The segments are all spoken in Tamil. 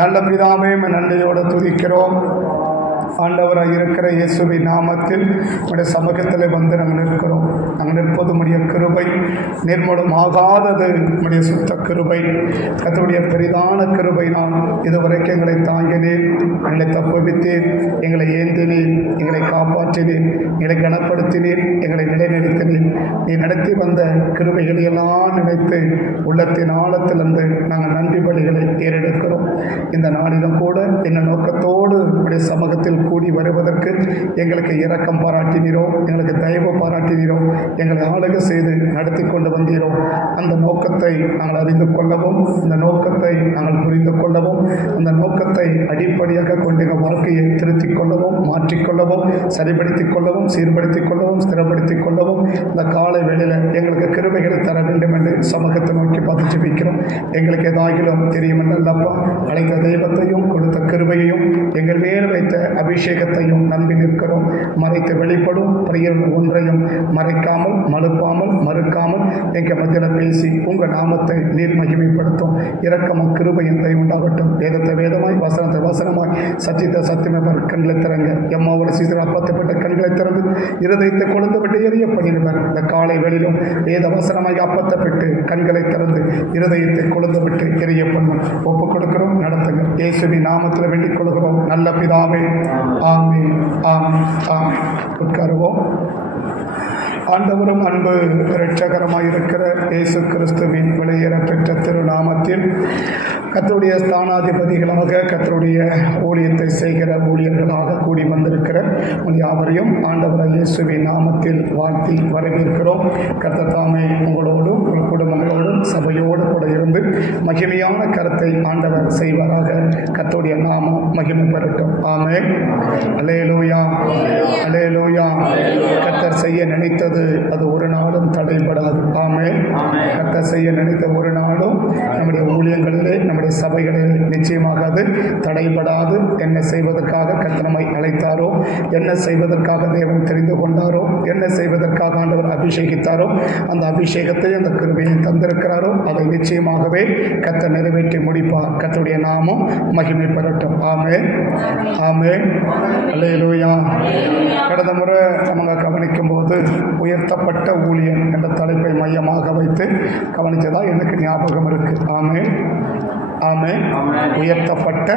நல்ல பிதாவே, நன்றியோடு துதிக்கிறோம். ஆண்டவராக இருக்கிற இயேசுவின் நாமத்தில் உடைய சமூகத்தில் வந்து நாங்கள் நிற்கிறோம். நாங்கள் நிற்பது உடைய கிருபை, நிர்மூலம் ஆகாதது உடைய சுத்த கிருபை, கர்த்தருடைய பெரிதான கிருபை. நான் இதுவரைக்கும் எங்களை தாங்கினேன், எங்களை தப்புவித்தேன், எங்களை ஏந்தினேன், எங்களை காப்பாற்றினேன், எங்களை கனப்படுத்தினேன், எங்களை நிலைநிறுத்தினேன். நீ நடத்தி வந்த கிருபைகளை எல்லாம் நினைத்து உள்ளத்தின் ஆழத்திலிருந்து நாங்கள் நன்றி பலிகளை ஏறெடுக்கிறோம். இந்த நாளிலும் கூட என்ன நோக்கத்தோடு உடைய சமூகத்தில் கூடி வருவதற்கு எங்களுக்கு இரக்கம் பாராட்டினீரோ, எங்களுக்கு தயவு பாராட்டினீரோ, எங்களை ஆளுகை செய்து நடத்தி கொண்டு வந்தீரோ. அந்த நோக்கத்தை நாங்கள் அறிந்து கொள்ளவும், அந்த நோக்கத்தை நாங்கள் புரிந்து கொள்ளவும், அந்த நோக்கத்தை அடிப்படையாக கொண்டு எங்கள் வாழ்க்கையை திருத்திக் கொள்ளவும், மாற்றிக்கொள்ளவும், சரிப்படுத்திக் கொள்ளவும், சீர்படுத்திக் கொள்ளவும், ஸ்திரப்படுத்திக் கொள்ளவும் இந்த காலை வேளையில் எங்களுக்கு கிருபைகளை தர வேண்டும் என்று சமூகத்தை நோக்கி பார்த்து ஜெபிக்கிறோம். எங்களுக்கு ஏதாகிலும் தெரியும் என்றல்லப்பா, அழைத்த தெய்வத்தையும் கொடுத்த கிருபையையும் எங்கள் மேல் வைத்த அபிஷேகத்தையும் நம்பி நிற்கிறோம். மறைத்து வெளிப்படும் பிரியர்கள் ஒன்றையும் மறைக்காமல், மறுப்பாமல், மறுக்காமல் எங்கள் மத்தியில் பேசி உங்கள் நாமத்தை நீர் மகிமைப்படுத்தும். இரக்கமும் கிருபையும் உண்டாகட்டும். வேதத்தை வேதமாய், வசனத்தை வசனமாய், சத்தியத்தை சத்தியமாய் கண்களை திறங்க. எம்மாவோட சீசர் அப்பத்தப்பட்ட கண்களை திறந்து இருதயத்தை கொழுந்து விட்டு எரிய பண்ணிடுவார். இந்த காலை வேளையிலும் வேத வசனமாய் அப்பத்தப்பட்டு கண்களை திறந்து இருதயத்தை கொழுந்து விட்டு எரிய பண்ணும். ஒப்புக் கொடுக்கிறோம், நடத்துங்க. இயேசுவின் நாமத்தில் வேண்டிக் கொள்கிறோம் நல்ல பிதாவே. ஆமென், ஆமென், ஆமென். உட்காருவோம். ஆண்டவரும் அன்பு இரட்சகரமாயிருக்கிற இயேசு கிறிஸ்துவின் விலையேற பெற்ற திருநாமத்தில் கர்த்தருடைய ஸ்தானாதிபதிகளாக, கர்த்தருடைய ஊழியத்தை செய்கிற ஊழியர்களாக கூடி வந்திருக்கிற யாவரையும் ஆண்டவராகிய இயேசுவின் நாமத்தில் வாழ்த்தி வரவேற்கிறோம். கர்த்தர் தாமே உங்களோடும் உங்கள் குடும்பங்களோடும் சபையோடு கூட இருந்து மகிமையான கருத்தை ஆண்டவர் செய்வாராக. கர்த்தருடைய நாமம் மகிமை பெறட்டும். ஆமென். அல்லேலூயா, அல்லேலூயா. கர்த்தர் செய்ய நினைத்தது அது ஒரு நாளும் தடைபடாது. ஆமென். கர்த்தர் செய்ய நினைத்த ஒரு நாளும் நம்முடைய ஊழியங்களிலே, நம்முடைய சபைகளில் நிச்சயமாக அது தடைபடாது. என்ன செய்வதற்காக கர்த்தர் நம்மை அழைத்தாரோ, என்ன செய்வதற்காக தேவன் தெரிந்து கொண்டாரோ, என்ன செய்வதற்காக ஆண்டவர் அபிஷேகித்தாரோ, அந்த அபிஷேகத்தை, அந்த கிருபையை தந்திருக்கிறாரோ அதை நிச்சயமாகவே கர்த்தர் நிறைவேற்றி முடிப்பார். கர்த்தருடைய நாமம் மகிமை பெறட்டும். ஆமென், ஆமென். அல்லேலூயா. கடந்த முறை நம்ம கவனிக்கும் போது உயர்த்தப்பட்ட ஊழியன் என்ற தலைப்பை மையமாக வைத்து கவனித்ததா எனக்கு ஞாபகம் இருக்கு. ஆமென், ஆமென். உயர்த்தப்பட்ட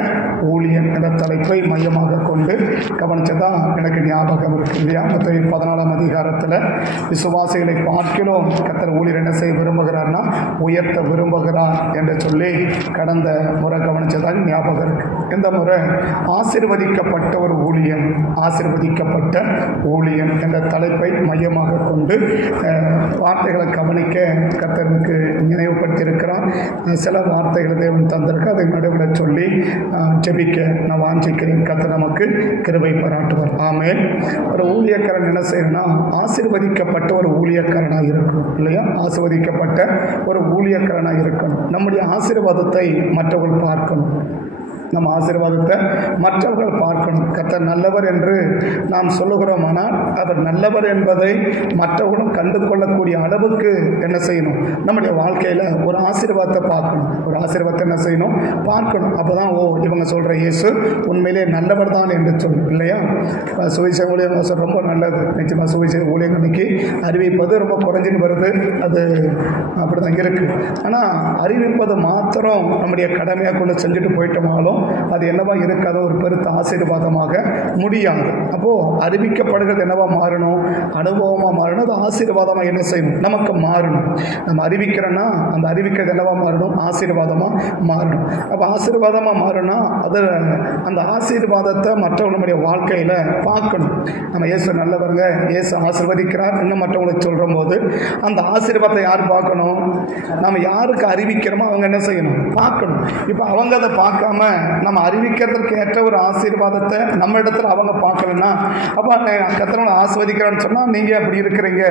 ஊழியன் என்ற தலைப்பை மையமாக கொண்டு கவனிச்சதா எனக்கு ஞாபகம் இருக்கு இல்லையா? 14ஆம் அதிகாரத்தில் விசுவாசிகளை பார்க்கிறோம் கர்த்தர் ஊழியர் என்ன செய்ய விரும்புகிறார்னா உயர்த்த விரும்புகிறார் என்று சொல்லி கடந்த முறை கவனிச்சதாக ஞாபகம் இருக்கு. இந்த முறை ஆசீர்வதிக்கப்பட்ட ஒரு ஊழியன், ஆசீர்வதிக்கப்பட்ட ஊழியன் என்ற தலைப்பை மையமாக கொண்டு வார்த்தைகளை கவனிக்க கர்த்தருக்கு நினைவுபடுத்தியிருக்கிறார். சில வார்த்தைகளை தேவன் தந்திருக்கு, அதை நடுவிட சொல்லி ஜெபிக்க நான் வாஞ்சிக்கிறேன். கர்த்தர் நமக்கு கிருபை பாராட்டுவார். ஆமென். ஒரு ஊழியக்காரன் என்ன செய்யணும்னா ஆசீர்வதிக்கப்பட்ட ஒரு ஊழியக்காரனாக இருக்கணும் இல்லையா? ஆசீர்வதிக்கப்பட்ட ஒரு ஊழியக்காரனாக இருக்கணும். நம்முடைய ஆசீர்வாதத்தை மற்றவர்கள் பார்க்கணும். நம்ம ஆசீர்வாதத்தை மற்றவர்கள் பார்க்கணும். கர்த்தர் நல்லவர் என்று நாம் சொல்லுகிறோமானால் அவர் நல்லவர் என்பதை மற்றவர்களும் கண்டு கொள்ளக்கூடிய அளவுக்கு என்ன செய்யணும்? நம்முடைய வாழ்க்கையில் ஒரு ஆசீர்வாதத்தை பார்க்கணும். ஒரு ஆசீர்வாதத்தை என்ன செய்யணும்? பார்க்கணும். அப்போ தான் இவங்க சொல்கிற இயேசு உண்மையிலே நல்லவர் தான் என்று சொல்லணும் இல்லையா? சுவிசேஷ ஊழியம் ரொம்ப நல்லது. நிச்சயமாக சுவிசேஷ ஊழியம் இன்னைக்கு அறிவிப்பது ரொம்ப குறைஞ்சின்னு வருது. அது அப்படி தான் இருக்குது. ஆனால் அறிவிப்பது மாத்திரம் நம்முடைய கடமையாக கொண்டு செஞ்சுட்டு போயிட்டோமாலும் அது என்னவா இருக்காத ஒரு பெருத்த ஆசீர்வாதமாக முடியாது. அப்போது அறிவிக்கப்படுகிறது என்னவா மாறணும்? அனுபவமாக மாறணும். அது ஆசீர்வாதமாக என்ன செய்யணும்? நமக்கு மாறணும். நம்ம அறிவிக்கிறோன்னா அந்த அறிவிக்கிறது என்னவா மாறணும்? ஆசீர்வாதமாக மாறணும். அப்போ ஆசீர்வாதமாக மாறினா அது அந்த ஆசீர்வாதத்தை மற்றவங்க நம்முடைய வாழ்க்கையில் பார்க்கணும். நம்ம இயேசு நல்லவருங்க, இயேசு ஆசீர்வதிக்கிறார் இன்னும் மற்றவங்களுக்கு சொல்கிற போது அந்த ஆசீர்வாதத்தை யார் பார்க்கணும்? நம்ம யாருக்கு அறிவிக்கிறோமோ அவங்க என்ன செய்யணும்? பார்க்கணும். இப்போ அவங்க அதை பார்க்காம நம்ம அறிவிக்கிறதுக்கு ஏற்ற ஒரு ஆசீர்வாதத்தை நம்ம இடத்துல அவங்க பார்க்கலன்னா அப்போ கர்த்தரை ஆசீர்வதிக்கிறான்னு சொன்னால் நீங்கள் அப்படி இருக்கிறீங்க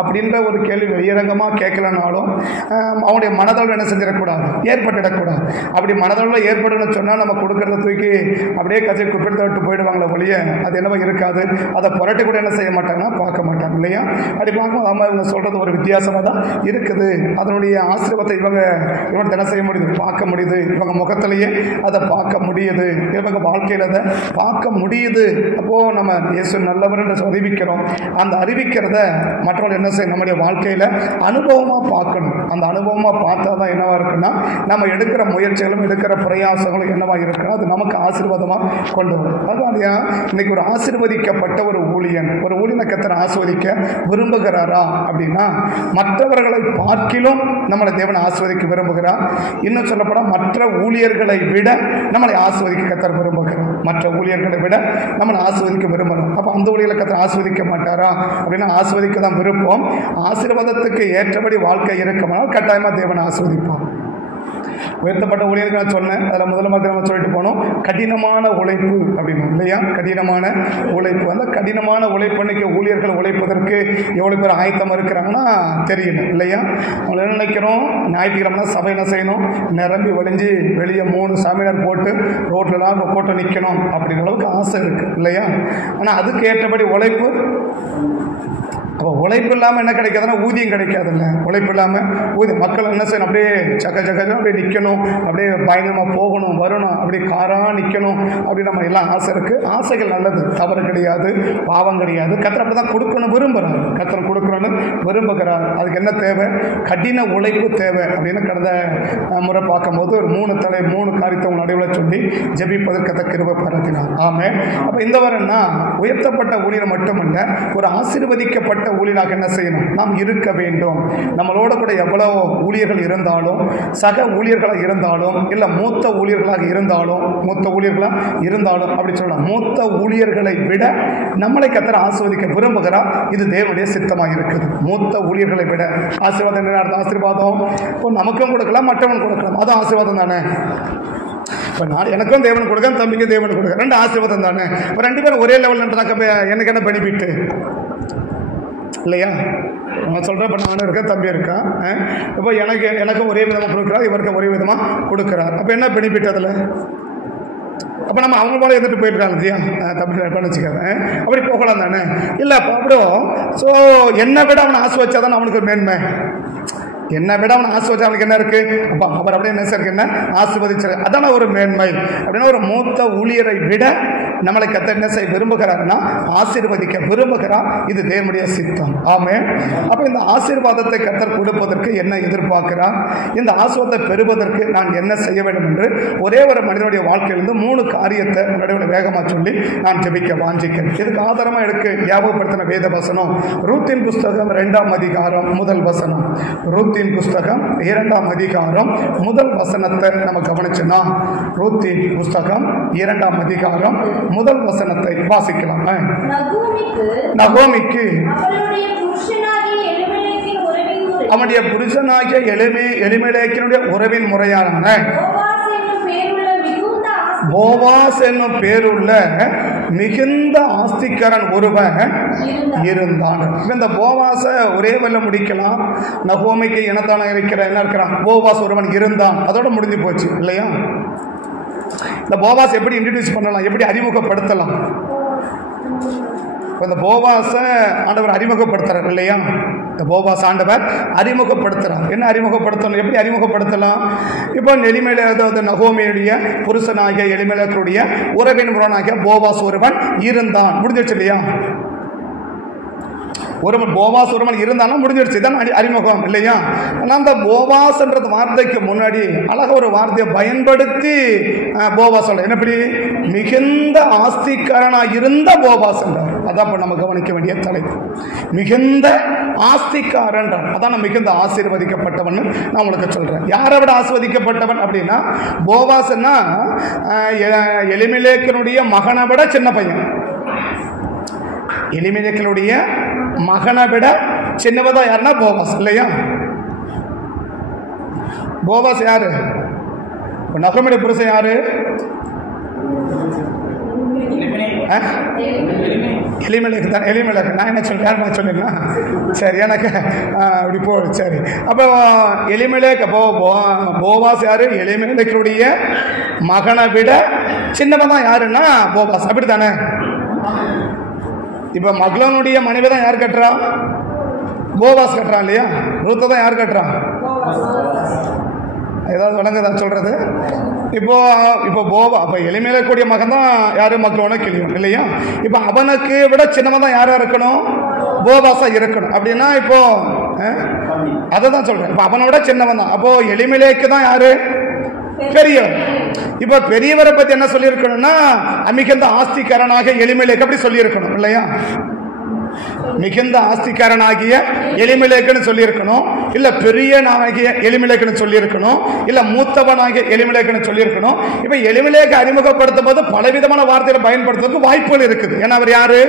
அப்படின்ற ஒரு கேள்வி வெளியரங்கமாக கேட்கலனாலும் அவனுடைய மனதளவு என்ன செஞ்சிடக்கூடாது? ஏற்பட்டுடக்கூடாது. அப்படி மனதளவில் ஏற்படுன்னு சொன்னால் நம்ம கொடுக்கறத தூக்கி அப்படியே கதை குப்பிட்டு விட்டு போயிடுவாங்களே ஒழிய அது என்னவோ இருக்காது. அதை புரட்டி கூட என்ன செய்ய மாட்டாங்கன்னா பார்க்க மாட்டாங்க இல்லையா? அப்படி பார்க்கும்போது நம்ம இவங்க சொல்கிறது ஒரு வித்தியாசமாக தான் இருக்குது. அதனுடைய ஆசீர்வாதத்தை இவங்க என்ன செய்ய முடியுது? பார்க்க முடியுது. இவங்க முகத்திலேயே அதை பார்க்க முடியுது, இவங்க வாழ்க்கையில் அதை பார்க்க முடியுது. அப்போது நம்ம இயேசு நல்லவர் என்று அறிவிக்கிறோம். அந்த அறிவிக்கிறத மற்றவர்கள் என்ன செய்யணும், நம்முடைய வாழ்க்கையில் அனுபவமாக பார்க்கணும். அந்த அனுபவமாக பார்த்தா தான் என்னவா இருக்குன்னா, நம்ம எடுக்கிற முயற்சிகளும் எடுக்கிற பிரயாசங்களும் என்னவா இருக்குன்னா அது நமக்கு ஆசீர்வாதமாக கொண்டு வரும். அதனாலயா இன்னைக்கு ஒரு ஆசீர்வதிக்கப்பட்ட ஒரு ஊழியனை கர்த்தர் ஆசீர்வதிக்க விரும்புகிறாரா அப்படின்னா, மற்றவர்களை பார்க்கிலும் நம்மளை தேவன் ஆசீர்வதிக்க விரும்புகிறார். இன்னும் சொல்லப்போனால் மற்ற ஊழியர்களை விட நம்மளை ஆசீர்வதிக்க கர்த்தர் விரும்புகிறார். மற்ற ஊழியர்களை விட நம்மளை ஆசீர்வதிக்க விரும்புகிறோம். அப்போ அந்த ஊழியர்களை கர்த்தர் ஆசீர்வதிக்க மாட்டாரா அப்படின்னா, ஆசீர்வதிக்க தான் விருப்பம். ஆசீர்வாதத்துக்கு ஏற்றபடி வாழ்க்கை இருக்குமானால் கட்டாயமாக தேவன் ஆசீர்வதிப்பான். உயர்த்தப்பட்ட ஊழியர்கள் நான் சொன்னேன். அதில் முதல்ல நம்ம சொல்லிட்டு போனோம், கடினமான உழைப்பு அப்படின்னு இல்லையா. கடினமான உழைப்பு, அந்த கடினமான உழைப்பு அன்னைக்கு ஊழியர்கள் உழைப்பதற்கு எவ்வளோ பேர் ஆயத்தமாக இருக்கிறாங்கன்னா தெரியல இல்லையா. அவங்க என்ன நினைக்கிறோம், ஞாயிற்றுக்கிழமை சபை என்ன செய்யணும், நிரம்பி வழிஞ்சு வெளியே 3 சாமியார் போட்டு ரோட்லலாம் போட்டு நிற்கணும் அப்படிங்கிற அளவுக்கு ஆசை இருக்குது இல்லையா. ஆனால் அதுக்கு ஏற்றபடி உழைப்பு, அப்போ உழைப்பு இல்லாமல் என்ன கிடைக்காதுன்னா ஊதியம் கிடைக்காதுல்ல. உழைப்பு இல்லாமல் ஊதியம், மக்கள் என்ன செய்யணும், அப்படியே சக்க அப்படியே நிற்கணும், அப்படியே பயங்கரமாக போகணும் வரணும், அப்படியே காராக நிற்கணும் அப்படி நம்ம எல்லாம் ஆசை இருக்குது. ஆசைகள் நல்லது, தவறு கிடையாது, பாவம் கிடையாது. கர்த்தர் அப்படி தான் கொடுக்கணும் விரும்புகிறார். கர்த்தர் கொடுக்கணும்னு விரும்புகிறார். அதுக்கு என்ன தேவை, கடின உழைப்பு தேவை அப்படின்னு கடந்த முறை பார்க்கும்போது ஒரு 3 காரியத்தை உங்கள் நடுவில் சொல்லி ஜெபிப்பதற்கு கிருபை பாராட்டினார். ஆமென். அப்போ இந்த வரன்னா உயர்த்தப்பட்ட ஊழியர் மட்டுமல்ல, ஒரு ஆசீர்வதிக்கப்பட்ட ஊழியராக என்ன செய்யணும், நாம் இருக்க வேண்டும். நம்மளோட கூட எவ்வளவு ஊழியர்கள் இருந்தாலும், சக ஊழியர்களாக இருந்தாலும், இல்லை மூத்த ஊழியர்களாக இருந்தாலும் அப்படி சொல்லலாம், மூத்த ஊழியர்களை விட நம்மளை கர்த்தர் ஆசீர்வதிக்க விரும்புகிறார். இது தேவனுடைய சித்தமாக இருக்குது. மூத்த ஊழியர்களை விட ஆசீர்வாதம் என்ன அர்த்தம், ஆசீர்வாதம் இப்போ நமக்கும் கொடுக்கலாம், மற்றவன் கொடுக்கலாம், அதுவும் ஆசீர்வாதம் தானே. இப்போ நான் எனக்கும் தேவன் கொடுக்க, தம்பிக்கும் தேவன் கொடுக்க, 2 ஆசீர்வாதம் தானே. இப்போ 2 பேரும் ஒரே லெவல்ன்றாக்க எனக்கு என்ன பெனிஃபிட்டு இல்லையா. நான் சொல்கிறேன், இப்போ நானும் இருக்கேன், தம்பி இருக்கான். இப்போ எனக்கும் ஒரே விதமாக கொடுக்குறார், இவருக்கு ஒரே விதமாக கொடுக்குறார். அப்போ என்ன பெனிஃபிட் அதில்? அப்போ நம்ம அவங்க போல எதிர்த்து போயிருக்காங்க இல்லையா, தம்பி இருக்கான்னு வச்சுக்காத, அப்படி போகலாம் தானே. இல்லை அப்போ அப்படியோ ஸோ என்னை விட அவனை ஆசை வச்சா தானே அவனுக்கு ஒரு மேன்மை. என்னை விட அவனை ஆசீர்வதிச்சா அவனுக்கு என்ன இருக்கு, அப்பா அவர் அப்படியே என்ன சார் என்ன ஆசீர்வதிச்சாரு, அதான ஒரு மேன்மை. அப்படின்னா ஒரு மூத்த ஊழியரை விட நம்மளை கர்த்தர் என்ன செய்ய விரும்புகிறாருன்னா ஆசீர்வதிக்க விரும்புகிறார். இது தேவனுடைய சித்தம். ஆமென். அப்போ இந்த ஆசீர்வாதத்தை கர்த்தர் கொடுப்பதற்கு என்ன எதிர்பார்க்கிறார், இந்த ஆசீர்வாதத்தை பெறுவதற்கு நான் என்ன செய்ய வேண்டும் என்று ஒரே ஒரு மனிதனுடைய வாழ்க்கையிலிருந்து 3 காரியத்தை நடுவில் வேகமாக சொல்லி நான் ஜெபிக்க வாஞ்சிக்கிறேன். இதுக்கு ஆதாரமாக எடுக்க ஞாபகப்படுத்தின வேத வசனம் ரூத்தின் புஸ்தகம் 2ஆம் அதிகாரம் 1 வசனம். ரூத்தின் புஸ்தகம் 2ஆம் அதிகாரம் 1 வசனத்தை நம்ம கவனிச்சோம்னா, ரூத்தின் புஸ்தகம் 2ஆம் அதிகாரம் 1 வசனத்தை வாசிக்கலாம். நகோமிக்கு அவனுடைய புருஷனாகிய எலிமெலேக்கினுடைய உறவின் முறையான போவாஸ் என்னும் பேருள்ள மிகுந்த ஆஸ்திகரன் ஒருவன் இருந்தான். இந்த போவாச ஒரே வெல்ல முடிக்கலாம். நகோமிக்கு இனத்தான இருக்கிறான், போவாஸ் ஒருவன் இருந்தான், அதோட முடிஞ்சு போச்சு இல்லையா. இந்த போவாஸ் எப்படி இன்ட்ரடியூஸ் பண்ணலாம், எப்படி அறிமுகப்படுத்தலாம்? இந்த போவாச ஆண்டவர் அறிமுகப்படுத்துறார் இல்லையா. இந்த போவாஸ் ஆண்டவர் அறிமுகப்படுத்துறார். என்ன அறிமுகப்படுத்தணும், எப்படி அறிமுகப்படுத்தலாம்? இப்போ எலிமெலே, அதாவது நகோமியுடைய புருஷனாகிய எலிமெலேக்குடைய உறவின் முரணாகிய போவாஸ் ஒருவன் இருந்தான், முடிஞ்சிடுச்சு இல்லையா. ஒருவன் போவாஸ் ஒருவன் இருந்தானா முடிஞ்சிடுச்சு, தான் அறிமுகம் இல்லையா. ஆனால் அந்த போவாஸ்ன்றது வார்த்தைக்கு முன்னாடி அழகாக ஒரு வார்த்தையை பயன்படுத்தி போவாஸ் சொல்ல, என்னப்படி மிகுந்த ஆஸ்திக்காரனாக இருந்த போவாஸ் என்றார். அதான் இப்போ நம்ம கவனிக்க வேண்டிய தலைப்பு. மிகுந்த ஆஸ்திக்காரன், அதான் மிகுந்த ஆசீர்வதிக்கப்பட்டவன் நான் உங்களுக்கு சொல்றேன். யாரை விட ஆசீர்வதிக்கப்பட்டவன் அப்படின்னா, போவாஸ்னா எலிமெலேக்கினுடைய மகனை விட சின்ன பையன். எலிமெலேக்கினுடைய மகனை விட சின்னவதா யாருன்னா போவாஸ் இல்லையா. போவாஸ் யாரு? நகோமியுடைய புருஷன் யாரு? எலிமெலேக்கு தான். எலிமெலேக்கு நான் என்ன சொல்றேன், நான் சொல்லிடலாம் சரி, எனக்கு அப்படி போ சரி. அப்போ எலிமெலேக்கு, அப்போ போவாஸ் யாரு? எலிமெலேக்குடைய மகனை விட சின்னவன் தான் யாருன்னா போவாஸ், அப்படித்தானே. இப்ப மக்லோனுடைய மனைவி தான் யார் கட்டுறா? போவாஸ் கட்டுறான் இல்லையா. ரூத்தை தான் யார் கட்டுறான்? ஏதாவது வழங்குதான் சொல்றது? இப்போ போவா அப்ப எளிமையிலக்கூடிய மகன் தான் யாரு? மக்லோன கிளியோன் இல்லையா? இப்ப அவனுக்கு விட சின்னவன் தான் யாரா இருக்கணும்? போவாசா இருக்கணும். அப்படின்னா இப்போ அதான் சொல்றேன். இப்ப அவனை விட சின்னவன் தான். அப்போ எளிமையிலேக்கு தான் யாரு? பெரியவர். இப்ப பெரியவரை பத்தி என்ன சொல்லி இருக்கணும்னா மிகுந்த ஆஸ்திக்காரனாக எளிமையிலேக்கு அப்படி சொல்லி இருக்கணும் இல்லையா? மிகுந்த ஆஸ்திக்காரனாகிய எலிமெலேக்குன்னு சொல்லி இருக்கணும், இல்ல பெரியனாகிய எலிமெலேக்குன்னு சொல்லி இருக்கணும், இல்ல மூத்தவனாகிய எலிமெலேக்குன்னு சொல்லி இருக்கணும். இப்ப எலிமெலேக்கு அறிமுகப்படுத்தும் போது பலவிதமான வார்த்தைகளை பயன்படுத்துவதற்கு வாய்ப்புகள் இருக்குது. ஏன்னா அவர் யாரு?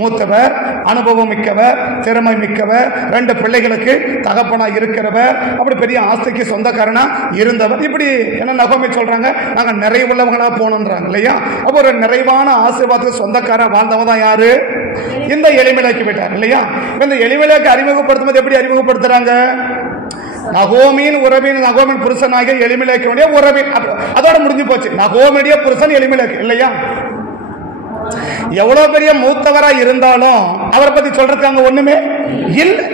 மூத்தவர், அனுபவம் மிக்கவர், திறமை மிக்கவர், 2 பிள்ளைகளுக்கு தகப்பனா இருக்கிறவர், அப்படி பெரிய ஆஸ்திக்கு சொந்தக்காரனா இருந்தவர். இப்படி என்ன நகோமி சொல்றாங்க, நாங்க நிறைவுள்ளவங்களா போனோம்ன்றாங்க இல்லையா? அப்போ ஒரு நிறைவான ஆசீர்வாதத்துக்கு சொந்தக்காரன் வாழ்ந்தவன் தான் யாரு? இந்த எலிமெலேக்கு விட்டார் இல்லையா? இந்த எலிமெலேக்கு அறிமுகப்படுத்தும் எப்படி அறிமுகப்படுத்துறாங்க? நகோமியின் உறவின், நகோமின் புருஷனாக எலிமெலேக்குடைய உறவின், அதோட முடிஞ்சு போச்சு. நகோமியுடைய புருஷன் எலிமெலேக்கு இல்லையா? எவ்வளவு பெரிய மூத்தவரா இருந்தாலும் அவரை பத்தி சொல்றதுக்கு அங்க ஒண்ணுமே இல்லை.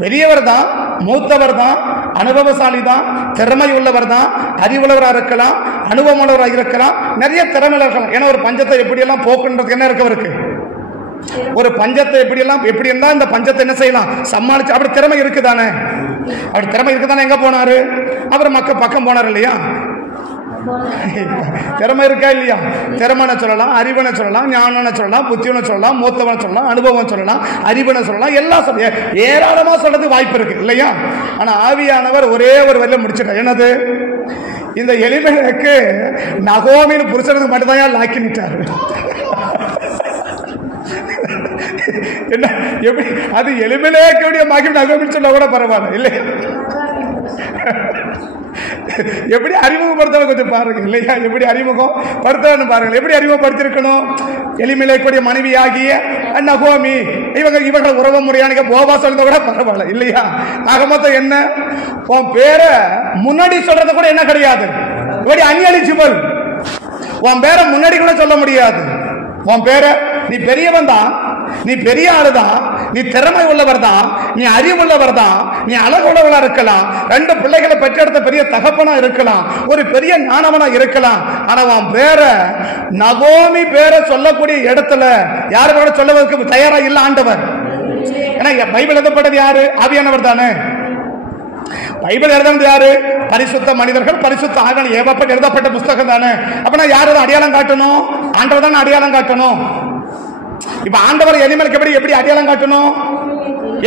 பெரியவர் தான், மூத்தவர் தான், அனுபவசாலி தான், திறமை உள்ளவர் தான், அறிவுள்ளவராக இருக்கலாம், அனுபவம் உள்ளவராக இருக்கலாம், நிறைய திறமை இருக்கலாம். ஏன்னா ஒரு பஞ்சத்தை எப்படி எல்லாம் போக்குன்றதுக்கு என்ன இருக்கவருக்கு? ஒரு பஞ்சத்தை எப்படி இருந்தா இந்த பஞ்சத்தை என்ன செய்யலாம் சமாளிச்சு, அப்படி திறமை இருக்குதானே? அப்படி திறமை இருக்குதானே? எங்க போனாரு அவர்? பக்கம் போனார் இல்லையா? திறமை இருக்கா இல்லையா? திறமைன்னு சொல்லலாம், அறிவுன்னு சொல்லலாம், ஞானம்னு சொல்லலாம், புத்தியன்னு சொல்லலாம், மூத்தவன் சொல்லலாம், அனுபவம் சொல்லலாம், அறிவுன்னு சொல்லலாம், எல்லாம் சொல்ல ஏராளமா சொல்றது வாய்ப்பு இருக்கு இல்லையா? ஆனா ஆவியானவர் ஒரே ஒரு வரையில முடிச்சிட்டார். என்னது? இந்த எலிமெலேக்கு நகோமின் புருஷனுக்கு மட்டும்தான் லாக்கிட்டாரு. என்ன எப்படி அது எலிமெலேக்குடைய மகிமை நகோமின்னு சொல்ல கூட பரவாயில்ல இல்லை? எப்படி அறிமுகப்படுத்த கொஞ்சம் பாருங்க இல்லையா? எப்படி அறிமுகம் படுத்தன்னு பாருங்க. எப்படி அறிமுகப்படுத்திருக்கணும்? எலிமெலேக்குடைய மனைவி ஆகிய நகோமி, இவர்கள் உறவு முறையான போவா சொல்றத கூட பரவாயில்ல இல்லையா? ஆக மொத்தம் என்ன, உன் பேரை முன்னாடி சொல்றது கூட என்ன கிடையாது, இப்படி அன்எலிஜிபிள். உன் பேரை முன்னாடி கூட சொல்ல முடியாது. உன் பேரை நீ பெரியவன் தான், நீ பெரிய ஆளுதான், நீ திறமை உள்ளவர் தான், நீ அறிவுள்ளவர் தான், நீ அழகுள்ளவளா இருக்கலாம், 2 பிள்ளைகளை பெற்றெடுத்த பெரிய தகப்பனா இருக்கலாம், ஒரு பெரிய ஞானவனா இருக்கலாம். ஆனா உன் பேர நகோமி பேரை சொல்லக்கூடிய இடத்துல யாரு கூட சொல்லுவதற்கு தயாரா இல்ல ஆண்டவர். ஏன்னா பைபிள் எழுதப்பட்டது யாரு? ஆவியானவர் தானே. பைபிள் எழுதுறது யாரு? பரிசுத்த மனிதர்கள், பரிசுத்த ஆவியானவர் ஏவப்பட்டு எழுதப்பட்ட புத்தகம் தானே. அப்பனா யாரு அடையாளம் காட்டணும்? ஆண்டவர் தானே அடையாளம் காட்டணும். இப்ப ஆண்டவர் எலிமெலேக்கு எப்படி அடையாளம் காட்டணும்?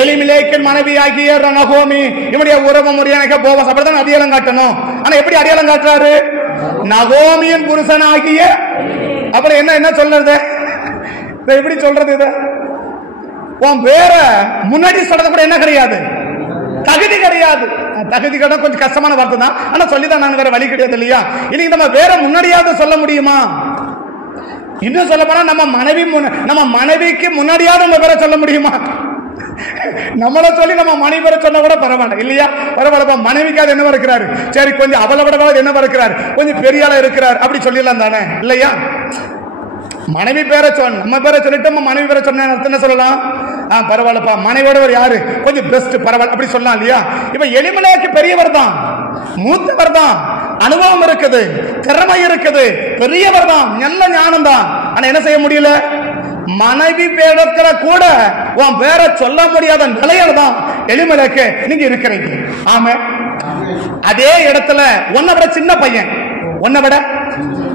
எலிமெலேக்கின் மனைவி ஆகிய நகோமி இவருடைய உறவு முறையான போவாஸ் அப்படிதான் அடையாளம் காட்டணும். ஆனா எப்படி அடையாளம் காட்டுறாரு? நகோமியின் புருஷனாகிய. அப்புறம் என்ன சொல்றது? எப்படி சொல்றது? இத உன் பேர முன்னாடி சொல்றது கூட என்ன கிடையாது, தகுதி கிடையாது. தகுதி கிடையாது கொஞ்சம் கஷ்டமான வார்த்தை தான், ஆனா சொல்லிதான் நாங்க வேற வழி கிடையாது இல்லையா? இன்னைக்கு நம்ம வேற முன்னாடியாவது சொல்ல முடியுமா? இன்னும் சொல்ல போனா நம்ம மனைவிக்கு முன்னாடியாவது நம்ம பேரை சொல்ல முடியுமா? நம்மள சொல்லி நம்ம மனைவி பேரை சொன்னா கூட பரவாயில்ல இல்லையா? பரவாயில்ல, மனைவிக்காவது என்ன இருக்கிறாரு, சரி கொஞ்சம் அவளை விட என்ன இருக்கிறாரு, கொஞ்சம் பெரிய ஆளா இருக்கிறார் அப்படி சொல்லிடலாம் தானே இல்லையா? மனைவி பேரை நம்ம பேரை சொல்லிட்டு நம்ம மனைவி பேரை சொன்ன என்ன சொல்லலாம்? பரவாயில்லப்பா, மனைவியோட யாரு கொஞ்சம் பெஸ்ட் பரவாயில்ல அப்படி சொல்லலாம் இல்லையா? இப்ப எலிமெலேக்கு பெரியவர் தான், மூத்தவர் தான், அனுபவம் இருக்குது, திறமை இருக்குது, பெரியவர் தான், நல்ல ஞானம் தான். ஆனா என்ன செய்ய முடியல? மனைவி பேரத்துல கூட உன் பேரை சொல்ல முடியாத நிலையில தான் எலிமெலேக்கு நீங்க இருக்கிறீங்க. ஆமா, அதே இடத்துல உன்னை விட சின்ன பையன், உன்னை விட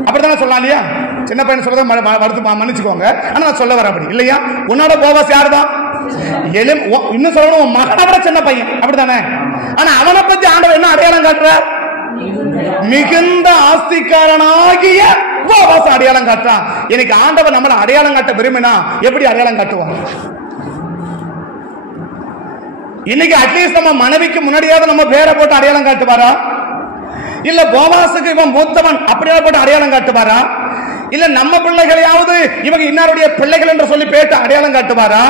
அப்படித்தானே சொல்லலாம் இல்லையா? சின்ன பையன் சொல்றத மன்னிச்சுக்கோங்க, ஆனா நான் சொல்ல வரேன் அப்படி இல்லையா? உன்னோட போவாஸ் யாருதான்? இன்னும் சொல்லணும், உன் மகனை விட சின்ன பையன் அப்படித்தானே? ஆனா அவனை பத்தி ஆண்டவர் என்ன அடையாளம் காட்டுறார்? மிகுந்த ஆஸ்திக்காரனாகிய போவாஸ் அடையாளம் காட்டுறான். இன்னைக்கு ஆண்டவர் நம்மளை அடையாளம் காட்ட விரும்பினா எப்படி அடையாளம் காட்டுவான்? இன்னைக்கு அட்லீஸ்ட் நம்ம மனைவிக்கு முன்னாடியாவது நம்ம பேரை போட்டு அடையாளம் காட்டுவாரா? இல்ல போவாசுக்கு இவன் மூத்தவன் அப்படியே போட்டு அடையாளம் காட்டுவாரா? இல்ல நம்ம பிள்ளைகளையாவது இவங்க இன்னாருடைய பிள்ளைகள் என்று சொல்லி பேட்டு அடையாளம் காட்டுவாரா?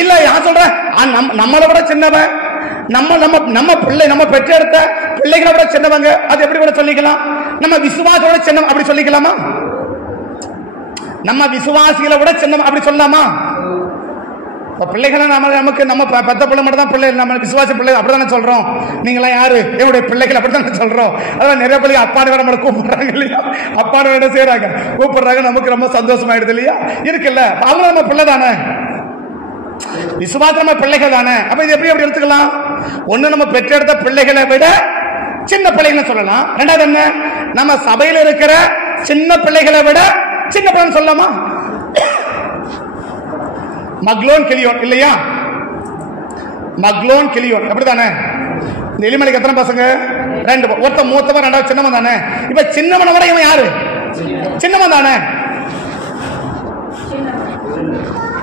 இல்ல யார் சொல்ற நம்மளை விட சின்னவன், நம்ம பிள்ளை, நம்ம பெற்றெடுத்த பிள்ளைகளை விட சின்னவங்க, அது எப்படி கூட சொல்லிக்கலாம்? நம்ம விசுவாசோட சின்ன அப்படி சொல்லிக்கலாமா? நம்ம விசுவாசிகளை விட சின்ன அப்படி சொல்லலாமா? பிள்ளைகளை நமக்கு நம்ம பெத்த பிள்ளை மட்டும் தான் பிள்ளை, நம்ம விசுவாச பிள்ளை அப்படித்தானே சொல்றோம். நீங்களா யாரு என்னுடைய பிள்ளைகள் அப்படித்தானே சொல்றோம். அதான் நிறைய பிள்ளைங்க அப்பாடு வேற நம்மளை கூப்பிடுறாங்க இல்லையா, அப்பாடு வேற செய்யறாங்க, கூப்பிடுறாங்க, நமக்கு ரொம்ப சந்தோஷமாயிடுது இல்லையா, இருக்குல்ல. அவங்க நம்ம பிள்ளை தானே, விசுவாச நம்ம பிள்ளைகள் தானே. அப்ப இது எப்படி எடுத்துக்கலாம்? ஒண்ணு நம்ம பெற்றெடுத்த பிள்ளைகளை விட சின்ன பிள்ளைகள் சொல்லலாம். ரெண்டாவது என்ன, நம்ம சபையில் இருக்கிற சின்ன பிள்ளைகளை விட சின்ன பிள்ளை சொல்லலாமா? மக்லோன் கிளியோன் இல்லையா, மக்லோன் கிளியோன் அப்படித்தானே. இந்த எலிமலைக்கு எத்தனை பசங்க? 2. ஒருத்த மூத்தவன், ரெண்டாவது சின்னவன் தானே. இப்ப சின்னவனை விட இவன் யாரு? சின்னவன் தானே.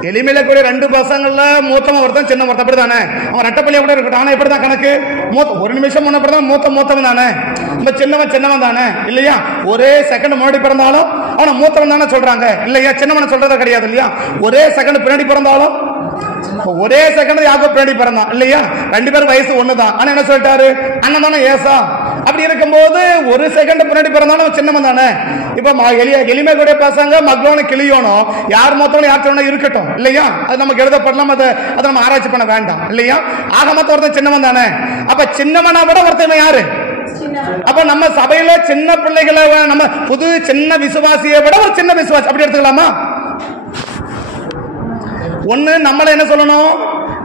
எலிமலைக்குரிய 2 பசங்கள்ல மூத்தவன் ஒருத்தன், சின்ன ஒருத்தன் அப்படித்தானே. அவன் ரெட்டப்பள்ளியா கூட இருக்கட்டும், ஆனா எப்படிதான் கணக்கு? ஒரு நிமிஷம் முன்னப்படிதான் மூத்தவன் தானே. நம்ம சின்னவன் தானே இல்லையா. ஒரே செகண்ட் முன்னாடி பிறந்தாலும் அவனை மூத்தவன் தானே சொல்றாங்க இல்லையா, சின்னவனை சொல்றது கிடையாது இல்லையா. ஒரே செகண்ட் பின்னாடி பிறந்தாலும், ஒரே செகண்ட் யாக்கோ பின்னாடி பிறந்தான் இல்லையா, 2 பேரும் வயசு ஒண்ணுதான். ஆனா என்ன சொல்லிட்டாரு, அண்ணன் தானே ஏசா. அப்படி இருக்கும்போது ஒரு செகண்ட் பின்னாடி பிறந்தாலும் சின்னவன் தானே. இப்ப எளிமை கூட பேசாங்க, மக்லோனு கிளியோனோ யார் மொத்தம் யார் சொன்னா இருக்கட்டும் இல்லையா, அது நமக்கு எழுதப்படலாம், அதை நம்ம ஆராய்ச்சி பண்ண வேண்டாம் இல்லையா. ஆக மொத்தம் ஒருத்தன் சின்னவன் தானே. அப்ப சின்னவனா விட ஒருத்தன் யாரு? அப்ப நம்ம சபையில சின்ன பிள்ளைகளை, நம்ம புது சின்ன விசுவாசியை விட ஒரு சின்ன விசுவாசி அப்படி எடுத்துக்கலாமா? ஒண்ணு நம்மள என்ன சொல்லணும்,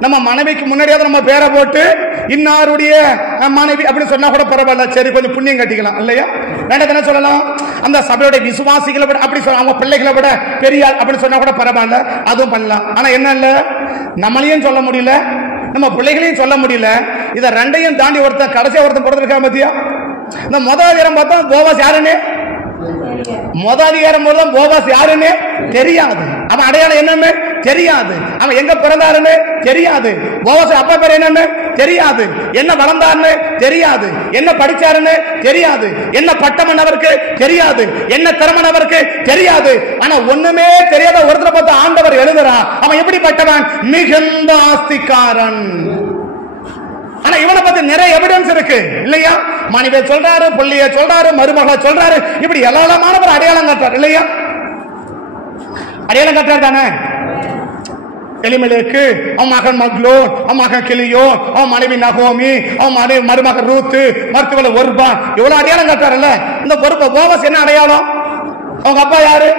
நம்ம மனைவிக்கு முன்னாடியாவது நம்ம பேரை போட்டு இன்னாருடைய மனைவி அப்படின்னு சொன்னா கூட பரவாயில்ல, சரி கொஞ்சம் புண்ணியம் கட்டிக்கலாம் இல்லையா. ரெண்டாவது என்ன சொல்லலாம், அந்த சபையோட விசுவாசிகளை விட அப்படி சொல்ல, அவங்க பிள்ளைகளை விட பெரிய அப்படின்னு சொன்னா கூட பரவாயில்ல, அதுவும் பண்ணலாம். ஆனா என்ன இல்ல, நம்மளையும் சொல்ல முடியல, நம்ம பிள்ளைகளையும் சொல்ல முடியல. இதை 2ஐயும் தாண்டி ஒருத்தன் கடைசியா ஒருத்தன் பிறந்திருக்கா பத்தியா. இந்த முதல் பார்த்தா போவாஸ் யாருன்னு, முதல் போவாஸ் யாருன்னு தெரியாது. அவன் அடையாளம் என்னன்னு தெரியாது, அவன் எங்க பிறந்தாருன்னு தெரியாது, போவாஸ் அப்பா பேர் என்னன்னு தெரியாது, என்ன வளர்ந்தாருன்னு தெரியாது, என்ன படிச்சாருன்னு தெரியாது, என்ன பட்டம் அவருக்கு தெரியாது, என்ன திறமை அவருக்கு தெரியாது. ஆனா ஒண்ணுமே தெரியாத ஒருத்தரை பார்த்து ஆண்டவர் எழுதுறான், அவன் எப்படிப்பட்டவன், மிகுந்த ஆஸ்திக்காரன். ஆனா இவனை பத்தி நிறைய எவிடன்ஸ் இருக்கு இல்லையா. மனைவிய சொல்றாரு, பிள்ளைய சொல்றாரு, மருமகளை சொல்றாரு, இப்படி ஏராளமானவர் அடையாளம் காட்டுறாரு இல்லையா. அடையாளம் காட்டுறாரு தானே. எலிமெலேக்கு, அவன் மகன் மக்லோன், அவன் மகன் கிளியோன், அவன் மனைவி நகோமி, அவன் மருமகன் ரூத்து, மருத்துவ ஒர்பான், இவ்வளவு அடையாளம் காட்டுறாருல்ல. இந்த போவாஸ் என்ன அடையாளம்? அவங்க அப்பா யாரு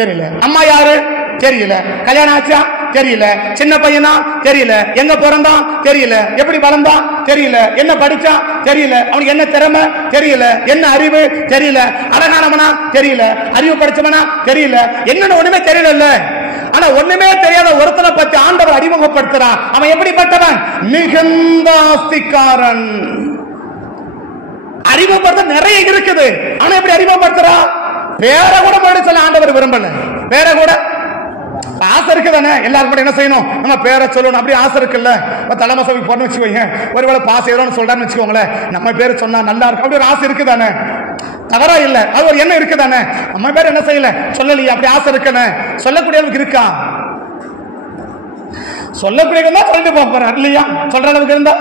தெரியல, அம்மா யாரு தெரியல, கல்யாணம் ஆச்சா தெரியல, சின்ன பையனா தெரியல, எங்க பிறந்தான் தெரியல, எப்படி வளர்ந்தான் தெரியல, என்ன படிச்சான் தெரியல, அவனுக்கு என்ன திறமை தெரியல, என்ன அறிவு தெரியல, அழகானவனா தெரியல, அறிவு படிச்சவனா தெரியல, என்னன்னு ஒண்ணுமே தெரியல. ஆனா ஒண்ணுமே தெரியாத ஒருத்தனை பத்தி ஆண்டவர் அறிமுகப்படுத்துறான், அவன் எப்படிப்பட்டவன், மிகுந்த ஆஸ்திக்காரன். அறிமுகப்படுத்த நிறைய இருக்குது, ஆனா எப்படி அறிமுகப்படுத்துறான், பேர கூட சொல்ல ஆண்டவர் விரும்பல. பேர கூட ஆசை இருக்குதானே, எல்லாரும் கூட என்ன செய்யணும், நம்ம பேரை சொல்லணும் அப்படி ஆசை இருக்குல்ல. தலைமை சபைக்கு போறோம்னு வச்சுக்கோங்க, ஒருவேளை பாஸ் ஏதோன்னு சொல்றான்னு வச்சுக்கோங்களேன், நம்ம பேரு சொன்னா நல்லா இருக்கும் அப்படி ஒரு ஆசை இருக்குதானே, தவறா இல்ல, அது ஒரு எண்ணம் இருக்குதானே. நம்ம பேர் என்ன செய்யல சொல்லலையே, அப்படி ஆசை இருக்குன்னு சொல்லக்கூடியவங்களுக்கு இருக்கா? சொல்லக்கூடியவங்க தான் சொல்லிட்டு போறாரு இல்லையா, சொல்ற அளவுக்கு இருந்தா.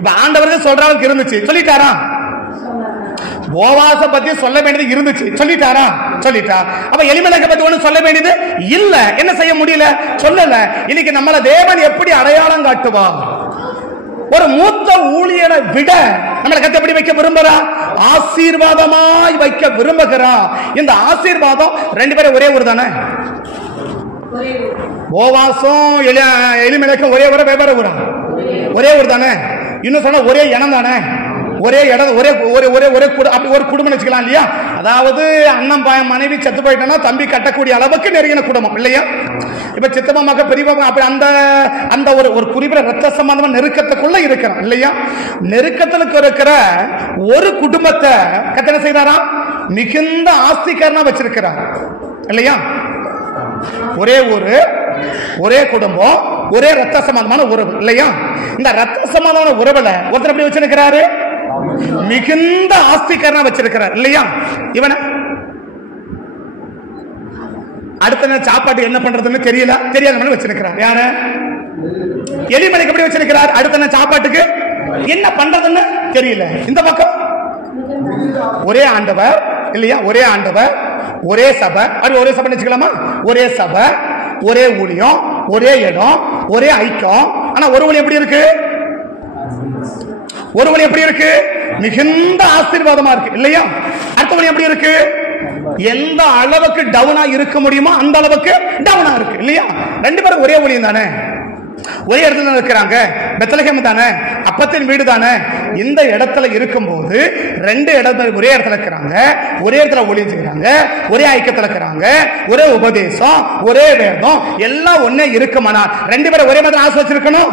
இப்ப ஆண்டவருக்கு சொல்ற அளவுக்கு இருந்துச்சு, சொல்லிட்டாரா? போவாச பத்தி சொல்ல வேண்டியது இருந்துச்சு, சொல்லிட்டாரா? சொல்லிட்டா. அப்ப எலிமெலேக்கை பத்தி ஒண்ணு சொல்ல வேண்டியது இல்ல, என்ன செய்ய முடியல, சொல்லல. இன்னைக்கு நம்மள தேவன் எப்படி அடையாளம் காட்டுவா? ஒரு மூத்த ஊழியனை விட நம்மளை கத்த எப்படி வைக்க விரும்புறா, ஆசீர்வாதமாய் வைக்க விரும்புகிறா. இந்த ஆசீர்வாதம் 2 பேரும் ஒரே ஊர் தானே, போவாசும் எலிமெலேக்கும் ஒரே ஊரா வெவ்வேறு ஊரா? ஒரே ஊர் தானே. இன்னும் சொன்னா ஒரே இனம் தானே, ஒரே இடம், ஒரே ஒரே ஒரே ஒரே அப்படி ஒரு குடும்பம் வச்சுக்கலாம் இல்லையா. அதாவது அண்ணன் மனைவி செத்து போயிட்டோம்னா தம்பி கட்டக்கூடிய அளவுக்கு நெருங்கின குடும்பம் இல்லையா. இப்ப சித்தப்பா மக பெரியப்பா அப்படி அந்த அந்த ஒரு குறிப்பிட்ட ரத்த சம்பந்தமா நெருக்கத்துக்குள்ள இருக்கிறோம் இல்லையா. நெருக்கத்துக்கு இருக்கிற ஒரு குடும்பத்தை கத்தனை செய்தாரா, மிகுந்த ஆஸ்திக்காரனா வச்சிருக்கிறார் இல்லையா. ஒரே ஊரு, ஒரே குடும்பம், ஒரே ரத்த சம்பந்தமான உறவு இல்லையா. இந்த ரத்த சம்பந்தமான உறவுல ஒருத்தர் எப்படி வச்சிருக்கிறாரு, மிகுந்த ஆஸ்திக்காரனா வச்சிருக்கிறார் இல்லையா. இவனை அடுத்த சாப்பாட்டு என்ன பண்றதுன்னு தெரியல, தெரியாத வச்சிருக்கிறார். யாரு? எலிமெலேக்கு எப்படி வச்சிருக்கிறார், அடுத்த சாப்பாட்டுக்கு என்ன பண்றதுன்னு தெரியல. இந்த பக்கம் ஒரே ஆண்டவர் இல்லையா, ஒரே ஆண்டவர், ஒரே சபை, அது ஒரே சபை வச்சுக்கலாமா, ஒரே சபை, ஒரே ஊழியம், ஒரே இடம், ஒரே ஐக்கியம். ஆனா ஒரு வழி எப்படி இருக்கு? ஒரு வழி எப்படி இருக்கு? மிகுந்த ஆசீர்வாதமா இருக்கு இல்லையா? அடுத்த வழி எப்படி இருக்கு? எந்த அளவுக்கு டவுனா இருக்க முடியுமோ அந்த அளவுக்கு டவுனா இருக்கு இல்லையா? ரெண்டு பேரும் ஒரே வழியும் தானே, ஒரே இடத்துல இருக்கிறாங்க. பெத்லகேம் தானே, அப்பத்தின் வீடு தானே. இந்த இடத்துல இருக்கும்போது ரெண்டு இடத்துல ஒரே இடத்துல இருக்கிறாங்க, ஒரே இடத்துல ஊழியம் செய்யறாங்க, ஒரே ஐக்கியத்துல இருக்கிறாங்க, ஒரே உபதேசம், ஒரே வேதம், எல்லாம் ஒன்னே இருக்குமானா ரெண்டு பேரும் ஒரே மாதிரி ஆசை வச்சிருக்கணும்.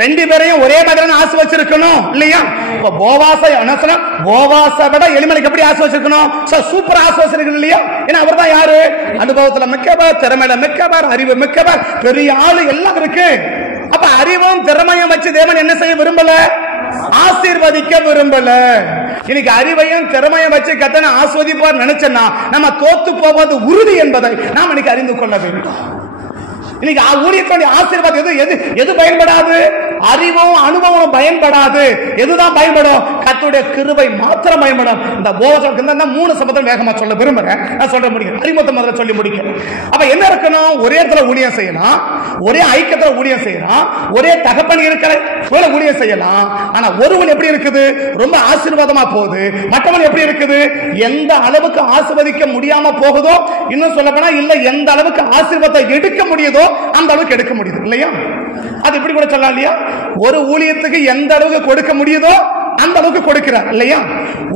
ரெண்டு பேரையும் ஒரே மாதிரி ஆசை வச்சிருக்கணும் இல்லையா? இப்ப போவாசை போவாசை விட எளிமலைக்கு எப்படி ஆசை வச்சிருக்கணும்? சூப்பர் ஆசை வச்சிருக்கணும் இல்லையா? ஏன்னா அவர் தான் யாரு? அனுபவத்துல மிக்கவர், திறமையில மிக்கவர், அறிவு மிக்கவர், பெரிய ஆளு எல்லாம் இருக்கு. அப்ப அறிவும் திறமையும் வச்சு தேவன் என்ன செய்ய விரும்பல? ஆசீர்வதிக்க விரும்பல. இன்னைக்கு அறிவையும் திறமையும் வச்சு கத்தனை ஆஸ்வதிப்பார் நினைச்சேன்னா நம்ம தோத்து போவது உறுதி என்பதை நாம் இன்னைக்கு அறிந்து கொள்ள வேண்டும். இன்னைக்கு ஊழியத்துடைய ஆசீர்வாதம் எது பயன்படாது? அறிவும் அனுபவம் பயன்படாது. எதுதான் பயன்படும்? கர்த்தருடைய கிருபை மாத்திரம் பயன்படும். இந்த போவாசுக்கு மூணு சம்பந்தம் வேகமா சொல்ல விரும்புறேன். நான் சொல்ல முடியும், அறிமுகத்தை முதல்ல சொல்லி முடிக்கிறேன். அப்ப என்ன இருக்கணும்? ஒரே இடத்துல ஊழியம் செய்யலாம், ஒரே ஐக்கியத்துல ஊழியம் செய்யலாம், ஒரே தகப்பன் இருக்கிற ஊழியம் செய்யலாம். ஆனா ஒருவன் எப்படி இருக்குது? ரொம்ப ஆசீர்வாதமா போகுது. மற்றவன் எப்படி இருக்குது? எந்த அளவுக்கு ஆசீர்வதிக்க முடியாம போகுதோ, இன்னும் சொல்ல போனா இல்ல எந்த அளவுக்கு ஆசீர்வாதத்தை எடுக்க முடியுதோ அந்த அளவுக்கு எடுக்க முடியுது இல்லையா? அது இப்படி கூட சொல்லலாம் இல்லையா? ஒரு ஊழியத்துக்கு எந்த அளவுக்கு கொடுக்க முடியுதோ அந்த அளவுக்கு கொடுக்கிறார் இல்லையா?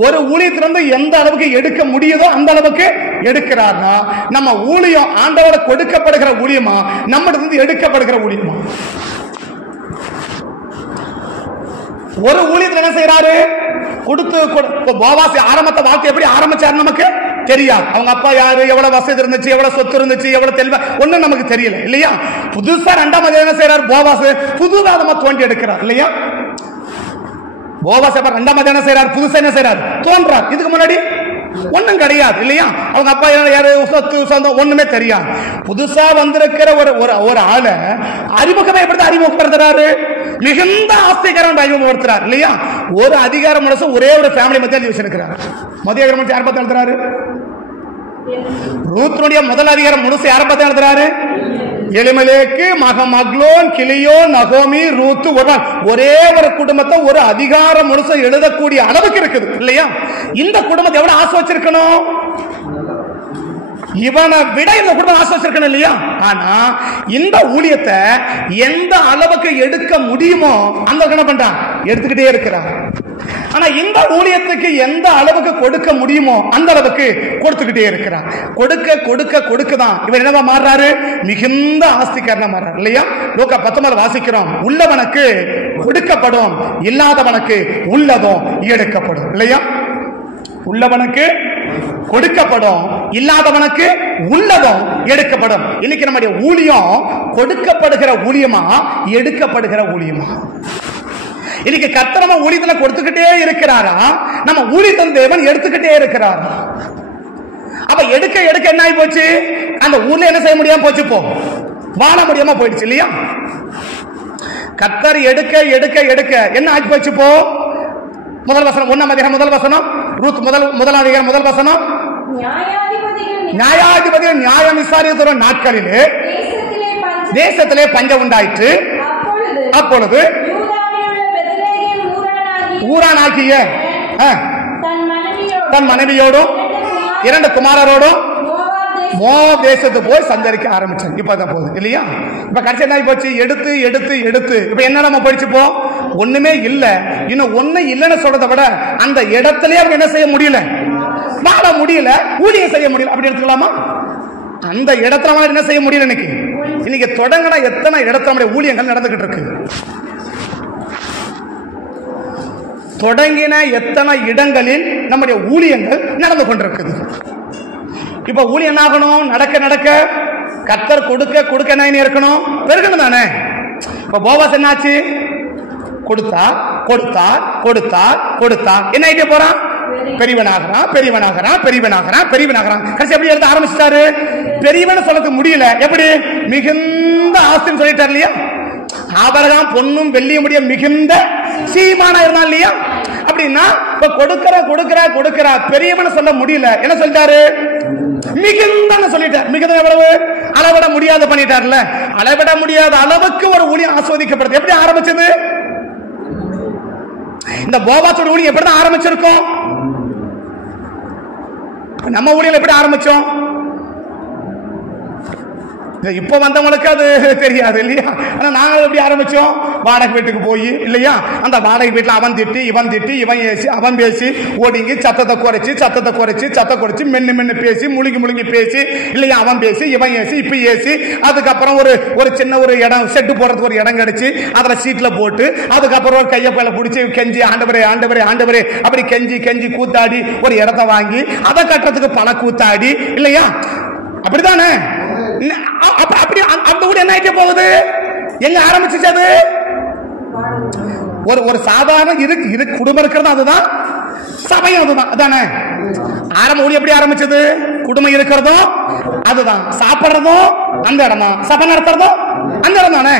ஒரு ஊழியத்திலிருந்து எந்த அளவுக்கு எடுக்க முடியுதோ அந்த அளவுக்கு எடுக்கிறார்னா நம்ம ஊழியம் ஆண்டவரை கொடுக்கப்படுகிற ஊழியமா, நம்மிடத்திலிருந்து எடுக்கப்படுகிற ஊழியமா? ஒரு ஊழியத்தில் என்ன செய்யறாரு? கொடுத்து போவாசி ஆரம்பத்தை வாழ்க்கை எப்படி ஆரம்பிச்சாரு நமக்கு தெரியாது. அவங்க அப்பா யாரு, எவ்வளவு வசதி இருந்துச்சு, எவ்வளவு சொத்து இருந்துச்சு, எவ்வளவு தெளிவா ஒண்ணும் நமக்கு தெரியல இல்லையா? புதுசா ரெண்டாம் என்ன செய்யறாரு? போவாசு புதுதாதமா தோண்டி எடுக்கிறார் இல்லையா? போவாசு ரெண்டாம் என்ன செய்யறாரு? புதுசா என்ன செய்யறாரு? தோன்றார். இதுக்கு முன்னாடி ஒண்ணும் கிடையாது இல்லையா? அவங்க அப்பா யாரு, சொத்து சொந்தம் ஒண்ணுமே தெரியாது. புதுசா வந்திருக்கிற ஒரு ஆளை அறிமுகமே எப்படி அறிமுகப்படுத்துறாரு? மிகுந்த ஆஸ்திகரம் அறிமுகப்படுத்துறாரு இல்லையா? ஒரு அதிகார மனசு ஒரே ஒரு ஃபேமிலி மத்தியில் வச்சிருக்கிறார். மத்திய மனசு யார் பத்தி எழுதுறாரு? ரூத்துடைய முதல் அதிகாரம் முழுசு யாரை பத்தி எழுதுறாரு? எலிமெலேக்கு, மகமக்லோன், கிலியோன், நகோமி, ரூத்து, ஒரே ஒரு குடும்பத்தை ஒரு அதிகார முழுச எழுதக்கூடிய அளவுக்கு இருக்குது இல்லையா? இந்த குடும்பத்தை எவ்வளவு ஆசை வச்சிருக்கணும்? இவனை விட இந்த குடும்பம் ஆசை வச்சிருக்கணும் இல்லையா? ஆனா இந்த ஊழியத்தை எந்த அளவுக்கு எடுக்க முடியுமோ அந்த என்ன பண்றான்? எடுத்துக்கிட்டே இருக்கிறான். ஆனா இந்த ஊழியத்துக்கு எந்த அளவுக்கு கொடுக்க முடியுமோ அந்த அளவுக்கு கொடுத்துக்கிட்டே இருக்கிறான். கொடுக்க கொடுக்க கொடுக்கதான் இவன் என்னவா மாறுறாரு? மிகுந்த ஆஸ்திகாரனா மாறுறாரு இல்லையா? லூக்கா 19 வாசிக்கிறோம். உள்ளவனுக்கு கொடுக்கப்படும், இல்லாதவனுக்கு உள்ளதும் எடுக்கப்படும் இல்லையா? உள்ளவனுக்கு கொடுக்கப்படும், இல்லாதவனுக்கு உள்ளதும் எடுக்கப்படும். இன்னைக்கு நம்முடைய ஊழியம் கொடுக்கப்படுகிற ஊழியமா, எடுக்கப்படுகிற ஊழியமா? இன்னைக்கு கர்த்தர் நம்ம ஊழியத்துல கொடுத்துக்கிட்டே இருக்கிறாரா, நம்ம ஊழியத்தின் தேவன் எடுத்துக்கிட்டே இருக்கிறாரா? அப்ப எடுக்க எடுக்க என்ன ஆகி போச்சு? அந்த ஊர்ல என்ன செய்ய முடியாம போச்சு, போ வாழ முடியாம போயிடுச்சு இல்லையா? கர்த்தர் எடுக்க எடுக்க எடுக்க என்ன ஆகி போச்சு? போ முதல் வசனம், 1ஆம் அதிகாரம் முதல் வசனம், ரூத் முதல் அதிகாரம் முதல் வசனம். நியாயாதிபதிகள் நியாயம் விசாரித்த நாட்களிலே தேசத்திலே பஞ்சம் உண்டாயிற்று. அப்பொழுது ஊரானாகிய தன் மனைவியோடும் 2 குமாரரோடும் மோவாப் தேசத்துக்கு போய் சந்தரிக்க ஆரம்பிச்சாங்க. இப்பதான் போகுது இல்லையா? இப்ப கடைசி என்ன போச்சு? எடுத்து எடுத்து எடுத்து இப்ப என்ன நம்ம போயிடுச்சு? போ ஒண்ணுமே இல்ல. இன்னும் ஒண்ணு இல்லைன்னு சொல்றதை விட அந்த இடத்திலே அவங்க என்ன செய்ய முடியல? வாழ முடியல, ஊழியம் செய்ய முடியல. அப்படி எடுத்துக்கலாமா? அந்த இடத்துல என்ன செய்ய முடியல? இன்னைக்கு தொடங்கின எத்தனை இடத்துல நம்முடைய ஊழியங்கள் நடந்துகிட்டு இருக்கு? தொடங்கின எத்தனை இடங்களில் நம்முடைய ஊழியங்கள் நடந்து கொண்டிருக்குது? இப்ப ஊழியம் என்ன ஆகணும்? நடக்க நடக்க கர்த்தர் கொடுக்க கொடுக்க என்ன இருக்கணும்? பெருகணும் தானே. இப்ப போவாஸ் என்னாச்சு? கொடுத்தார் கொடுத்தார் கொடுத்தார் கொடுத்தார், என்ன ஆயிட்டே போறான்? பெரியவனாகிறான் பெரியவனாகிறான் பெரியவனாகிறான் பெரியவனாகிறான். கடைசி எப்படி எழுத ஆரம்பிச்சிட்டாரு? பெரியவன் சொல்ல முடியல. எப்படி? மிகுந்த ஆஸ்தின்னு சொல்லிட்டார் இல்லையா? ஆபரகாம் பொன்னும் வெள்ளியும் முடிய மிகுந்த சீமானா இருந்தான் இல்லையா? அப்படின்னா இப்ப கொடுக்கிற கொடுக்கிற கொடுக்கிற பெரியவன் சொல்ல முடியல. என்ன சொல்லிட்டாரு? மிகுந்த சொல்லிட்டார். மிகுந்த எவ்வளவு? அளவிட முடியாத பண்ணிட்டார்ல. அளவிட முடியாத அளவுக்கு ஒரு ஊழியம் ஆஸ்வதிக்கப்படுது. எப்படி ஆரம்பிச்சது? இந்த போவாசோட ஊழியம் எப்படிதான் ஆரம்பிச்சிருக்கோம்? நம்ம ஊழியம் எப்படி ஆரம்பிச்சோம்? இப்ப வந்தவங்களுக்கு அது தெரியாது இல்லையா? ஆனா நாங்கள் எப்படி ஆரம்பிச்சோம்? வாடகை வீட்டுக்கு போய் இல்லையா, அந்த வாடகை வீட்டுல அவன் திட்டி இவன் திட்டி இவன் ஏசி அவன் பேசி ஒடுங்கி சத்தத்தை குறைச்சி மென்னு பேசி முழுங்கி பேசி இல்லையா, அவன் பேசி இவன் ஏசி இப்ப ஏசி, அதுக்கப்புறம் ஒரு சின்ன ஒரு இடம் செட்டு போறதுக்கு ஒரு இடம் கிடைச்சு அதுல சீட்ல போட்டு அதுக்கப்புறம் ஒரு கையப்பையில பிடிச்சி கெஞ்சி ஆண்டவரே அப்படி கெஞ்சி கூத்தாடி ஒரு இடத்த வாங்கி அதை கட்டுறதுக்கு பல கூத்தாடி இல்லையா, அப்படித்தானே? அப்படி அந்த ஊர் என்ன ஆயிட்டே போகுது? எங்க ஆரம்பிச்சு அது? ஒரு சாதாரண குடும்பம் இருக்கிறது அதுதான், சபையும் அதுதான். அதானே ஆரம்ப ஊழி எப்படி ஆரம்பிச்சது? குடும்பம் இருக்கிறதும் அதுதான், சாப்பிடுறதும் அந்த இடம் தான், சபை நடத்துறதும் அந்த இடம் தானே.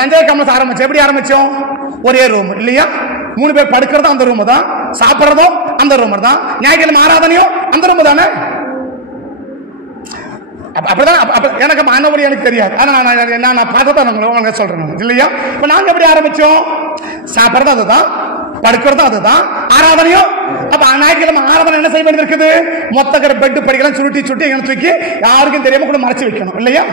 நஞ்சை கமலஸ் ஆரம்பிச்சு எப்படி ஆரம்பிச்சோம்? ஒரே ரூம் இல்லையா, 3 பேர் படுக்கிறதும் அந்த ரூம் தான், சாப்பிடுறதும் அந்த ரூம் தான், ஞாயிற்றுக்கிழமை ஆராதனையும் அந்த ரூம் தானே. அப்படிதான் எனக்கு மாணவரி எனக்கு தெரியாது, ஆனா நான் பார்த்ததான் உங்களுக்கு சொல்றேன் இல்லையா. இப்ப நாங்க எப்படி ஆரம்பிச்சோம்? சாப்பிடுறது அதுதான், படுக்கிறது அதுதான், ஆராதனையும். அப்ப ஞாயிற்றுக்கிழமை ஆராதனை என்ன செய்ய வேண்டியது இருக்குது? மொத்த பெட்டு படிக்கலாம் சுருட்டி எங்க தூக்கி யாருக்கும் தெரியாம கூட மறைச்சு வைக்கணும் இல்லையா.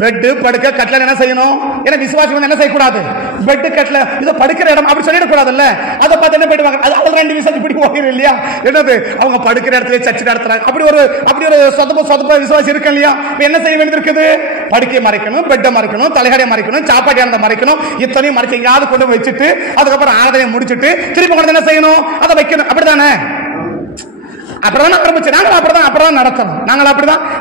பெட்டு படுக்க கட்டல என்ன செய்யணும்? ஏன்னா விசுவாசி வந்து என்ன செய்யக்கூடாது? பெட்டு கட்டல இது படுக்கிற இடம் அப்படி சொல்லிடக்கூடாதுல்ல. அதை பார்த்து என்ன போயிடுவாங்க, அது 2 விசுவாசி இப்படி போயிடும் இல்லையா. என்னது அவங்க படுக்கிற இடத்துல சர்ச்சை நடத்துறாங்க, அப்படி ஒரு சொதப்ப விசுவாசி இருக்கு இல்லையா. என்ன செய்ய வேண்டியது இருக்குது? படுக்கையை மறைக்கணும், பெட்டை மறைக்கணும், தலைகடையை மறைக்கணும், சாப்பாடு அந்த மறைக்கணும், இத்தனையும் மறைச்சு எங்கேயாவது கொண்டு வச்சுட்டு அதுக்கப்புறம் ஆராதனையை முடிச்சுட்டு திருப்பி கொண்டு என்ன செய்யணும்? அதை வைக்கணும். அப்படித்தானே? அப்படிதான் ஆரம்பிச்சு நாங்கள் அப்படிதான் நடத்தணும். நாங்கள்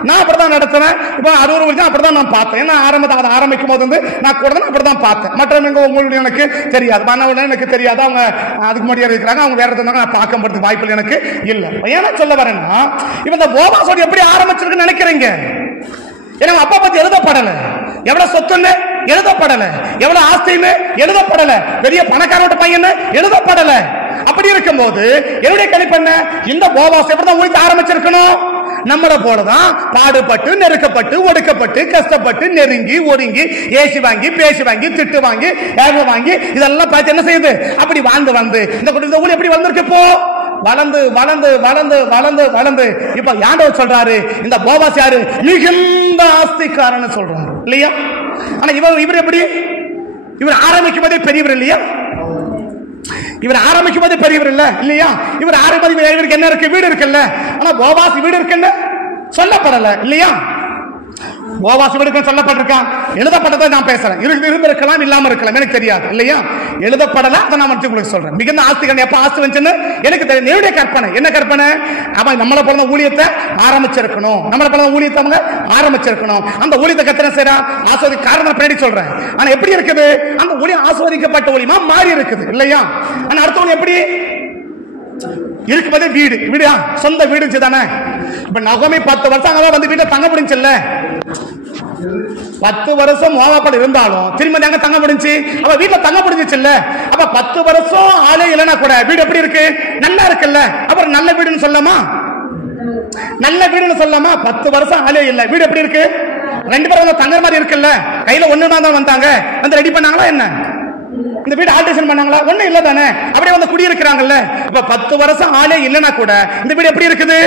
நான் அப்படிதான் நடத்துறேன். இப்போ 60 வருஷம் அப்படிதான் நான் பார்த்தேன். ஏன்னா அதை ஆரம்பிக்கும் போது வந்து நான் கூட அப்படிதான் பார்த்தேன். மற்றவங்க உங்களுடைய எனக்கு தெரியாது, மன்னவன எனக்கு தெரியாது, அவங்க அதுக்கு முன்னாடியே இருக்கிறாங்க, அவங்க வேற இருந்தாங்க, நான் பார்க்க போறதுக்கு வாய்ப்பு எனக்கு இல்லை. ஏன்னா சொல்ல வரேன்னா இப்ப இந்த போவாசோடு எப்படி ஆரம்பிச்சிருக்குன்னு நினைக்கிறீங்க? ஏன்னா அப்பா பத்தி எழுதப்படல, எவ்வளவு சொத்துன்னு எழுதப்படல, எவ்வளவு ஆஸ்தின்னு எழுதப்படல, பெரிய பணக்காரோட பையன் எழுதப்படல. அப்படி இருக்கும்போது என்னுடைய கணிப்பென்ன? இந்த போவாஸ் எப்படிதான் ஊழியத்தை ஆரம்பிச்சிருக்கணும்? நம்மளை போலதான் பாடுபட்டு நெருக்கப்பட்டு ஒடுக்கப்பட்டு கஷ்டப்பட்டு நெருங்கி ஒடுங்கி ஏசி வாங்கி பேசி வாங்கி திட்டு வாங்கி ஏக வாங்கி இதெல்லாம் பார்த்து என்ன செய்யுது? அப்படி வந்து இந்த ஊழியம் எப்படி வந்திருக்கு? இப்போ வளர்ந்து இப்ப ஆண்டவர் சொல்றாரு, இந்த போவாஸ் யாரு? மிகுந்த ஆஸ்திக்காரன்னு சொல்றாரு இல்லையா. ஆனா இவர் எப்படி? இவர் ஆரம்பிக்கும் போதே பெரியவர் இல்லையா. இவர் ஆரம்பிக்கும் போது பெரியவர் இல்லையா. இவர் ஆரம்பிக்கும் இவருக்கு என்ன இருக்கு? வீடு இருக்குல்ல. ஆனா போவாஸ் வீடு இருக்குன்னு சொல்லப்படல இல்லையா. போவாஸ் வீடு சொல்லப்பட்டிருக்கான், எழுதப்பட்டதை நான் பேசுறேன். இருக்கலாம் இல்லாம இருக்கலாம், எனக்கு தெரியாது இல்லையா. எழுதப்படல, அதை நான் உங்களுக்கு சொல்றேன். மிகுந்த ஆஸ்திகன் எப்ப ஆஸ்தி வந்துச்சுன்னு எனக்கு தெரியும். என்னுடைய கற்பனை என்ன கற்பனை? அவன் நம்மளை போல ஊழியத்தை ஆரம்பிச்சிருக்கணும், அவங்க ஆரம்பிச்சிருக்கணும். அந்த ஊழியத்தை கத்தனை செய்யறான், ஆஸ்வதி காரணம் பின்னாடி சொல்றேன். ஆனா எப்படி இருக்குது? அந்த ஊழியம் ஆஸ்வதிக்கப்பட்ட ஊழியமா மாறி இருக்குது இல்லையா. ஆனா அடுத்தவங்க எப்படி இருக்கும்போது வீடு சொந்த வீடு தானே. இப்ப நகோமி 10 வருஷம் அங்கதான் வந்து வீட்டுல தங்க முடிஞ்சுல்ல. 10 வருஷம் மோவாப்பாடு இருந்தாலும் திரும்ப அங்க தங்க முடிஞ்சு, அவ வீட்டுல தங்க முடிஞ்சிச்சு இல்ல. அப்ப 10 வருஷம் ஆளே இல்லைன்னா கூட வீடு எப்படி இருக்கு? நல்லா இருக்குல்ல. அப்புறம் நல்ல வீடுன்னு சொல்லலாமா? நல்ல வீடுன்னு சொல்லலாமா? 10 வருஷம் ஆளே இல்ல, வீடு எப்படி இருக்கு? 2 பேரும் தங்குற மாதிரி இருக்குல்ல. கையில ஒண்ணுதான் தான் வந்தாங்க, வந்து ரெடி பண்ணாங்களா என்ன? இந்த வீடு ஆல்டரேஷன் பண்ணாங்களா? ஒண்ணும் இல்ல தானே. அப்படியே வந்து குடியிருக்கிறாங்கல்ல. இப்ப 10 வருஷம் ஆளே இல்லைன்னா கூட இந்த வீடு எப்படி இருக்குது?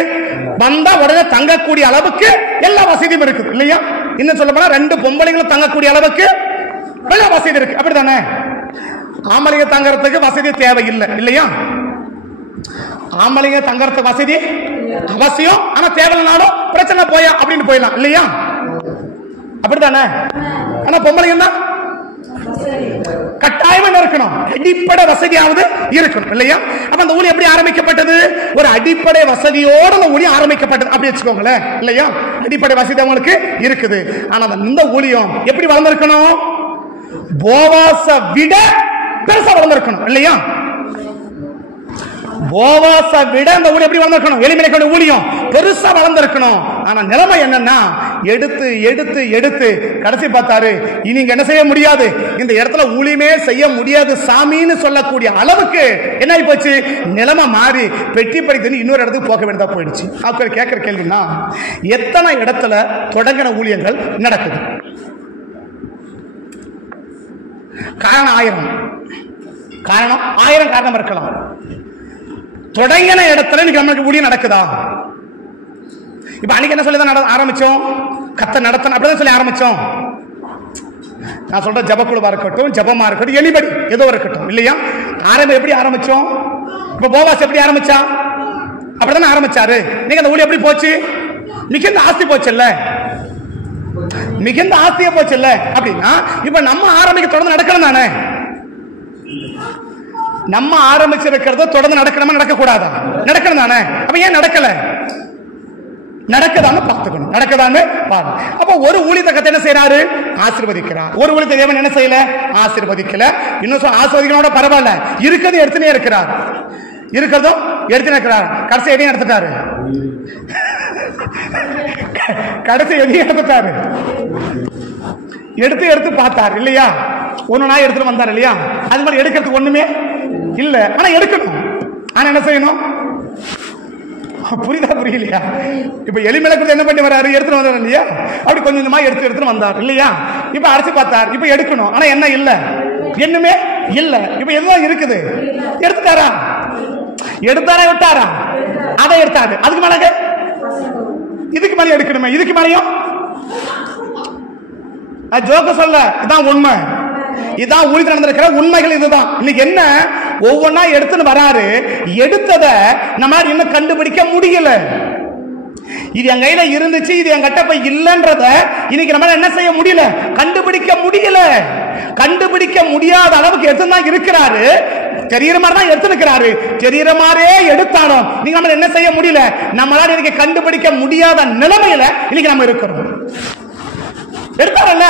வந்தா உடனே தங்கக்கூடிய அளவுக்கு எல்லா வசதியும் இருக்குது இல்லையா. இன்னும் சொல்ல போனா 2 பொம்பளைங்களும் தங்கக்கூடிய அளவுக்கு எல்லா வசதி இருக்கு. அப்படித்தானே? ஆம்பளைங்க தங்கறதுக்கு வசதி தேவை இல்லை இல்லையா. ஆம்பளைங்க தங்கறதுக்கு வசதி அவசியம், ஆனா தேவையில்லைனாலும் பிரச்சனை போயா அப்படின்னு போயிடலாம் இல்லையா. அப்படித்தானே? ஆனா பொம்பளைங்க தான் கட்டாயமா இருக்கணும், அடிப்படை வசதியாவது இருக்கணும் இல்லையா. அப்ப அந்த ஊழியம் எப்படி ஆரம்பிக்கப்பட்டது? ஒரு அடிப்படை வசதியோட அந்த ஊழியம் ஆரம்பிக்கப்பட்டது அப்படி வச்சுக்கோங்களேன் இல்லையா. அடிப்படை வசதி அவங்களுக்கு இருக்குது. ஆனா இந்த ஊழியம் எப்படி வளர்ந்திருக்கணும்? போவாச விட பெருசா வளர்ந்திருக்கணும் இல்லையா. போவாச விட அந்த ஊழியம் எப்படி வளர்ந்திருக்கணும்? எளிமையான ஊழியம் பெருசா வளர்ந்திருக்கணும். ஆனா நிலைமை என்னன்னா, எடுத்து எடுத்து எடுத்து கடைசி பார்த்தாரு, இனி என்ன செய்ய முடியாது, இந்த இடத்துல ஊழியமே செய்ய முடியாது சாமின்னு சொல்லக்கூடிய அளவுக்கு என்ன ஆகி போச்சு, நிலைமை மாறி பெட்டி படித்து இன்னொரு இடத்துக்கு போக வேண்டியதா போயிடுச்சு. அப்ப கேட்கிற கேள்வினா, எத்தனை இடத்துல தொடங்கின ஊழியங்கள் நடக்குது? காரணம் 1000 காரணம் இருக்கலாம். தொடங்கின இடத்துல நம்மளுக்கு ஊழியம் நடக்குதா? இப்ப அன்னைக்கு என்ன சொல்லி தான் ஆரம்பிச்சோம், கத்த நடத்தணும் அப்படிதான் சொல்லி ஆரம்பிச்சோம். நான் சொல்றேன், ஜபக்குழுவா இருக்கட்டும், ஜபமா இருக்கட்டும், எலிபடி ஏதோ இருக்கட்டும் இல்லையா, எப்படி ஆரம்பிச்சோம்? இப்ப போவாஸ் எப்படி ஆரம்பிச்சா? அப்படித்தானே ஆரம்பிச்சாரு. நீங்க அந்த ஊழியம் எப்படி போச்சு? மிகுந்த ஆஸ்தி போச்சுல்ல, மிகுந்த ஆஸ்தியா போச்சுல்ல. அப்படின்னா இப்ப நம்ம ஆரம்பிக்க தொடர்ந்து நடக்கணும் தானே? நம்ம ஆரம்பிச்சிருக்கிறத தொடர்ந்து நடக்கணுமா நடக்க கூடாதா? நடக்கணும் தானே? அப்ப ஏன் நடக்கல? நடக்குதான்னு பார்த்துக்கணும், நடக்குதான்னு பாரு. அப்ப ஒரு ஊழியத்தை கத்த என்ன செய்யறாரு, ஆசீர்வதிக்கிறார். ஒரு ஊழியத்தை தேவன் என்ன செய்யல, ஆசீர்வதிக்கல. இன்னும் ஆசீர்வதிக்கனோட பரவாயில்ல, இருக்கிறது எடுத்துனே இருக்கிறார், இருக்கிறதும் எடுத்துனே இருக்கிறார். கடைசி எதையும் எடுத்துட்டாரு, கடைசி எதையும் எடுத்துட்டாரு, எடுத்து எடுத்து பார்த்தார் இல்லையா, ஒன்னு நாய் எடுத்துட்டு வந்தார் இல்லையா, அது மாதிரி எடுக்கிறதுக்கு ஒண்ணுமே இல்ல. ஆனா எடுக்கணும். ஆனா என்ன செய்யணும், புரியுதா புரியலையா? இப்ப எலிமேல என்ன பண்ணி வராரு, எடுத்துட்டு வந்தார் இல்லையா, அப்படி கொஞ்சம் கொஞ்சமா எடுத்து வந்தார் இல்லையா. இப்ப அரைச்சு பார்த்தார், இப்ப எடுக்கணும். ஆனா என்ன இல்ல, என்னமே இல்ல. இப்ப எதுவும் இருக்குது, எடுத்துட்டாரா, எடுத்தாரா விட்டாரா? அதை எடுத்தாரு. அதுக்கு மேல இதுக்கு மேல எடுக்கணுமே, இதுக்கு மேலையும் ஜோக்க சொல்ல, இதான் உண்மை, இதான் ஊழியத்தில் நடந்திருக்கிற உண்மைகள். இதுதான் இன்னைக்கு என்ன, ஒவ்வொன்னா எடுத்துன்னு வராரு. எடுத்தத நம்ம இன்னும் கண்டுபிடிக்க முடியல. இது என் கையில இருந்துச்சு, இது என் கட்ட போய் இல்லன்றத இன்னைக்கு நம்ம என்ன செய்ய முடியல, கண்டுபிடிக்க முடியல. கண்டுபிடிக்க முடியாத அளவுக்கு எடுத்துதான் இருக்கிறாரு. தெரியற மாதிரி தான் எடுத்துக்கிறாரு. தெரியற மாதிரியே எடுத்தாலும் நீங்க நம்ம என்ன செய்ய முடியல, நம்மளால இன்னைக்கு கண்டுபிடிக்க முடியாத நிலைமையில இன்னைக்கு நம்ம இருக்கிறோம். எடுத்தாரல்ல,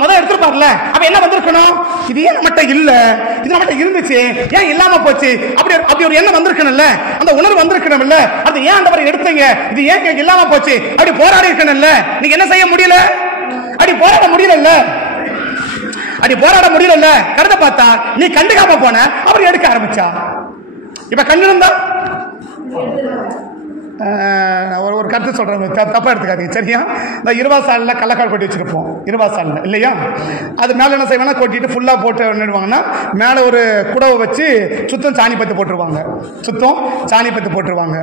முதல் எடுத்திருப்பார்ல, அப்ப என்ன வந்திருக்கணும், இது ஏன் நம்மகிட்ட இல்ல, இது நம்மகிட்ட இருந்துச்சு, ஏன் இல்லாம போச்சு, அப்படி ஒரு எண்ணம் வந்திருக்கணும்ல, அந்த உணர்வு வந்திருக்கணும்ல. அது ஏன் ஆண்டவர் எடுத்தீங்க, இது ஏன் இல்லாம போச்சு, அப்படி போராடி இருக்கணும்ல. நீங்க என்ன செய்ய முடியல, அப்படி போராட முடியல, அப்படி போராட முடியல. கடந்த பார்த்தா நீ கண்டுக்காம போன, அவர் எடுக்க ஆரம்பிச்சா. இப்ப கண்டு இருந்தா ஒரு கருத்து சொல்றேன், தப்பா எடுத்துக்காதீங்க சரியா. இந்த 20 சால்ல கள்ளக்கால் கொட்டி வச்சிருப்போம், 20 சால்ல இல்லையா. அது மேல என்ன செய்வாங்கன்னா, கொட்டிட்டு ஃபுல்லா போட்டு நிடுவாங்கன்னா, மேல ஒரு குடவை வச்சு சுத்தம் சாணி பத்து போட்டுருவாங்க, சுத்தம் சாணி பத்து போட்டுருவாங்க.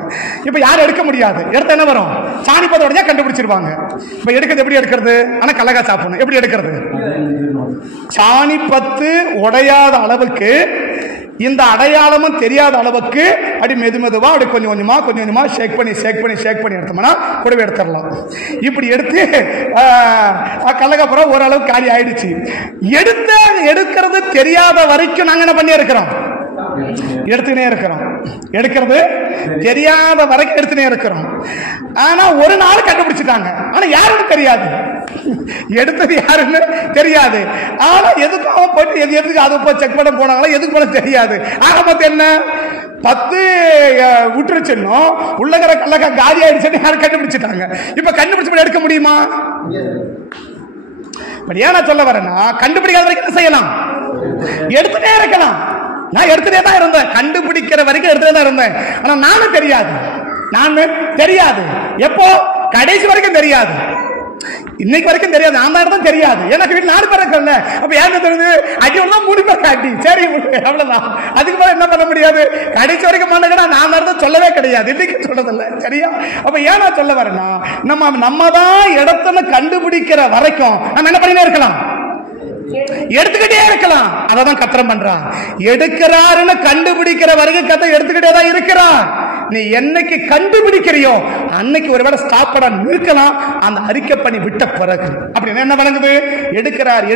இப்ப யாரும் எடுக்க முடியாது. எடுத்த என்ன வரும், சாணி பத்து உடனே கண்டுபிடிச்சிருவாங்க. இப்ப எடுக்கிறது எப்படி எடுக்கிறது, ஆனா கள்ளக்காய் சாப்பிடணும். எப்படி எடுக்கிறது, சாணி பத்து உடையாத அளவுக்கு, இந்த அடையாளமும் தெரியாத அளவுக்கு அப்படி மெதுவா அப்படி கொஞ்சம் கொஞ்சமா ஷேக் பண்ணி எடுத்தோம்னா கூடவே எடுத்துடலாம். இப்படி எடுத்து கள்ளக்கப்புறம் ஓரளவுக்கு காலி ஆயிடுச்சு. எடுக்கிறது தெரியாத வரைக்கும் நாங்க என்ன பண்ணி இருக்கிறோம், எடுத்துனே இருக்கிறோம். எடுக்கிறது தெரியாத வரைக்கும் எடுத்துனே இருக்கிறோம். ஆனா ஒரு நாள் கண்டுபிடிச்சிட்டாங்க, ஆனா யாருன்னு தெரியாது, எடுத்தது யாருன்னு தெரியாது. ஆனா எதுக்கும் போயிட்டு எதுக்கு அது போய் செக் பண்ண போனாங்களா, எதுக்கு போன தெரியாது. ஆரம்பத்து என்ன 10 விட்டுருச்சுன்னு உள்ளகிற கள்ளக்கா காலி ஆயிடுச்சுன்னு யாரும் கண்டுபிடிச்சிட்டாங்க. இப்ப கண்டுபிடிச்சு எடுக்க முடியுமா? ஏன் நான் சொல்ல வரேன்னா, கண்டுபிடிக்காத வரைக்கும் என்ன செய்யலாம், எடுத்துட்டே இருக்கலாம். நான் எடுத்துட்டே தான் இருந்தேன், கண்டுபிடிக்கிற வரைக்கும் எடுத்துட்டே தான் இருந்தேன். ஆனா நானும் தெரியாது. எப்போ, கடைசி வரைக்கும் தெரியாது, இன்னைக்கு வரைக்கும் தெரியாது. நான் தான் தெரியாது, எனக்கு வீட்டில் 4 பேர் இருக்கல. அப்ப யாருக்கு தெரியுது, அடி ஒண்ணா 3 பேர் அடி, சரி அவ்வளவுதான். அதுக்கு மேல என்ன பண்ண முடியாது. கடைசி வரைக்கும் பண்ண நான் தான் சொல்லவே கிடையாது, இன்னைக்கு சொல்றதில்ல சரியா. அப்ப ஏன் நான் சொல்ல வரேன்னா, நம்ம தான் இடத்துல கண்டுபிடிக்கிற வரைக்கும் நம்ம என்ன பண்ணினே இருக்கலாம், எடுத்துக்கிட்டே இருக்கலாம். அதான் கத்திரம் பண்றான். எடுக்கிறாருன்னு கண்டுபிடிக்கிற வரைக்கும் கத்த எடுத்துக்கிட்டே தான் இருக்கிறான். நீ என்னைக்கு கண்டுபிடிக்கிறியோ அன்னைக்கு ஒருவேளை ஸ்டாப் பண்ண நிற்கலாம். அந்த அறிக்கை பண்ணி விட்ட பிறகு அப்படின்னு என்ன வழங்குது, எடுக்கிறார்.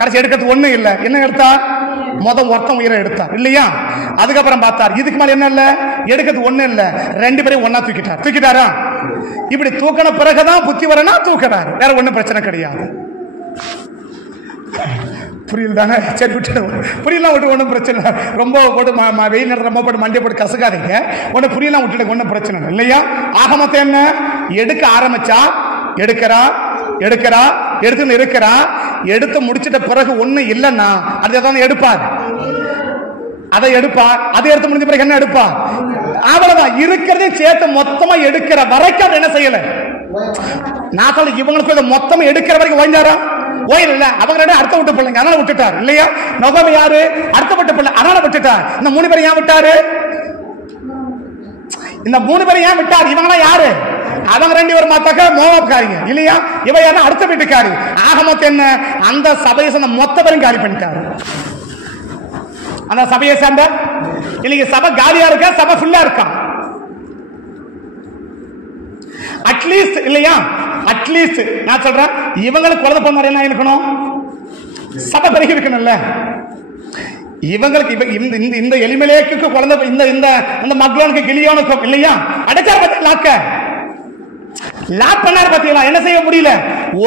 கடைசி எடுக்கிறது ஒண்ணு இல்ல. என்ன எடுத்தார், ஒருத்தன் உயிரை எடுத்தார் இல்லையா. அதுக்கப்புறம் பார்த்தார், இதுக்கு மேல என்ன இல்ல, எடுக்கிறது ஒண்ணு இல்ல, 2 பேரையும் ஒன்னா தூக்கிட்டாரா. இப்படி தூக்கின பிறகுதான் புத்தி வரனா தூக்கிறாரு, வேற ஒண்ணும் பிரச்சனை கிடையாது. புரியல தானே? சரி விட்டுடும். புரியலாம் விட்டு ஒன்றும் பிரச்சனை இல்லை. ரொம்ப போட்டு வெயில் நேரத்தில் ரொம்ப போட்டு மண்டியை போட்டு கசக்காதீங்க. ஒன்றும் புரியலாம் விட்டுடுங்க, ஒன்றும் பிரச்சனை இல்லை இல்லையா? ஆக மொத்தம் என்ன? எடுக்க ஆரம்பிச்சா எடுக்கிறா எடுக்கிறா எடுத்துன்னு இருக்கிறா. எடுத்து முடிச்சிட்ட பிறகு ஒன்றும் இல்லைன்னா அதை எடுப்பார், அதை எடுப்பார். அதை எடுத்து முடிஞ்ச பிறகு என்ன எடுப்பார்? அவ்வளவுதான். இருக்கிறதே சேர்த்து மொத்தமா எடுக்கிற வரைக்கும் என்ன செய்யல. நான் சொல்ல இவங்களுக்கு மொத்தமா எடுக்கிற வரைக்கும் ஓய்ந்தாரா? ஓயில அவங்க அடுத்த விட்டு பிள்ளைங்க அதனால விட்டுட்டார் இல்லையா? நொகோமி யாரு? அடுத்த விட்டு பிள்ளை அதனால விட்டுட்டார். இந்த 3 பேரை ஏன் விட்டாரு? இந்த 3 பேரை ஏன் விட்டார்? இவங்களா யாரு? அவங்க 2 பேரும் மாத்தாக்க மோவாப்காரிங்க இல்லையா? இவ யாரும் அடுத்த வீட்டுக்காரி. ஆக மொத்தம் என்ன? அந்த சபையை சேர்ந்த மொத்த பேரும் காலி பண்ணிட்டாரு. அந்த சபையை சேர்ந்த இன்னைக்கு சபை காலியா இருக்கா? சபை ஃபுல்லா இருக்கா? அட்லீஸ்ட் இல்லையா? அட்லீஸ்ட் நான் சொல்றேன், இவங்களுக்கு குழந்தை பொண்ணு என்ன இருக்கணும்? சபை பெருகி இருக்கணும்ல. இவங்களுக்கு இந்த எலிமெலேக்கு குழந்தை, இந்த மக்லோனுக்கு கிளியோனுக்கும் இல்லையா அடைச்சார் லாக்க லாக் பண்ணார். பாத்தீங்களா? என்ன செய்ய முடியல?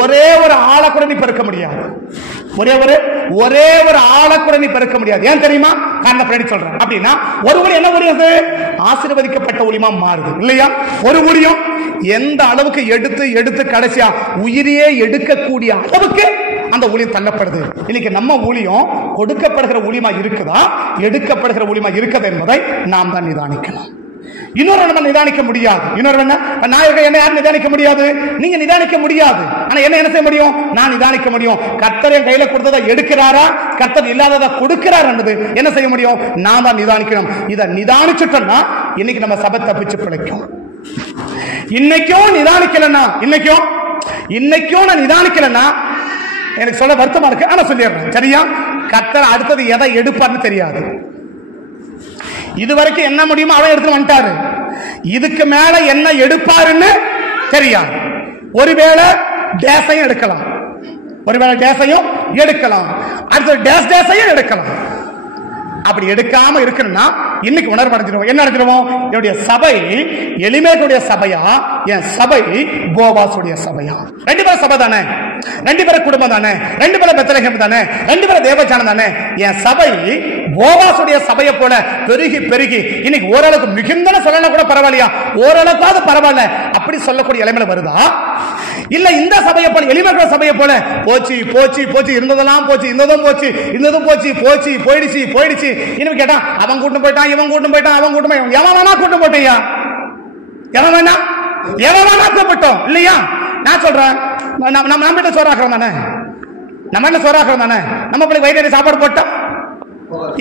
ஒரே ஒரு ஆளை கூட நீ பெருக்க முடியாது. ஒரே ஒரு ஆளை கூட நீ பெருக்க முடியாது. ஏன் தெரியுமா? காரணம் சொல்றேன். அப்படின்னா ஒரு ஊழியம் என்ன ஊழியம்? ஆசீர்வதிக்கப்பட்ட ஊழியமா மாறுது இல்லையா? ஒரு ஊழியம் எந்த அளவுக்கு எடுத்து எடுத்து கடைசியா உயிரையே எடுக்கக்கூடிய அளவுக்கு அந்த ஊழியம் தள்ளப்படுது. இன்னைக்கு நம்ம ஊழியம் கொடுக்கப்படுகிற ஊழியமா இருக்குதா, எடுக்கப்படுகிற ஊழியமா இருக்குது என்பதை நாம் தான் நிதானிக்கணும். இன்னொரு நம்ம நிதானிக்க முடியாது. இன்னொரு என்ன யாரும் நிதானிக்க முடியாது. நீங்க நிதானிக்க முடியாது. ஆனா என்ன செய்ய முடியும்? நான் நிதானிக்க முடியும். கர்த்தர் என் கையில கொடுத்ததை எடுக்கிறாரா, கர்த்தர் இல்லாததை கொடுக்கிறார் என்பது என்ன செய்ய முடியும்? நாம தான் நிதானிக்கணும். இதை நிதானிச்சுட்டோம்னா இன்னைக்கு நம்ம சபை தப்பிச்சு பிழைக்கும். இன்னைக்கும் நிதானிக்கலன்னா இன்னைக்கும் நான் நிதானிக்கலன்னா எனக்கு சொல்ல வருத்தமா இருக்கு. ஆனா சொல்லிடுறேன் சரியா? கர்த்தர் அடுத்தது எதை எடுப்பார்னு தெரியாது. இதுவரைக்கும் என்ன முடியுமோ அவன் எடுத்து வந்துட்டாரு. இதுக்கு மேல என்ன எடுப்பாருன்னு தெரியாது. ஒருவேளை டேஸையும் எடுக்கலாம், அடுத்த டேஸையும் எடுக்கலாம். அப்படி எடுக்காம இருக்கணும்னா இன்னைக்கு உணர்வடைஞ்சிருவோம். என்ன அடைஞ்சிருவோம்? என்னுடைய சபை எலிமேலுடைய சபையா, என் சபை போவாசுடைய சபையா? 2 பேரும் சபை தானே, 2 பேரும் குடும்பம் தானே, 2 பேரும் பெத்லகேம் தானே, 2 பேரும் தேவஜானம் தானே. என் சபை போவாசுடைய சபையை போல பெருகி பெருகி இன்னைக்கு ஓரளவுக்கு மிகுந்தன சொல்லலாம் கூட பரவாயில்லையா, ஓரளவுக்காவது பரவாயில்ல அப்படி சொல்லக்கூடிய நிலைமையில வருதா? இல்ல இந்த சபையை போல எலிமேலுடைய சபையை போல போச்சு போச்சு போச்சு, இருந்ததெல்லாம் போச்சு, இருந்ததும் போச்சு, இருந்ததும் போச்சு, போச்சு போயிடுச்சு போயிடுச்சு. இன்னும் கேட்டா அவன் கூட்டு போயிட்டான், இவன் கூட்டு போயிட்டான், அவன் கூட்டு போய் எவன் வேணா கூட்டு போட்டியா, எவன் வேணா கூப்பிட்டோம் இல்லையா? நான் சொல்றேன், நம்ம வீட்டை சோறாக்குறோம் தானே, நம்ம வீட்டுல சோறாக்குறோம் தானே, நம்ம பிள்ளைக்கு வயிறு சாப்பாடு போட்டோம்.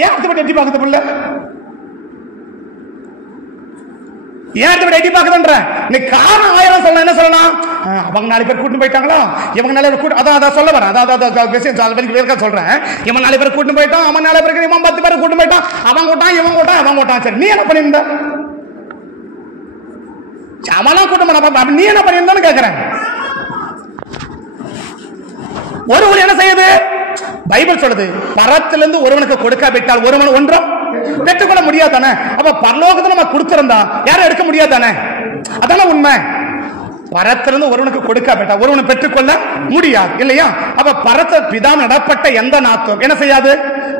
ஏன் அடுத்த எட்டி பாக்குது பிள்ளை? ஏன் அடுத்த எட்டி பாக்குதுன்ற நீ காரணம் 1000 சொல்லணும். என்ன சொல்லணும்? அவங்க 4 பேர் கூட்டு போயிட்டாங்களா, இவங்க 4 பேர் கூட்டு, அதான் சொல்ல வரேன், அதான் விஷயம் சொல்றேன். இவன் 4 பேர் கூட்டு போயிட்டான், அவன் 4 பேருக்கு இவன் 10 பேர் கூட்டு போயிட்டான், அவன் கூட்டான், இவன் கூட்டான், அவன் கூட்டான். சரி நீ என்ன பண்ணியிருந்த? அவனா கூட்டம் நீ என்ன பண்ணியிருந்தான்னு கேட்கிறேன். ஒரு ஊழியம் என்ன செய்யுது? பைபிள் சொல்லுது, பரத்திலிருந்து ஒருவனுக்கு கொடுக்காவிட்டால் ஒருவன் ஒன்றும் பெற்றுக்கொள்ள முடியாதானே. அப்ப பரலோகத்தை நம்ம கொடுத்திருந்தா யாரும் எடுக்க முடியாதானே. அதான உண்மை. பரத்திலிருந்து ஒருவனுக்கு கொடுக்காவிட்டால் ஒருவனை பெற்றுக்கொள்ள முடியாது இல்லையா? அப்ப பரத்த பிதா நடப்பட்ட எந்த நாத்தும் என்ன செய்யாது?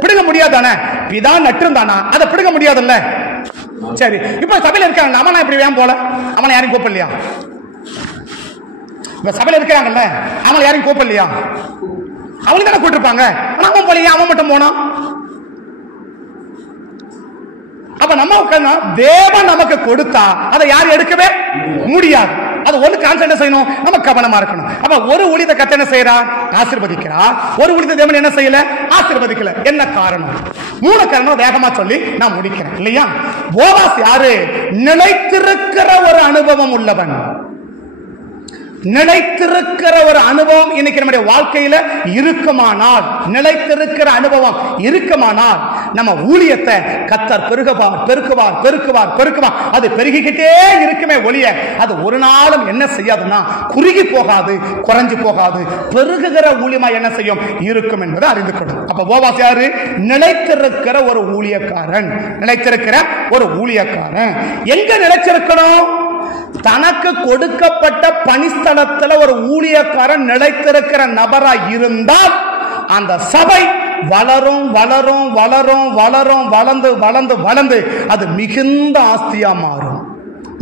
பிடுங்க முடியாதானே. பிதா நட்டிருந்தானா அதை பிடுங்க முடியாதுல்ல. சரி, இப்ப சபையில இருக்காங்க, அவனா இப்படி ஏன் போல? அவனை யாரையும் கூப்பிடலையா? இப்ப சபையில இருக்கிறாங்கல்ல, அவனை யாரையும் கூப்பிடலையா? அவனுக்கு தானே கூட்டிருப்பாங்க. ஆனா அவன் போலியா, அவன் மட்டும் போனான். அப்ப நம்ம தேவன் நமக்கு கொடுத்தா அதை யாரும் எடுக்கவே முடியாது. அது ஒண்ணு கான்சென்ட்ரேட் செய்யணும், நம்ம கவனமா இருக்கணும். அப்ப ஒரு ஊழியத்தை கர்த்தர் என்ன செய்யறா? ஆசீர்வதிக்கிறா. ஒரு ஊழியத்தை தேவன் என்ன செய்யல? ஆசீர்வதிக்கல. என்ன காரணம்? 3 காரணம் வேகமா சொல்லி நான் முடிக்கிறேன் இல்லையா? போவாஸ் யாரு? நிலைத்திருக்கிற ஒரு அனுபவம் உள்ளவன். நிலைத்திருக்கிற ஒரு அனுபவம் இன்னைக்கு நம்முடைய வாழ்க்கையில இருக்குமானால், நிலைத்திருக்கிற அனுபவம் இருக்குமானால் நம்ம ஊழியத்தை கர்த்தர் பெருக்குவார். அது பெருகிக்கிட்டே இருக்குமே ஒழிய அது ஒரு நாளும் என்ன செய்யாதுன்னா குறுகி போகாது, குறைஞ்சு போகாது. பெருகுகிற ஊழியமா என்ன செய்யும்? இருக்கும் என்பதை அறிந்து கொள்ளும். அப்ப போவாஸ் யாரு? நிலைத்திருக்கிற ஒரு ஊழியக்காரன். எங்க நிலைச்சிருக்கணும்? தனக்கு கொடுக்கப்பட்ட பணிஸ்தலத்தில் ஒரு ஊழியக்காரன் நிலைத்திருக்கிற நபராய் இருந்தால் அந்த சபை வளரும் வளரும் வளரும் வளரும் வளர்ந்து வளர்ந்து வளர்ந்து அது மிகுந்த ஆஸ்தியா மாறும்,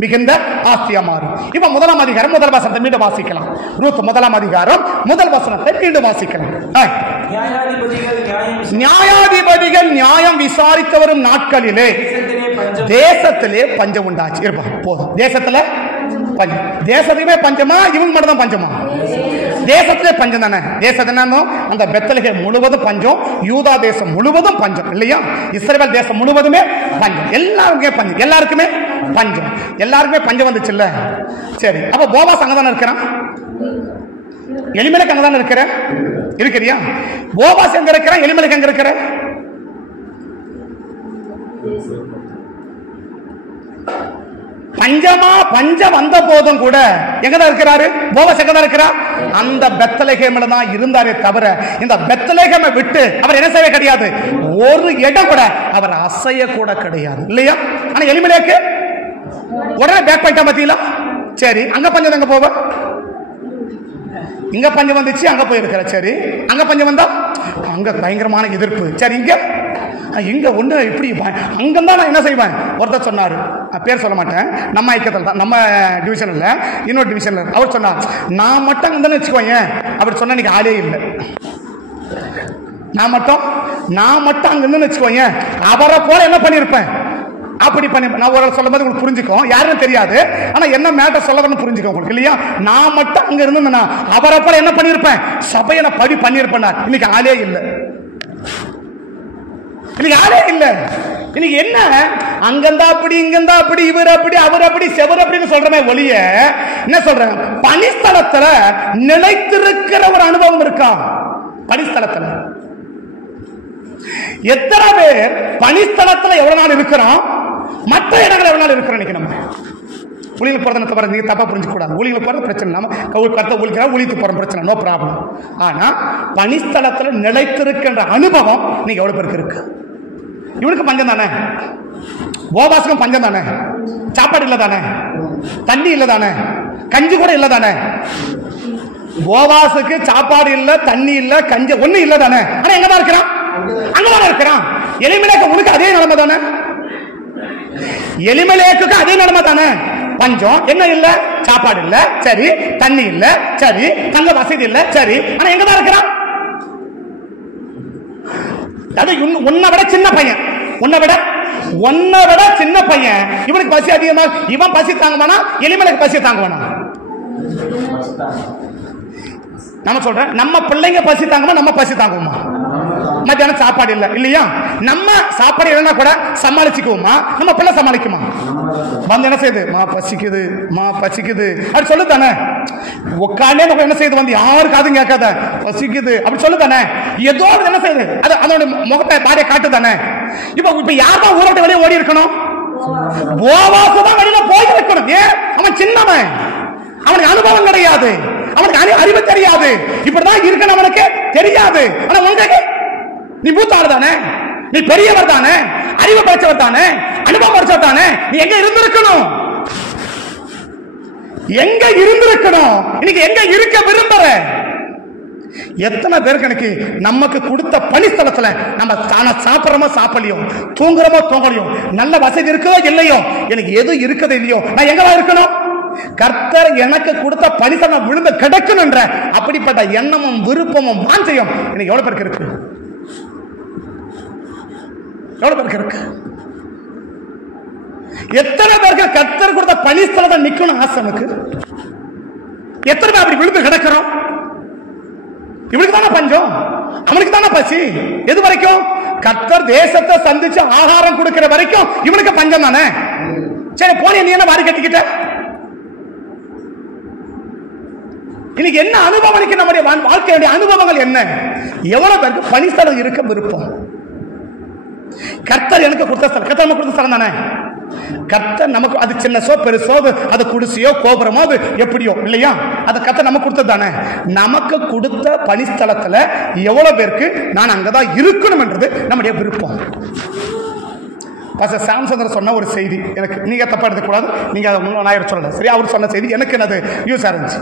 மிகுந்த ஆஸ்தியா மாறும். இப்ப 1ஆம் அதிகாரம் 1 வசனத்தை மீண்டும் வாசிக்கலாம். ரூத் 1ஆம் அதிகாரம் 1 வசனத்தை மீண்டும் வாசிக்கலாம். நியாயாதிபதிகள் நியாயம் விசாரித்து வரும் நாட்களிலே தேசத்திலே பஞ்சம் உண்டாச்சு. இருப்பா போதும். தேசத்துல பஞ்சம், தேசத்துக்குமே பஞ்சமா, இவங்க மட்டும் தான் பஞ்சமா? தேசத்திலே பஞ்சம் தானே. தேசம் அந்த பெத்லகேம் முழுவதும் பஞ்சம், யூதா தேசம் முழுவதும் பஞ்சம் இல்லையா? இஸ்ரவேல் தேசம் முழுவதுமே பஞ்சம், எல்லாருக்குமே பஞ்சம், எல்லாருக்குமே பஞ்சம், எல்லாருக்குமே பஞ்சம் வந்துச்சுல்ல. சரி, அப்ப போவாஸ் அங்கதானே இருக்கிறான், எலிமெலக் அங்கதானே இருக்கிறியா? போவாஸ் எங்க இருக்கிறான், எலிமெலக் எங்க இருக்கிற? பஞ்சமா பஞ்சம் வந்த போதும் கூட எங்கதான் இருக்கிறாரு? போவாஸ் எங்கதான் இருக்கிறார்? அந்த பெத்லகேம்ல தான் இருந்தாரே தவிர இந்த பெத்லகேமை விட்டு அவர் என்ன செய்ய கிடையாது, ஒரு இடம் கூட அவர் அசைய கூட கிடையாது இல்லையா? ஆனா எலிமெலக்கு உடனே பேக் பண்ணிட்டா பாத்தீங்களா? சரி, அங்க பஞ்சம் எங்க போவ? இங்க பஞ்சம் வந்துச்சு, அங்க போயிருக்கிற. சரி, அங்க பஞ்சம் வந்தா அங்க பயங்கரமான எதிர்ப்பு. சரி, இங்க ஒண்ணு இப்படி அங்கதான் நான் என்ன செய்வேன்? ஒருத்தர் சொன்னாரு, பேர் சொல்ல மாட்டேன், நம்ம ஐக்கியத்தில் தான், நம்ம டிவிஷன்ல இன்னொரு டிவிஷன்ல அவர் சொன்னார், நான் மட்டும் அங்கன்னு வச்சுக்கோங்க. அப்படி சொன்ன இன்னைக்கு ஆளே இல்லை. நான் மட்டும் அங்கன்னு வச்சுக்கோங்க, அவரை போல என்ன பண்ணிருப்பேன், அப்படி பண்ணி. நான் ஒரு சொல்லும் போது உங்களுக்கு புரிஞ்சுக்கும், யாருன்னு தெரியாது, ஆனா என்ன மேட்டர் சொல்லணும்னு புரிஞ்சுக்கும் உங்களுக்கு இல்லையா? நான் மட்டும் அங்க இருந்தேன்னா அவரை போல என்ன பண்ணிருப்பேன், சபையை நான் படி பண்ணிருப்பேன். இன்னைக்கு ஆளே இல்லை, இன்னைக்கு ஆளே இல்லை. இன்னைக்கு என்ன, அங்கந்தா அப்படி இங்கந்தா அப்படி, இவர் அப்படி அவர் அப்படி செவர் அப்படின்னு சொல்றமே ஒழிய என்ன சொல்றேன், பணிஸ்தலத்துல நிலைத்திருக்கிற ஒரு அனுபவம் இருக்கா? பணிஸ்தலத்துல எத்தனை பேர் பணிஸ்தலத்துல எவ்வளவு நாள் இருக்கிறோம், மற்ற இடங்கள் எவ்வளவு நாள் இருக்கிறோம்? இன்னைக்கு நம்ம ஊழியர்கள் போறதை பாருங்க, நீங்க தப்பா புரிஞ்சுக்க கூடாது. ஊழியர்கள் போறது பிரச்சனை, நம்ம கத்த ஊழிக்கிறா ஊழியத்து போற பிரச்சனை, நோ ப்ராப்ளம். ஆனா பணிஸ்தலத்துல நிலைத்திருக்கின்ற அனுபவம் நீங்க எவ்வளவு பேருக்கு இருக்கு? இவனுக்கு பஞ்சம் தானே, போவாஸுக்கும் பஞ்சம் தானே, சாப்பாடு இல்ல தானே, தண்ணி இல்ல தானே, கஞ்சி கூட இல்ல தானே. போவாஸுக்கு சாப்பாடு இல்ல, தண்ணி இல்ல, கஞ்சி ஒண்ணு இல்ல தானே. ஆனா எங்கதான் இருக்கிறான்? அங்கதான் இருக்கிறான். எலிமெலேக்கு உனக்கு அதே நிலைமை தானே, எலிமெலேக்கு அதே நிலைமை தானே. பஞ்சம், என்ன இல்ல, சாப்பாடு இல்ல, சரி, தண்ணி இல்ல, சரி, தங்க வசதி இல்ல, சரி, ஆனா எங்கதான் இருக்கிறான்? அது உன்னை விட சின்ன பையன், உன்னை விட சின்ன பையன், இவனுக்கு பசி அதிகமா, இவன் பசி தாங்குவானா, எலிமெலேக்கு பசி தாங்குவானா? நம்ம சொல்றேன், நம்ம பிள்ளைங்க பசி தாங்குமா, நம்ம பசி தாங்குவோமா? மத்தியானம் சாப்பாடு இல்ல இல்லையா, நம்ம சாப்பாடு இல்லைன்னா கூட சமாளிச்சுக்குவோமா? நம்ம பிள்ளை சமாளிக்குமா? வந்து என்ன செய்யுது, மா பசிக்குது, மா பசிக்குது அப்படி சொல்லு தானே. உட்காண்டே நம்ம என்ன செய்யுது, வந்து யாருக்கு அதுவும் கேட்காத, பசிக்குது அப்படி சொல்லு தானே. ஏதோ என்ன செய்யுது, அது அதோட முகத்தை பாரிய காட்டு தானே. இப்ப யார் தான் ஊரை விட்டு வெளியே ஓடி இருக்கணும்? போவாஸ் தான் வெளியில போய் இருக்கணும். ஏன்? அவன் சின்னவன், அவனுக்கு அனுபவம் கிடையாது, அவனுக்கு அறிவு தெரியாது, இப்படிதான் இருக்கணும் அவனுக்கு தெரியாது. ஆனா உங்களுக்கு நீ மூத்தாள் தானே, நீ பெரியவர் தானே, அறிவு படிச்சவர் தானே, அனுபவம் படிச்சவர் தானே, நீ எங்க இருந்திருக்கணும்? எங்க இருந்திருக்கணும்? இன்னைக்கு எங்க இருக்க விரும்புற? எத்தனை பேருக்கு எனக்கு நமக்கு கொடுத்த பணிஸ்தலத்துல நம்ம சாப்பிடறோமோ சாப்பிடலையோ, தூங்குறோமோ தூங்கலையோ, நல்ல வசதி இருக்கோ இல்லையோ, எனக்கு எது இருக்குது இல்லையோ, நான் எங்கவா இருக்கணும்? கர்த்தர் எனக்கு கொடுத்த பணிஸ்தலம் விழுந்து கிடக்கணும் என்ற அப்படிப்பட்ட எண்ணமும் விருப்பமும் வாஞ்சையும் எனக்கு எவ்வளவு பேருக்கு இருக்கு? எவ்வளவு பேருக்கு இருக்கு? எத்தனை பேருக்கு கர்த்தர் கொடுத்த பணிஸ்தலத்தை நிக்கணும் ஆசை எனக்கு? எத்தனை பேர் அப்படி விழுந்து கிடக்கிறோம்? இவனுக்கு தானே பஞ்சம், அவனுக்கு தானே பசி. எது வரைக்கும்? கர்த்தர் தேசத்தை சந்திச்சு ஆகாரம் கொடுக்கிற வரைக்கும் இவனுக்கு பஞ்சம் தானே. சரி, போன நீ என்ன வாரி கட்டிக்கிட்ட? இன்னைக்கு என்ன அனுபவம்? நம்முடைய வாழ்க்கையுடைய அனுபவங்கள் என்ன? எவ்வளவு பேருக்கு பணிஸ்தலம் இருக்க விருப்பம்? கர்த்தர் எனக்கு கொடுத்த ஸ்தலம், கர்த்தர் நமக்கு கொடுத்த ஸ்தலம் தானே. கர்த்தர் நமக்கு அது சின்னசோ பெருசோ, அது குடிசையோ கோபுரமோ, அது எப்படியோ இல்லையா, அது கர்த்தர் நமக்கு கொடுத்தது தானே. நமக்கு கொடுத்த பணிஸ்தலத்துல எவ்வளவு பேருக்கு நான் அங்கதான் இருக்கணும் என்றது நம்முடைய விருப்பம். பாஸ்டர் சாம் சுந்தர் சொன்ன ஒரு செய்தி எனக்கு நீங்க தப்பா எடுத்துக்கூடாது, நீங்க அதை நான் சொல்லல, சரி? அவர் சொன்ன செய்தி எனக்கு என்னது யூஸா இருந்துச்சு.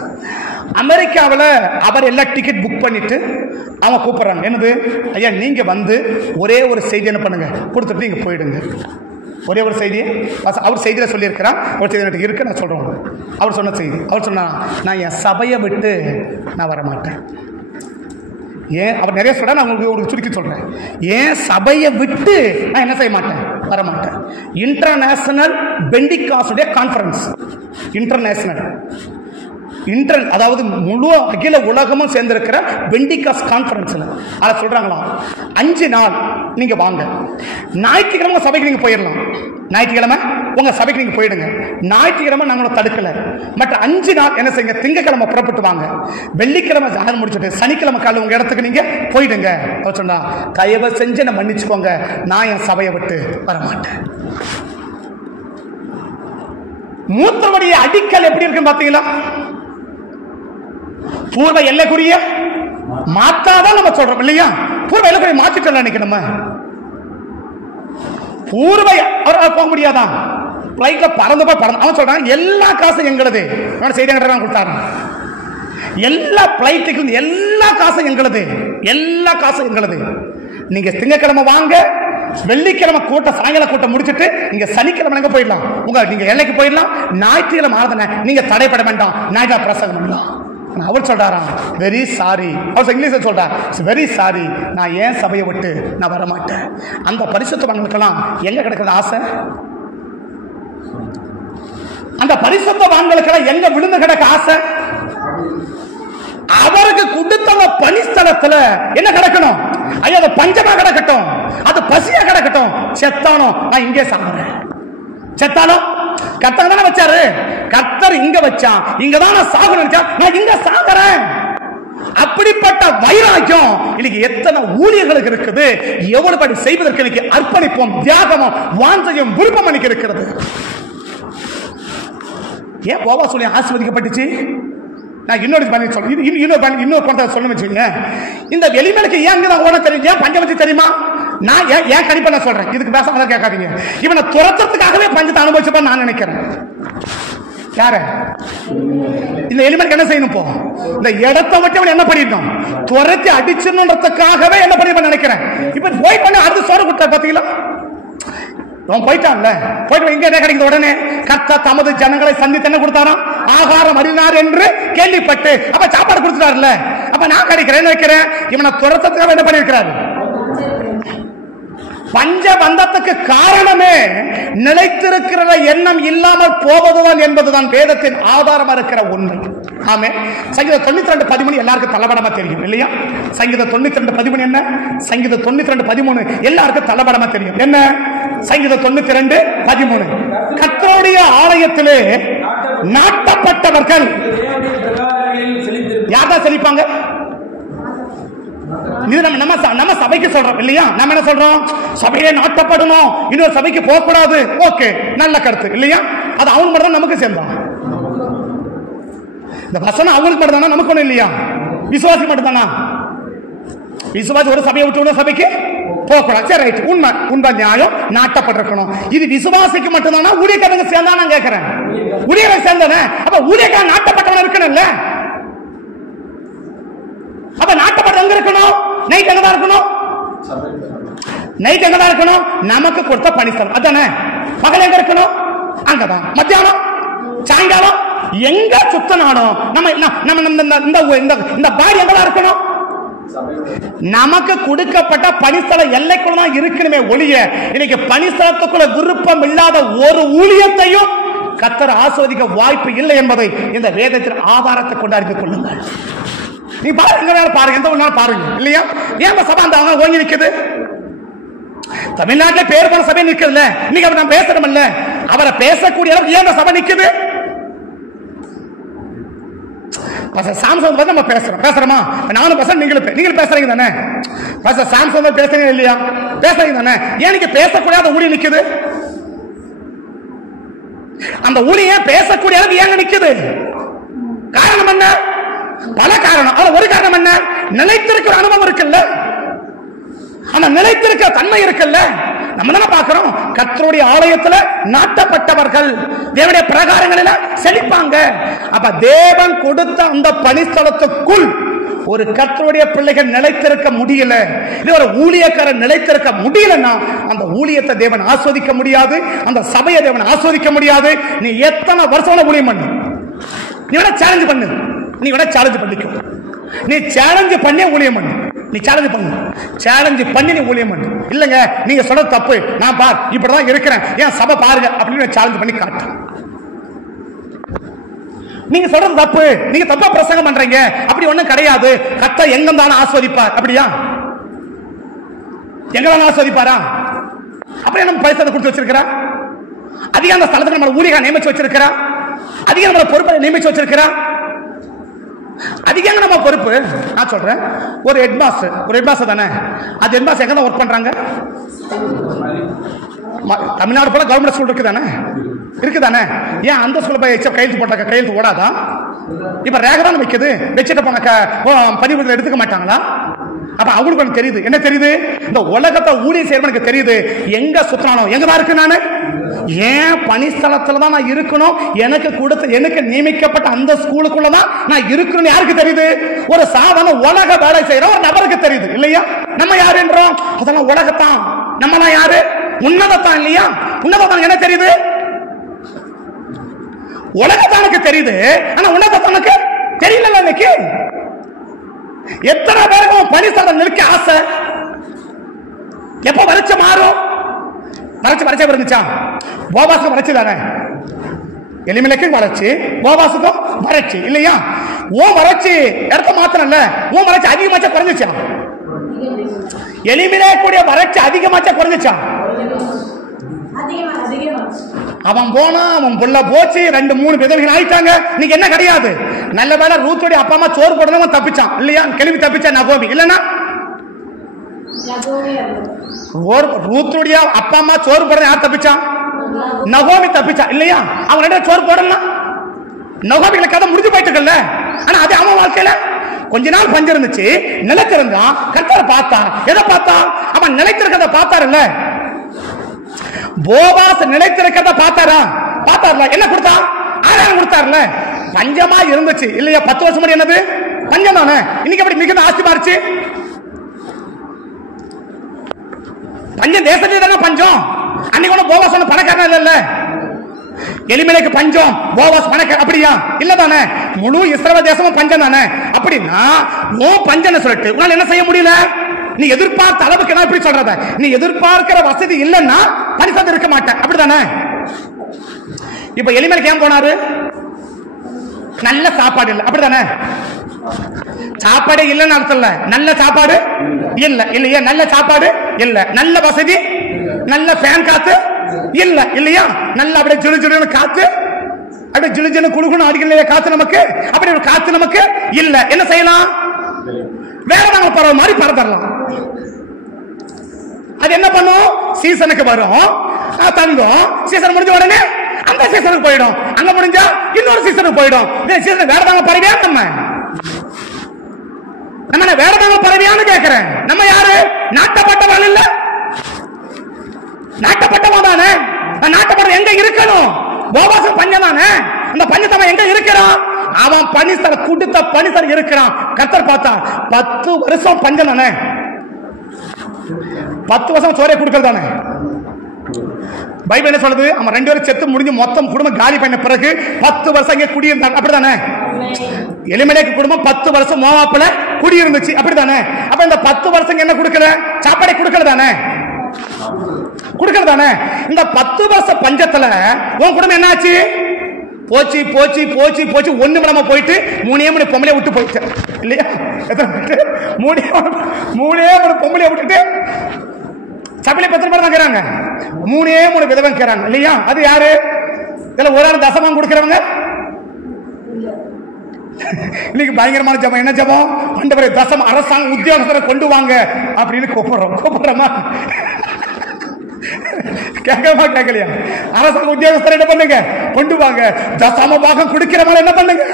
அமெரிக்காவில் அவர் எல்லா டிக்கெட் புக் பண்ணிட்டு அவங்க கூப்பிடுறாங்க, என்னது ஐயா நீங்க வந்து ஒரே ஒரு செய்தி என்ன பண்ணுங்க கொடுத்துட்டு நீங்க போயிடுங்க. ஒரே ஒரு செய்தியை அவர் செய்தியில சொல்லியிருக்கிறார். ஒரு செய்தி எனக்கு இருக்கு, நான் சொல்றேன். அவர் சொன்ன செய்தி, அவர் சொன்னா நான் என் சபையை விட்டு நான் வரமாட்டேன். ஏன் அவர் நிறைய சொல்ற, நான் உங்களுக்கு சுருக்கி சொல்றேன். ஏன் சபையை விட்டு நான் என்ன செய்ய மாட்டேன், வரமாட்டேன். இன்டர்நேஷனல் பெண்டிகாஸ்டே கான்ஃபரன்ஸ், இன்டர்நேஷனல் அதாவது முழு அகில உலகமும் சேர்ந்திருக்கிற பெண்டிகாஸ் கான்ஃபரன்ஸ்ல அதை சொல்றாங்களாம், 5 நாள் நீங்க வாங்க. ஞாயிற்றுக்கிழமை சபைக்கு நீங்க போயிடலாம், ஞாயிற்றுக்கிழமை உங்க சபைக்கு நீங்க போயிடுங்க. ஞாயிற்றுக்கிழமை நாங்களும் தடுக்கல, பட் 5 நாள் என்ன செய்யுங்க, திங்கக்கிழமை புறப்பட்டு வாங்க, வெள்ளிக்கிழமை ஜாதகம் முடிச்சுட்டு சனிக்கிழமை காலையில் உங்க இடத்துக்கு நீங்க போயிடுங்க. அவர் சொன்னா தயவு செஞ்சு என்ன மன்னிச்சுக்கோங்க, நான் என் சபையை விட்டு வரமாட்டேன். மூத்தவடைய அடிக்கல் எப்படி இருக்கு பாத்தீங்களா? பூர்வ எல்லைக்குரிய மாத்தாதான் நம்ம சொல்றோம் இல்லையா? பூர்வ எல்லைக்குரிய மாத்திட்டோம் நினைக்க நம்ம பூர்வ அவரால் போக முடியாதான், பிளைட்ல பறந்து போய் பறந்து. அவன் சொல்றான் எல்லா காசும் எங்களது, செய்தி கொடுத்தாரு, எல்லா பிளைட்டுக்கு எல்லா காசும் எங்களது, எல்லா காசும் எங்களது. நீங்க திங்கக்கிழமை வாங்க, வெள்ளிக்கிழமை கூட்டம் சாயங்கால கூட்டம் முடிச்சுட்டு நீங்க சனிக்கிழமை எங்க போயிடலாம், உங்க நீங்க எல்லைக்கு போயிடலாம். ஞாயிற்றுக்கிழமை ஆராதனை நீங்க தடைப்பட வேண்டாம், ஞாயிற்று பிரசங்கம் பண்ணலாம். அவர் சொல்றாராம் வெரி சாரி, அவர் இங்கிலீஷ்ல சொல்றார் வெரி சாரி, நான் ஏன் சபையை விட்டு நான் வரமாட்டேன். அந்த பரிசுத்தவான்களுக்கெல்லாம் எங்க கிடைக்கிறது ஆசை? அந்த பரிசுத்தவான்களுக்கெல்லாம் எங்க விழுந்து கிடக்க ஆசை? அவருக்கு கொடுத்த பணிஸ்தலத்துல என்ன கிடக்கணும்? ஐயா அது பஞ்சமா கிடக்கட்டும், அது பசியா கிடக்கட்டும், செத்தானோ நான் இங்கே சாப்பிடுறேன். செத்தானோ கர்த்தர் தானே வச்சாரு, கர்த்தர் இங்க வச்சான், இங்கதான் நான் சாகணும், நான் இங்க சாகுறேன். அப்படிப்பட்ட வைராக்கியம் இன்னைக்கு எத்தனை ஊழியர்களுக்கு இருக்குது. எவ்வளவு படி செய்வதற்கு இன்னைக்கு அர்ப்பணிப்போம், தியாகமும் வாஞ்சையும் விருப்பம் இன்னைக்கு இருக்கிறது. ஏன் போவா சொல்லி ஆசீர்வதிக்கப்பட்டுச்சு? நான் இன்னொரு சொல்ல வச்சுங்க, இந்த வெளிமலைக்கு ஏன் ஓட தெரியும், ஏன் பஞ்சமத்தி தெரியுமா? நான் ஏன் கணிப்பை நான் சொல்றேன், இதுக்கு பேச கேட்காதீங்க. இவனை துரத்துறதுக்காகவே பஞ்சத்தை அனுபவிச்சப்ப நான் நினைக்கிறேன். யார இந்த எலிமெண்ட் என்ன செய்யணும்? போ இந்த இடத்தை விட்டு என்ன பண்ணிடணும், துரத்தி அடிச்சிடணுன்றதுக்காகவே என்ன பண்ணி நினைக்கிறேன். இப்ப போய் பண்ண அடுத்த சோறு கொடுத்தா பாத்தீங்களா? அவன் போயிட்டான்ல, போயிட்டு எங்க கிடைக்கிற உடனே கர்த்தர் தமது ஜனங்களை சந்தித்து என்ன கொடுத்தாராம், ஆகாரம் அருளினார் என்று கேள்விப்பட்டு அப்ப சாப்பாடு கொடுத்துட்டாருல. அப்ப நான் கிடைக்கிறேன் நினைக்கிறேன், இவனை துரத்துறதுக்காக என்ன பண்ணிருக்கிறாரு? பஞ்ச பந்தத்துக்கு காரணமே நிலைத்திருக்கிற எண்ணம் இல்லாமல் போவதுதான் என்பதுதான் வேதத்தின் ஆதாரமா இருக்கிற உண்மை. ஆமே. சங்கீதம் 92:13 எல்லாருக்கும் தளபடமா தெரியும் இல்லையா? சங்கீதம் 92:13 என்ன? சங்கீதம் 92:13 எல்லாருக்கும் தளபடமா தெரியும். என்ன சங்கீதம் 92:13? கர்த்தருடைய ஆலயத்திலே நாட்டப்பட்டவர்கள் யார்தான் செழிப்பாங்க? இது நம்ம சபைக்கு சொல்றோம் இல்லையா? நம்ம என்ன சொல்றோம், சபையே நாட்டப்படணும், இன்னொரு சபைக்கு போக கூடாது. ஓகே, நல்ல கருத்து இல்லையா? அது அவங்களுக்கு மட்டும் தான் நமக்கு சேர்ந்தான். இந்த வசனம் அவங்களுக்கு மட்டும் தானா, நமக்கு ஒண்ணு இல்லையா? விசுவாசி மட்டும் தானா? விசுவாசி ஒரு சபையை விட்டு ஒரு சபைக்கு போகக்கூடாது. சரி ரைட், உண்மை உண்மை நியாயம், நாட்டப்பட்டிருக்கணும். இது விசுவாசிக்கு மட்டும்தானா, ஊழியக்காரங்க சேர்ந்தா? நான் கேட்கிறேன், ஊழியரை சேர்ந்தானே. அப்ப ஊழியக்காரன் நாட்டப்பட்டவன் இருக்கணும்ல. அப்ப நாட்டப்பட்ட எங்க இருக்கணும்? நைட் எங்கதான் இருக்கணும்? நைட் எங்கதான் இருக்கணும்? நமக்கு கொடுத்த பணிஸ்தலம் அதானே. பகல் எங்க இருக்கணும்? அங்கதான். மத்தியானம் சாயங்காலம் எங்க சுத்தனாலும் நம்ம இந்த பாடி எங்கதான் இருக்கணும்? நமக்கு கொடுக்கப்பட்ட பணிஸ்தல எல்லைக்குள்ள இருக்கணுமே ஒழிய, இன்னைக்கு பணிஸ்தலத்துக்குள்ள விருப்பம் இல்லாத ஒரு ஊழியத்தையும் கர்த்தர் ஆசீர்வதிக்க வாய்ப்பு இல்லை என்பதை இந்த வேதத்தின் ஆதாரத்தை கொண்டு அறிந்து கொள்ளுங்கள். நீ பாருங்க, பாருங்க, எந்த ஒரு நாள் பாருங்க இல்லையா? ஏன் சபை அந்த ஓங்கி நிற்குது? தமிழ்நாட்டில் பேர் போன சபை நிற்குதுல்ல. இன்னைக்கு அவர் நான் பேசுறோம் இல்ல, அவரை பேசக்கூடிய அளவுக்கு ஏன் சபை நிற்குது? சாம்சங் நம்ம பேசுறோமா? நானும் பேசுறேன், நீங்களும் பேசுறீங்க தானே? சாம்சங் பேசுறீங்க இல்லையா? பேசுறீங்க தானே? ஏன் நீங்க பேசக்கூடாத ஊழியம் நிக்குது? அந்த ஊழியம் பேசக்கூடிய அளவுக்கு ஏங்க நிக்குது? காரணம் என்ன? பல காரணம். ஒரு காரணம் என்ன? நிலைத்திருக்கிற அனுபவம் இருக்குல்ல, அந்த நிலைத்திருக்கிற தன்மை இருக்குல்ல, நம்ம தானே பார்க்கிறோம். கர்த்தருடைய ஆலயத்துல நாட்டப்பட்டவர்கள் தேவனுடைய பிரகாரங்களில செழிப்பாங்க. அப்ப தேவன் கொடுத்த அந்த பணிஸ்தலத்துக்குள் ஒரு கர்த்தருடைய பிள்ளைகள் நிலைத்திருக்க முடியல, ஒரு ஊழியக்காரன் நிலைத்திருக்க முடியலன்னா அந்த ஊழியத்தை தேவன் ஆஸ்வதிக்க முடியாது, அந்த சபையை தேவன் ஆஸ்வதிக்க முடியாது. நீ எத்தனை வருஷம் ஊழியம் பண்ணு, நீ வேணா சேலஞ்ச் பண்ணு, நீ வேணா சேலஞ்ச் பண்ணிக்கோ, நீ சேலஞ்ச் பண்ணி ஊழியம் பண்ணு, நீ சேலஞ்ச் பண்ணு, சேலஞ்ச் பண்ணி நீ ஊழியம் பண்ணு. இல்லங்க நீங்க சொல்றது தப்பு, நான் பார் இப்படிதான் இருக்கிறேன், ஏன் சபை பாருங்க அப்படின்னு சேலஞ்ச் பண்ணி காட்டு. நீங்க சொல்றது தப்பு, நீங்க தப்பா பிரசங்கம் பண்றீங்க, அப்படி ஒண்ணும் கிடையாது. கர்த்தர் எங்க தான ஆஸ்வதிப்பார், அப்படியா? எங்க தான ஆஸ்வதிப்பாரா? அப்புறம் நம்ம பரிசத்தை கொடுத்து வச்சிருக்கிறா, அதிகம் அந்த ஸ்தலத்துக்கு நம்ம ஊழியரை நியமிச்சு வச்சிருக்கிறா, அதிகம் நம்ம பொறுப்பை நியமிச்சு வச்சிருக்கிறா, அதிகம் நம்ம பொறுப்பு. நான் சொல்றேன், ஒரு ஹெட் மாஸ்டர் தானே, அது ஹெட் மாஸ்டர் எங்க தான் ஒர்க் பண்றாங்க? தமிழ்நாடு போல கவர்மெண்ட் ஸ்கூல் இருக்குதானே? ஏன் அந்த ஸ்கூல்ல போய் கையெழுத்து போட்டாங்க, கையெழுத்து ஓடாதா? இப்ப ரேகதான் வைக்குது, வச்சுட்டு போன பதிவு எடுத்துக்க மாட்டாங்களா? அப்ப அவங்களுக்கு ஒன்று தெரியுது, என்ன தெரியுது? இந்த உலகத்தை ஊழியம் செய்யறவனுக்கு தெரியுது எங்க சுத்தனானோ எங்க தான் இருக்கு. நானு ஏன் பணிஸ்தலத்துல தான் நான் இருக்கணும், எனக்கு கொடுத்த எனக்கு நியமிக்கப்பட்ட அந்த ஸ்கூலுக்குள்ளதான் நான் இருக்கணும். யாருக்கு தெரியுது? ஒரு சாதாரண உலக வேலை செய்யற ஒரு நபருக்கு தெரியுது இல்லையா? நம்ம யாரு என்றோம்? அதெல்லாம் உலகத்தான், நம்மலாம் யாரு? உன்னதத்தான் இல்லையா? உன்னதத்தான் என்ன தெரியுது? உலகத்தானுக்கு தெரியுது, ஆனா உன்னதத்தானுக்கு தெரியல. இன்னைக்கு எத்தனை பேருக்கு பணிஸ்தலம் நிற்க ஆசை? எப்ப வறட்சி மாறும்? வறட்சி இருந்துச்சா? போவாசுக்கும் வறட்சி தானே, எலிமெலைக்கும் வறட்சி, போவாசுக்கும் வறட்சி இல்லையா? ஓ வறட்சி இடத்த மாத்திரம் இல்ல, ஓ வறட்சி அதிகமாச்சா குறைஞ்சிச்சா? எலிமெலைக்கூடிய வறட்சி அதிகமாச்சா குறைஞ்சிச்சா? அவன் போனா, அவன் புள்ள போச்சு, 2-3 விதவைகள் ஆயிட்டாங்க. நீங்க என்ன கிடையாது. நல்ல வேளை ரூத்துடைய அப்பா அம்மா சோறு போடுறவன் தப்பிச்சான் இல்லையா? கிளம்பி தப்பிச்சான் நகோமி. இல்லன்னா ரூத்துடைய அப்பா அம்மா சோறு போடுற யார் தப்பிச்சான்? நகோமி தப்பிச்சா இல்லையா? அவன் 2 சோறு போடலாம், நகோமிகளை கதை முடிஞ்சு போயிட்டு. ஆனா அது அவன் வாழ்க்கையில கொஞ்ச நாள் பஞ்சம் இருந்துச்சு, நிலைத்திருந்தான். கர்த்தரை பார்த்தான். எதை பார்த்தான்? அவன் நிலைத்திருக்கிறத பார்த்தாருல்ல. போவாஸ் நிலைத்திருக்கிறத பார்த்தாரா? பார்த்தாருல. என்ன கொடுத்தா? ஆதாரம் கொடுத்தாருல. பஞ்சமா இருந்துச்சு இல்லையா? 10 வருஷம் முன்னாடி என்னது பஞ்சம் தானே. இன்னைக்கு எப்படி மிகுந்த ஆஸ்தி மாறிச்சு? பஞ்சம் தேசத்துல தானே பஞ்சம். அன்னைக்கு ஒண்ணு போவாஸ் ஒண்ணு பணக்காரன் இல்ல. எலிமெலைக்கு பஞ்சம், போவாஸ் பணக்காரன் அப்படியா? இல்ல தானே. முழு இஸ்ரவேல் தேசமும் பஞ்சம் தானே. அப்படின்னா ஓ பஞ்சம் சொல்லிட்டு உன்னால என்ன செய்ய முடியல? நீ எதிர்பார்த்த அளவுக்கு நான் இப்படி சொல்றத, நீ எதிர்பார்க்கிற வசதி இல்லைன்னா பரிசு இருக்க மாட்டேன், அப்படித்தானே? இப்ப எலிமெலைக்கு ஏன் போனாரு? நல்ல சாப்பாடு இல்லை, அப்படித்தானே? சாப்பாடு இல்லைன்னு அர்த்தம் இல்ல, நல்ல சாப்பாடு இல்ல இல்லையா? நல்ல சாப்பாடு இல்ல, நல்ல வசதி, நல்ல ஃபேன் காத்து இல்ல இல்லையா? நல்ல அப்படியே ஜிலு ஜிலுன்னு காத்து, அப்படியே ஜிலு ஜிலு குழுகுன்னு அடிக்கலையா காத்து நமக்கு? அப்படி ஒரு காத்து நமக்கு இல்ல. என்ன செய்யலாம்? வேற நாங்க பறவை மாதிரி பறந்துடலாம். அது என்ன பண்ணும்? சீசனுக்கு வரும், தங்கும். சீசன் முடிஞ்ச உடனே அந்த சீசனுக்கு போயிடும், அங்க முடிஞ்சா இன்னொரு சீசனுக்கு போயிடும். சீசன் வேற தாங்க பறவையா? நம்ம வேற தாங்க பறவையான்னு கேட்கிறேன். நம்ம யாரு? நாட்டப்பட்டவன் இல்ல, நாட்டப்பட்டவன் தானே. நாட்டப்பட்ட எங்க இருக்கணும்? போவாசம் பஞ்சம் தானே. அந்த பஞ்சத்தவன் எங்க இருக்கிறான்? அவன் பணிஸ்தல கொடுத்த பணிஸ்தல இருக்கிறான். கர்த்தர் பார்த்தா 10 வருஷம் பஞ்சம் தானே. 10 வருஷம் சோறை கொடுக்கறது தானே. பைபிள் என்ன சொல்றது? அவன் 2 பேரும் செத்து முடிஞ்சு மொத்தம் குடும்பம் காலி பண்ண பிறகு 10 வருஷம் இங்கே குடியிருந்தாங்க, அப்படித்தானே? எலிமெலைக்கு குடும்பம் 10 வருஷம் மோவாப்புல குடியிருந்துச்சு, அப்படித்தானே? அப்ப இந்த 10 வருஷம் என்ன கொடுக்கல? சாப்பாடை கொடுக்கல தானே, கொடுக்கல தானே? இந்த 10 வருஷ பஞ்சத்துல உன் குடும்பம் என்னாச்சு? போச்சு போச்சு போச்சு போச்சு. ஒண்ணு விடாம போயிட்டு 3 பொம்பளை விட்டு போயிட்டு இல்லையா? 3 பொம்பளை விட்டுட்டு சபையில 10 பேர் தான் இருக்கிறாங்க, 3 விதவை இருக்கிறாங்க இல்லையா? அது யாரு? இதுல ஒரு ஆள் தசமம் கொடுக்கிறவங்க. இன்னைக்கு பயங்கரமான ஜபம். என்ன ஜபம்? ஆண்டவரே தசம அரசாங்க உத்தியோகஸ்தரை கொண்டு வாங்க அப்படின்னு கூப்பிடுறோமா? கேட்கமா? கேட்கலையா? அரசாங்க உத்தியோகஸ்தர் என்ன பண்ணுங்க? கொண்டு வாங்க. தசம பாகம் கொடுக்கிறவங்க என்ன பண்ணுங்க?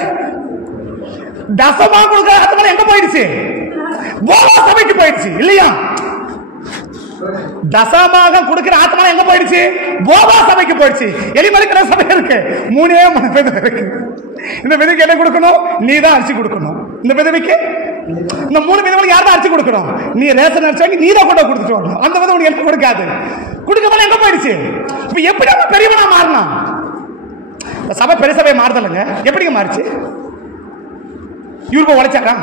தசமா கொடுக்கிற அது எங்க போயிடுச்சு? சபைக்கு போயிடுச்சு இல்லையா? தசபாகம் கொடுக்கிற ஆத்மா எங்க போயிடுச்சு? போவா சபைக்கு போயிடுச்சு. எலிமலைக்கிற சபை இருக்கு, 3 விதவை இருக்கு. இந்த விதவைக்கு என்ன கொடுக்கணும்? நீ தான் அரிசி கொடுக்கணும். இந்த விதவைக்கு இந்த 3 விதவைக்கு யார் தான் அரிசி கொடுக்கணும்? நீ ரேஷன் அரிசி நீ தான் கொண்டு கொடுத்துட்டு வரணும். அந்த விதவை உனக்கு எனக்கு கொடுக்காது. கொடுக்க எங்க போயிடுச்சு? இப்ப எப்படி அவன் பெரியவனா மாறினான்? சபை பெரிய சபை மாறுதலுங்க. எப்படிங்க மாறிச்சு? இவருக்கு உழைச்சாரா?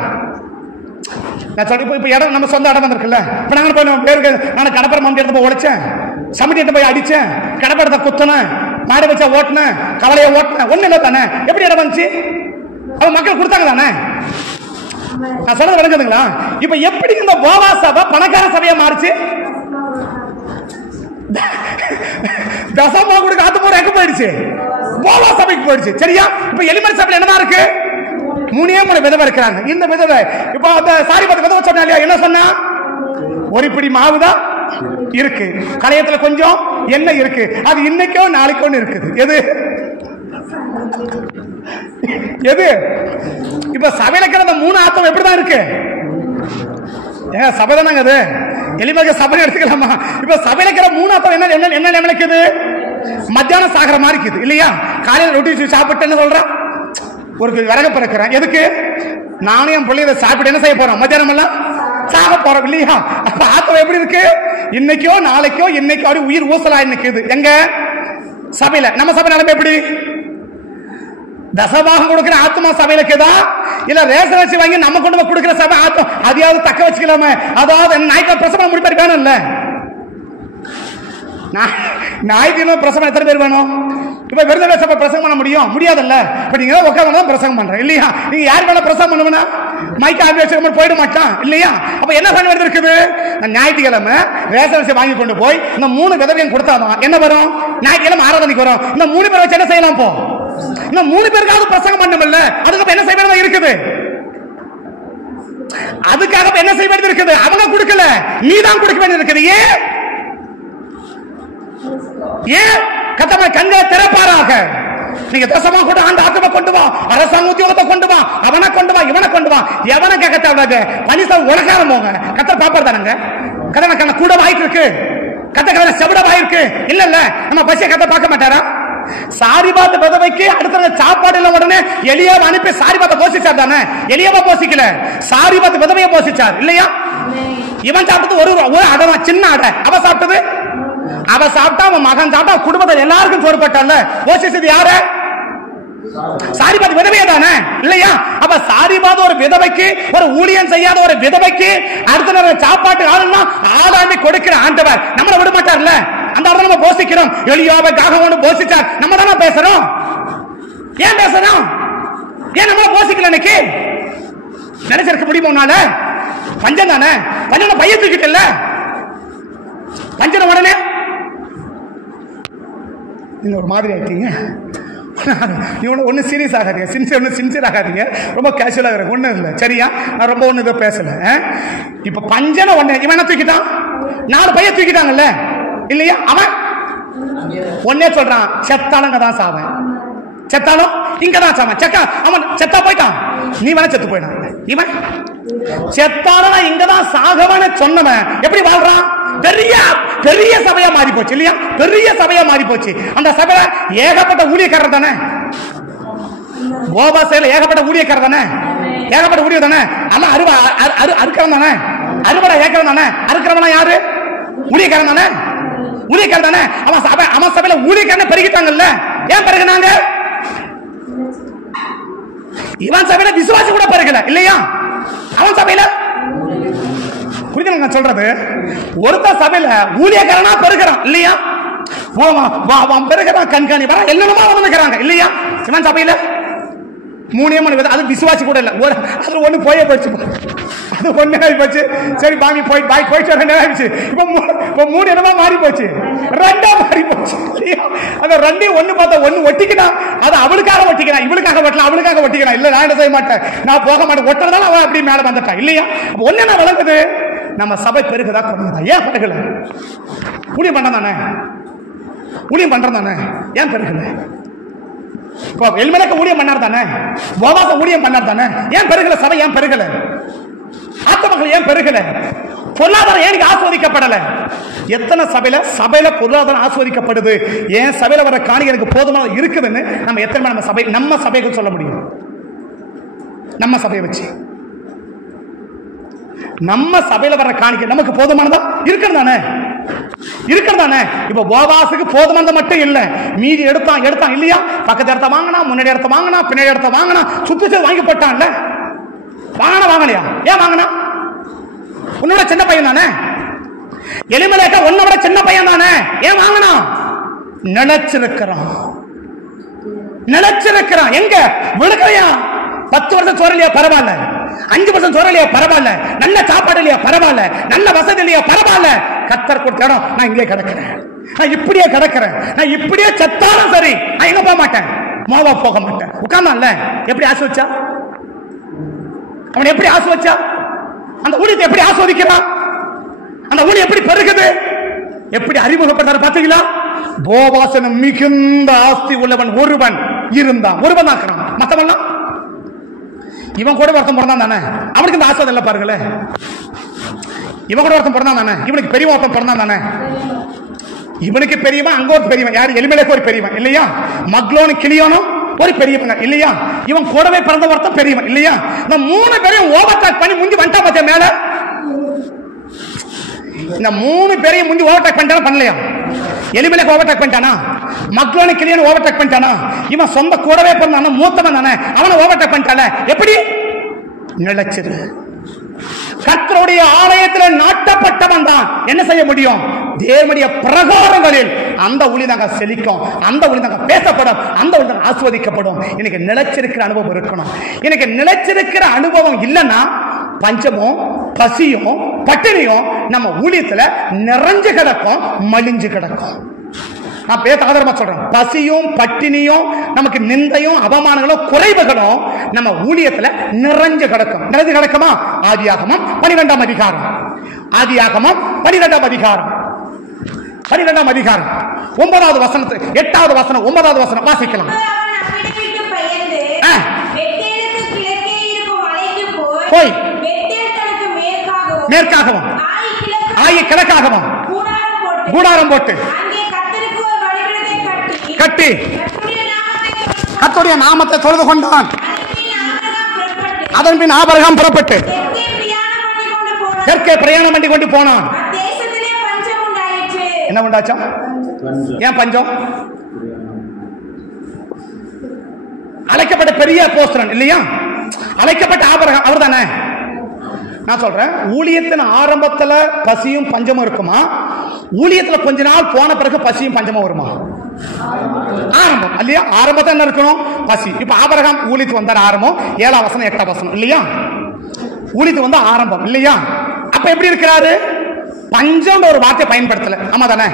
நான் சொல்றேன், இப்ப இடம் நம்ம சொந்த இடம் வந்திருக்குல்ல. இப்ப நாங்க போய் பேருக்கு நான் கடப்பரை மந்தி எடுத்து போய் உழைச்சேன், சமிட்டி எடுத்து போய் அடிச்சேன், கடப்படத்தை குத்தினேன், மாடு வச்சா ஓட்டினேன், கவலையை ஓட்டினேன், ஒண்ணு இல்லை தானே? எப்படி இடம் வந்துச்சு? அவன் மக்கள் கொடுத்தாங்க தானே? நான் சொல்றது விளங்குதுங்களா? இப்ப எப்படி இந்த போவா சபை பணக்கார சபையா மாறிச்சு? தசமா கொடுக்க ஆத்து போற எங்க போயிடுச்சு? போவா சபைக்கு போயிடுச்சு. சரியா? இப்ப எலிமலை சபையில என்னதான் இருக்கு? 3 விதவை இருக்கிறாங்க. இந்த விதவை இப்ப அந்த சாரிபாத் விதவை சொன்னா இல்லையா, என்ன சொன்னா? ஒரு பிடி மாவுதான் இருக்கு, கலையத்துல கொஞ்சம் எண்ணெய் இருக்கு, அது இன்னைக்கோ நாளைக்கோ இருக்குது. எது எது? இப்ப சபையில இருக்கிற 3 ஆத்தம் எப்படிதான் இருக்கு? ஏங்க சபை தானங்க அது, எலிமலை சபை எடுத்துக்கலாமா? இப்ப சபையில இருக்கிற 3 ஆத்தம் என்ன நினைக்குது? மத்தியானம் சாகர மாதிரி இருக்குது இல்லையா? காலையில ரொட்டி சாப்பிட்டு என்ன சொல்றான்? ஒரு விறகு பிறக்கிறேன். எதுக்கு? நானும் என் பிள்ளைய சாப்பிட்டு என்ன செய்ய போறோம்? மத்தியானம் எல்லாம் சாக போறோம் இல்லையா? அப்ப ஆத்மா எப்படி இருக்கு? இன்னைக்கோ நாளைக்கோ இன்னைக்கோ அப்படி உயிர் ஊசலா நிக்குது. எங்க சபையில? நம்ம சபை நிலைமை எப்படி? தசபாகம் கொடுக்கிற ஆத்மா சபையில இருக்குதா, இல்ல ரேஷன் அரிசி வாங்கி நம்ம கொண்டு போய் கொடுக்கிற சபை ஆத்மா அதையாவது தக்க வச்சுக்கலாமே? அதாவது ஞாயிற்று பிரசவம் முடிப்பாரு வேணும் இல்ல? ஞாயிற்று பிரசவம் எத்தனை பேர் வேணும்? இப்ப விருதுநகர் சபை பிரசங்கம் பண்ண முடியாதுல்ல? இப்ப நீங்க உட்காந்து பிரசங்கம் பண்றேன் இல்லையா? நீங்க யார் வேணா பிரசங்கம் பண்ணுவனா? மைக் ஆபீஸ் போயிட மாட்டான் இல்லையா? அப்ப என்ன பண்ண வேண்டியது இருக்குது? ஞாயிற்றுக்கிழமை ரேஷன் அரிசி வாங்கி கொண்டு போய் இந்த 3 விதவையும் கொடுத்தாதான் என்ன வரும்? ஞாயிற்றுக்கிழமை ஆராதனைக்கு வரும். இந்த 3 பேர் வச்சு என்ன செய்யலாம்? போ இந்த 3 பேருக்காவது பிரசங்கம் பண்ணல. அதுக்கு என்ன செய்ய வேண்டியது இருக்குது? அதுக்காக என்ன செய்ய வேண்டியது இருக்குது? அவங்க கொடுக்கல, நீ தான் கொடுக்க வேண்டியது இருக்குது. ஏன் கத்தமை கண்களை திறப்பாராக. நீங்க தசமா கூட ஆண்டு ஆத்மா கொண்டு வா, அரசாங்க உத்தியோகத்தை கொண்டு வா, அவனை கொண்டு வா, இவனை கொண்டு வா, எவனை கேட்க பனிசா உலகாரம் போங்க. கத்தர் பாப்பார் தானுங்க. கதவை கண்ண கூட வாய்ப்பு இருக்கு, கத்த கதை செவிட வாயிருக்கு இல்ல இல்ல. நம்ம பசிய கத்த பார்க்க மாட்டாரா? சாரிபாத் விதவைக்கு அடுத்த சாப்பாடு இல்ல உடனே எலியாவை அனுப்பி சாரிபாத்தை போஷிச்சார் தானே? எலியாவை போஷிக்கல, சாரிபாத் விதவையை போஷிச்சார் இல்லையா? இவன் சாப்பிட்டது ஒரு அடை, சின்ன அடை. அவ சாப்பிட்டது, அவ சாப்பிட்டா, அவன் மகன் சாப்பிட்டா, குடும்பத்தில் எல்லாருக்கும் சோறுபட்டல்ல. போஷிச்சது யாரு? சாரிபாத் விதவையே தானே இல்லையா? அப்ப சாரிபாத் ஒரு விதவைக்கு, ஒரு ஊழியம் செய்யாத ஒரு விதவைக்கு அடுத்த நேரம் சாப்பாட்டு ஆளுன்னா ஆளாமி கொடுக்கிற ஆண்டவர் நம்மளை விட மாட்டார்ல. அந்த இடத்துல நம்ம போஷிக்கிறோம். எலியாவை காகவனு போஷிச்சார். நம்ம தானே பேசுறோம். ஏன் பேசுறோம்? ஏன் நம்மள போஷிக்கல? இன்னைக்கு நினைச்சிருக்க முடியுமா? உன்னால பஞ்சம் தானே, பஞ்சம் பைய தூக்கிட்டல, பஞ்சன உடனே நீங்க ஒரு மாதிரி ஆயிட்டீங்க. ஒன்னு சீரியஸ் ஆகாதீங்க, சின்சியர் ஆகாதீங்க, ரொம்ப கேஷுவலா இருக்கு, ஒண்ணும் இல்லை சரியா? நான் ரொம்ப ஒண்ணு இதை பேசல. இப்ப பஞ்சன ஒண்ணு இவன் என்ன தூக்கிட்டான்? 4 பைய தூக்கிட்டாங்கல்ல இல்லையா? அவன் ஒன்னே சொல்றான், செத்தாலும் தான் சாவன், செத்தாலும் இங்கதான் சாவன். செக்கா அவன் செத்தா போயிட்டான், நீ வேணா செத்து போயிட்டான். இவன் செத்தாலும் இங்கதான் சாகவன சொன்னவன் எப்படி வாழ்றான்? பெரிய சபையா மாறி போச்சு இல்லையா? பெரிய சபையா மாறி போச்சு. அந்த சபையில ஏகப்பட்ட ஊழியக்காரர் தானே, கோபாசையில ஏகப்பட்ட ஊழியக்காரர் தானே, ஏகப்பட்ட ஊழியர் தானே, எல்லாம் அறுக்கிறவன் தானே, அறுவடை ஏக்கிறவன் தானே. அறுக்கிறவனா யாரு? ஊழியக்காரன் தானே, ஊழியக்காரன் தானே. அவன் சபையில ஊழியக்காரன் பெருகிட்டாங்கல்ல. ஏன் பெருகினாங்க? இவன் சபையில விசுவாசி கூட பெருகல இல்லையா? அவன் சபையில புரியுது சொல்றது? ஒருத்த சபையில ஊழியக்காரனா பெருகிறான் இல்லையா? பெருகிறான், கண்காணி வர என்னமா வந்துக்கிறாங்க இல்லையா? இவன் சபையில 3 அது விசுவாசி கூட இல்ல. அது ஒண்ணு போயே போச்சு, அது ஒண்ணு ஆகி போச்சு. சரி பாங்கி போயிட்டு ஆயிடுச்சு. இப்ப 3 என்னமா மாறி போச்சு, 2 மாறி போச்சு. அந்த 2 ஒண்ணு பார்த்தா ஒண்ணு ஒட்டிக்கிறான், அது அவளுக்காக ஒட்டிக்கிறான், இவளுக்காக ஒட்டலாம், அவளுக்காக ஒட்டிக்கிறான். இல்ல நான் என்ன செய்ய மாட்டேன், நான் போக மாட்டேன், ஒட்டுறதால அவன் அப்படி மேல வந்துட்டான் இல்லையா? ஒண்ணு என்ன வளர்க்குது? நம்ம சபை பெருகுதா குறையுதா? ஏன் பெருகல? ஊழியம் பண்றோம் தானே, ஊழியம் பண்றோம் தானே, ஏன் பெருகல? எல்மெலக்க ஊழியம் பண்ணார் தானே, போவாச ஊழியம் பண்ணார் தானே, ஏன் பெருகல? சபை ஏன் பெருகல? ஆத்ம மக்கள் ஏன் பெருகல? பொருளாதாரம் ஏன் ஆஸ்வதிக்கப்படல? எத்தனை சபையில பொருளாதாரம் ஆஸ்வதிக்கப்படுது? ஏன் சபையில வர காணிக்கை எனக்கு போதுமான இருக்குதுன்னு நம்ம எத்தனை நம்ம சபைக்கு சொல்ல முடியும்? நம்ம சபையை வச்சு நம்ம சபையில வர காணிக்கை நமக்கு போதுமானதா இருக்கிறதானே? இருக்கிறதானே? இப்ப போவாசுக்கு போதுமானது மட்டும் இல்ல, மீதி எடுத்தான் இல்லையா? பக்கத்து இடத்த வாங்கினா, முன்னாடி இடத்த வாங்கினா, பின்னாடி இடத்த வாங்கினா, சுத்தி வாங்கி போட்டான்ல. வாங்கலையா? ஏன் வாங்கினா? உன்னோட சின்ன பையன் தானே. எலிமெலேக்கா உன்னோட சின்ன பையன் தானே. ஏன் வாங்கினா? நினைச்சிருக்கிறான். எங்க விழுக்கையா? 10 வருஷம் சோறலையா பரவாயில்ல, 5 வருஷம் சோறலையா பரவாயில்ல, நல்ல சாப்பாடு இல்லையா பரவாயில்ல, நல்ல வசதி இல்லையா பரவாயில்ல, கத்தர் கொடுத்த இடம் நான் இங்கே கிடக்கிறேன், நான் இப்படியே கிடக்கிறேன், நான் இப்படியே செத்தாலும் சரி நான் எங்க போக மாட்டேன், மோவா போக மாட்டேன். உட்கார்ந்தான்ல, எப்படி ஆசை வச்சா? அவன் எப்படி ஆசை வச்சா? அந்த ஊழியத்தை எப்படி ஆஸ்வதிக்கிறான்? அந்த ஊழியம் எப்படி பெருகுது? எப்படி அறிமுகப்படுத்தாரு பாத்தீங்களா? போவாசனம் மிகுந்த ஆஸ்தி உள்ளவன் ஒருவன் இருந்தான். ஒருவன் தான் மத்தவன் இவன் கூட ஒருத்தன் பிறந்தான் தானே, அவனுக்கு இந்த ஆசை இல்லை பாருங்களேன். இவன் கூட ஒருத்தன் பிறந்தான் தானே, இவனுக்கு பெரியவன் ஒருத்தன் பிறந்தான் தானே. இவனுக்கு பெரியவன், அங்க ஒரு பெரியவன், யாரு? எலிமெலேக்கு ஒரு பெரியவன் இல்லையா? மக்லோனு கிளியோனும் ஒரு பெரியவங்க இல்லையா? இவன் கூடவே பிறந்த ஒருத்தன் பெரியவன் இல்லையா? இந்த 3 பேரையும் ஓவர்டேக் பண்ணி முந்தி வந்துட்டா பார்த்தேன் மேல. இந்த 3 பேரையும் முந்தி ஓவர்டேக் பண்ணிட்டானா பண்ணலையா? எலிமெலேக்கு ஓவர்டேக் பண்ணிட்டானா? மக்லோனு கிளியோனு ஓவர்டேக் பண்ணிட்டானா? இவன் சொந்த கூடவே பிறந்தான மூத்தவன் தானே, அவனை ஓவர்டேக் பண்ணிட்டான. எப்படி? நிலைச்சிரு. கர்த்தருடைய ஆலயத்தில் நாட்டப்பட்டவன் தான் என்ன செய்ய முடியும்? தேவனுடைய பிரகாரங்களில் அந்த ஊழியங்க செழிக்கும், அந்த ஊழியங்க பேசப்படும், அந்த ஊழியங்க ஆஸ்வதிக்கப்படும். எனக்கு நிலைச்சிருக்கிற அனுபவம் இருக்கணும். எனக்கு நிலைச்சிருக்கிற அனுபவம் இல்லைன்னா பஞ்சமும் பசியும் பட்டினியும் நம்ம ஊழியத்துல நிறைஞ்சு கிடக்கும், மலிஞ்சு கிடக்கும். நான் பேச ஆதரமா சொல்றேன். பசியும் பட்டினியும் நமக்கு நிந்தையும் அவமானங்களும் குறைவுகளும் நம்ம ஊழியத்துல நிறைஞ்சு கிடக்கும். நிறைஞ்சு கிடக்குமா? ஆதியாகமம் 12ஆம் அதிகாரம், ஆதியாகமம் 12ஆம் அதிகாரம் 9வது வசனத்து 8வது வசனம் 9வது வசனம் வாசிக்கலாம். போய் மேற்காகவும் ஆயி கிழக்காகவும் கூடாரம் போட்டு கட்டி கர்த்தருடைய நாமத்தை தொழுது கொண்டான். அதன் பின் ஆபிரகாம் புறப்பட்டு தெற்கே பிரயாணம் பண்ணி கொண்டு போனான். என்ன உண்டாச்சா? ஏன் பஞ்சம்? அழைக்கப்பட்ட பெரிய அப்போஸ்தலன் இல்லையா? அழைக்கப்பட்ட ஆபிரகாம் அவர் தானே. நான் சொல்றேன், ஊழியத்தின் ஆரம்பத்துல பசியும் பஞ்சமும் இருக்குமா? ஊழியத்துல கொஞ்ச நாள் போன பிறகு பசியும் பஞ்சமும் வருமா? ஆரம்பம் இல்லையா? ஆரம்பத்தை என்ன இருக்கணும்? பசி. இப்ப ஆபிரகாம் ஊழியத்து வந்தார், ஆரம்பம் 7ஆம் வசனம் 8ஆம் வசனம் இல்லையா? ஊழியத்து வந்தா ஆரம்பம் இல்லையா? அப்ப எப்படி இருக்கிறாரு? பஞ்சம் ஒரு வார்த்தை பயன்படுத்தல. ஆமா தானே?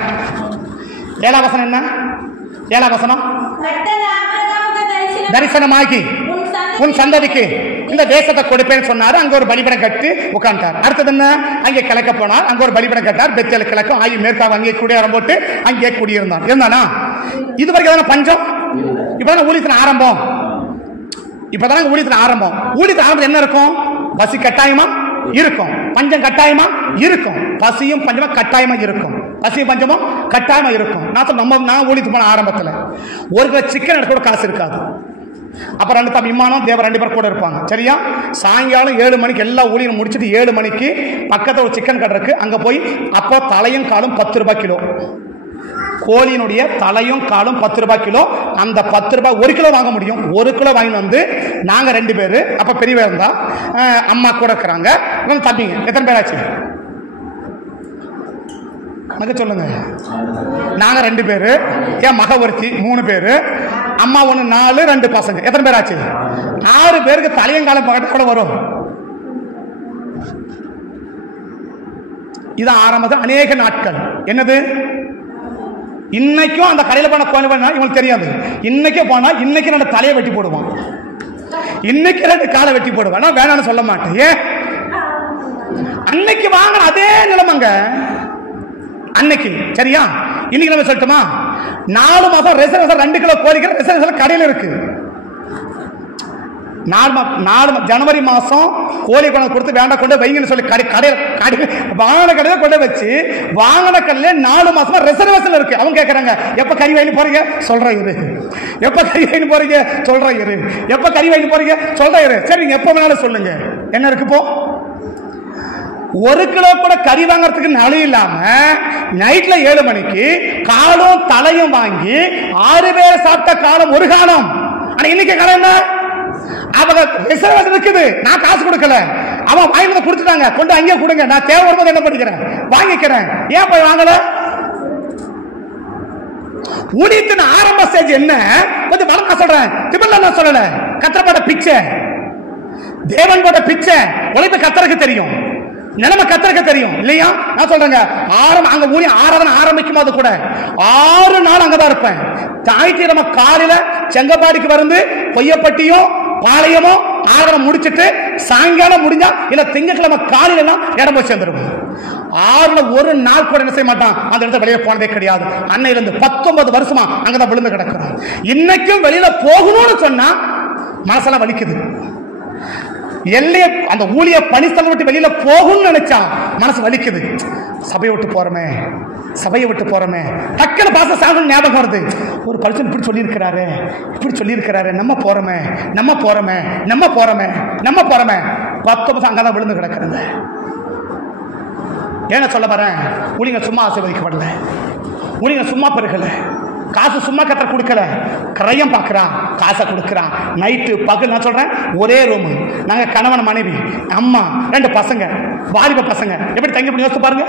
7ஆம் வசனம் என்ன? 7ஆம் வசனம் தரிசனமாகி உன் சந்ததிக்கு இந்த தேசத்தை கொடுப்பேன்னு சொன்னாரு. அங்க ஒரு பலிபீடம் கட்டி உட்கார்ந்தார். அடுத்தது என்ன? அங்கே கிழக்க போனார், அங்க ஒரு பலிபீடம் கட்டார். பெத்தேல் கிழக்கும் ஆகி மேற்காக அங்கே குடியேறம் போட்டு அங்கே குடியிருந்தான். இருந்தானா? இதுவரைக்கும் எதனா பஞ்சம்? இப்பதான் ஊழியத்தின் ஆரம்பம். இப்பதான் ஊழியத்தின் ஆரம்பம். ஊழியத்தின் ஆரம்பம் என்ன இருக்கும்? பசி கட்டாயமா இருக்கும், பஞ்சம் கட்டாயமா இருக்கும், பசியும் பஞ்சமும் கட்டாயமா இருக்கும், பசியும் பஞ்சமும் கட்டாயமா இருக்கும். நான் ஊழியத்து போன ஆரம்பத்துல 1 கிலோ சிக்கன் எடுக்க கூட காசு இருக்காது. அப்புறம் 2 தம்பி இம்மானும் தேவ 2 பேர் கூட இருப்பாங்க. சரியா? சாயங்காலம் 7 மணிக்கு எல்லா ஊழியம் முடிச்சுட்டு 7 மணிக்கு பக்கத்துல ஒரு சிக்கன் கடை இருக்கு, அங்க போய் அப்போ தலையும் காலும் 10 ரூபாய் கிலோ, கோழியினுடைய தலையும் காலும் 10 ரூபாய் கிலோ. அந்த 10 ரூபாய் 1 கிலோ வாங்க முடியும். 1 கிலோ வாங்கி வந்து நாங்க 2 பேரு, அப்ப பெரியவா இருந்தா, அம்மா கூட இருக்கிறாங்க, தம்பிங்க. எத்தனை பேர் ஆச்சு கணக்கு சொல்லுங்க. நாங்க 2 பேரு, என் மக ஒருத்தி 3 பேரு, அம்மா 1 4, 2 பசங்க. எத்தனை பேர் ஆச்சு? 6 பேருக்கு தலையங்காலம் பக்கத்து கூட வரும். இது ஆரம்பத்தில் அநேக நாட்கள். என்னது? இன்னைக்கும் அந்த கடையில் போன கோயில் இவங்களுக்கு தெரியாது. இன்னைக்கு போனா இன்னைக்கு 2 தலையை வெட்டி போடுவான், இன்னைக்கு 2 காலை வெட்டி போடுவான். நான் வேணான்னு சொல்ல மாட்டேன். ஏன்? அன்னைக்கு வாங்க அதே நிலைமைங்க அன்னைக்கு. சரியா? இன்னைக்கு நம்ம சொல்லட்டுமா? 4 மாசம் ரிசர்வேஷன் 2 கிலோ கோழிக்கிற ரிசர்வேஷன் கடையில் இருக்கு. ஜனவரி மாசம் கோழி குழம்பு கொடுத்து வேண்டாம் கொண்டு வைங்கன்னு சொல்லி வாங்கின கடையில கொண்டு வச்சு வாங்கின கடையில 4 மாசமா ரிசர்வேஷன் இருக்கு. அவங்க கேட்கறாங்க எப்ப கறி வாங்கி போறீங்க, சொல்றேன் இரு. எப்ப கறி வாங்கி போறீங்க, சொல்றேன் இரு. எப்ப கறி வாங்கி போறீங்க, சொல்றேன் இரு. சரி நீங்க எப்ப வேணாலும் சொல்லுங்க. என்ன இருக்கு இப்போ? 1 கிலோ கூட கறி வாங்கறதுக்கு நடு இல்லாம நைட்ல 7 மணிக்கு காலும் தலையும் வாங்கி 6 பேர் சாப்பிட்ட காலம் ஒரு காலம். ஆனா இன்னைக்கு காலம் என்ன? அவங்க ரிசர்வேஷன் இருக்குது, நான் காசு கொடுக்கல, அவன் வாங்கி கொடுத்துட்டாங்க, கொண்டு அங்கே கொடுங்க, நான் தேவை வரும்போது என்ன பண்ணிக்கிறேன், வாங்கிக்கிறேன். ஏன் போய் வாங்கல? ஊழியத்தின் ஆரம்ப ஸ்டேஜ் என்ன? கொஞ்சம் பலமா சொல்றேன், திபல்ல நான் சொல்லல. கத்தரப்பட்ட பிச்சை, தேவன் போட்ட பிச்சை, உழைப்பு கத்தருக்கு தெரியும், நிலைமை கத்தருக்கு தெரியும் இல்லையா? நான் சொல்றேங்க, அங்க ஊழியம் ஆராதனை ஆரம்பிக்கும் போது கூட 6 நாள் அங்கதான் இருப்பேன். ஞாயிற்றுக்கிழமை காலையில செங்கப்பாடிக்கு வந்து பொய்யப்பட்டியும் பாளையமும் ஆராதனை முடிச்சிட்டு சாயங்காலம் முடிஞ்சா இல்ல திங்கட்கிழமை காலையில எல்லாம் இடம் போய் சேர்ந்துருவோம். 6ல 1 நாள் கூட என்ன செய்ய மாட்டான், அந்த இடத்துல வெளியே போனதே கிடையாது. அன்னையில இருந்து 19 வருஷமா அங்கதான் விழுந்து கிடக்கிறோம். இன்னைக்கும் வெளியில போகணும்னு சொன்னா மனசெல்லாம் வலிக்குது. எல்லைய அந்த ஊழிய பணிஸ்தலம் விட்டு வெளியில போகும்னு நினைச்சா மனசு வலிக்குது. சபையை விட்டு போறமே, சபையை விட்டு போறமே, டக்குனு பாச சாதனை ஞாபகம் வருது. ஒரு பரிசு இப்படி சொல்லி இருக்கிறாரு, இப்படி சொல்லி இருக்கிறாரு, நம்ம போறோமே, நம்ம போறோமே, நம்ம போறோமே, நம்ம போறோமே. 19 அங்கதான் விழுந்து கிடக்குறது. ஏன்னா சொல்ல வரேன், ஊழியங்க சும்மா ஆசீர்வதிக்கப்படல, ஊழியங்க சும்மா பெருகல, காசு சும்மா கத்த கொடுக்கல, கிரயம் பார்க்கிறான், காசை கொடுக்கிறான். நைட்டு பகல் நான் சொல்றேன், ஒரே ரூம், நாங்க கணவன் மனைவி அம்மா 2 பசங்க, வாலிப பசங்க, எப்படி தங்கி முடியும் யோசித்து பாருங்க,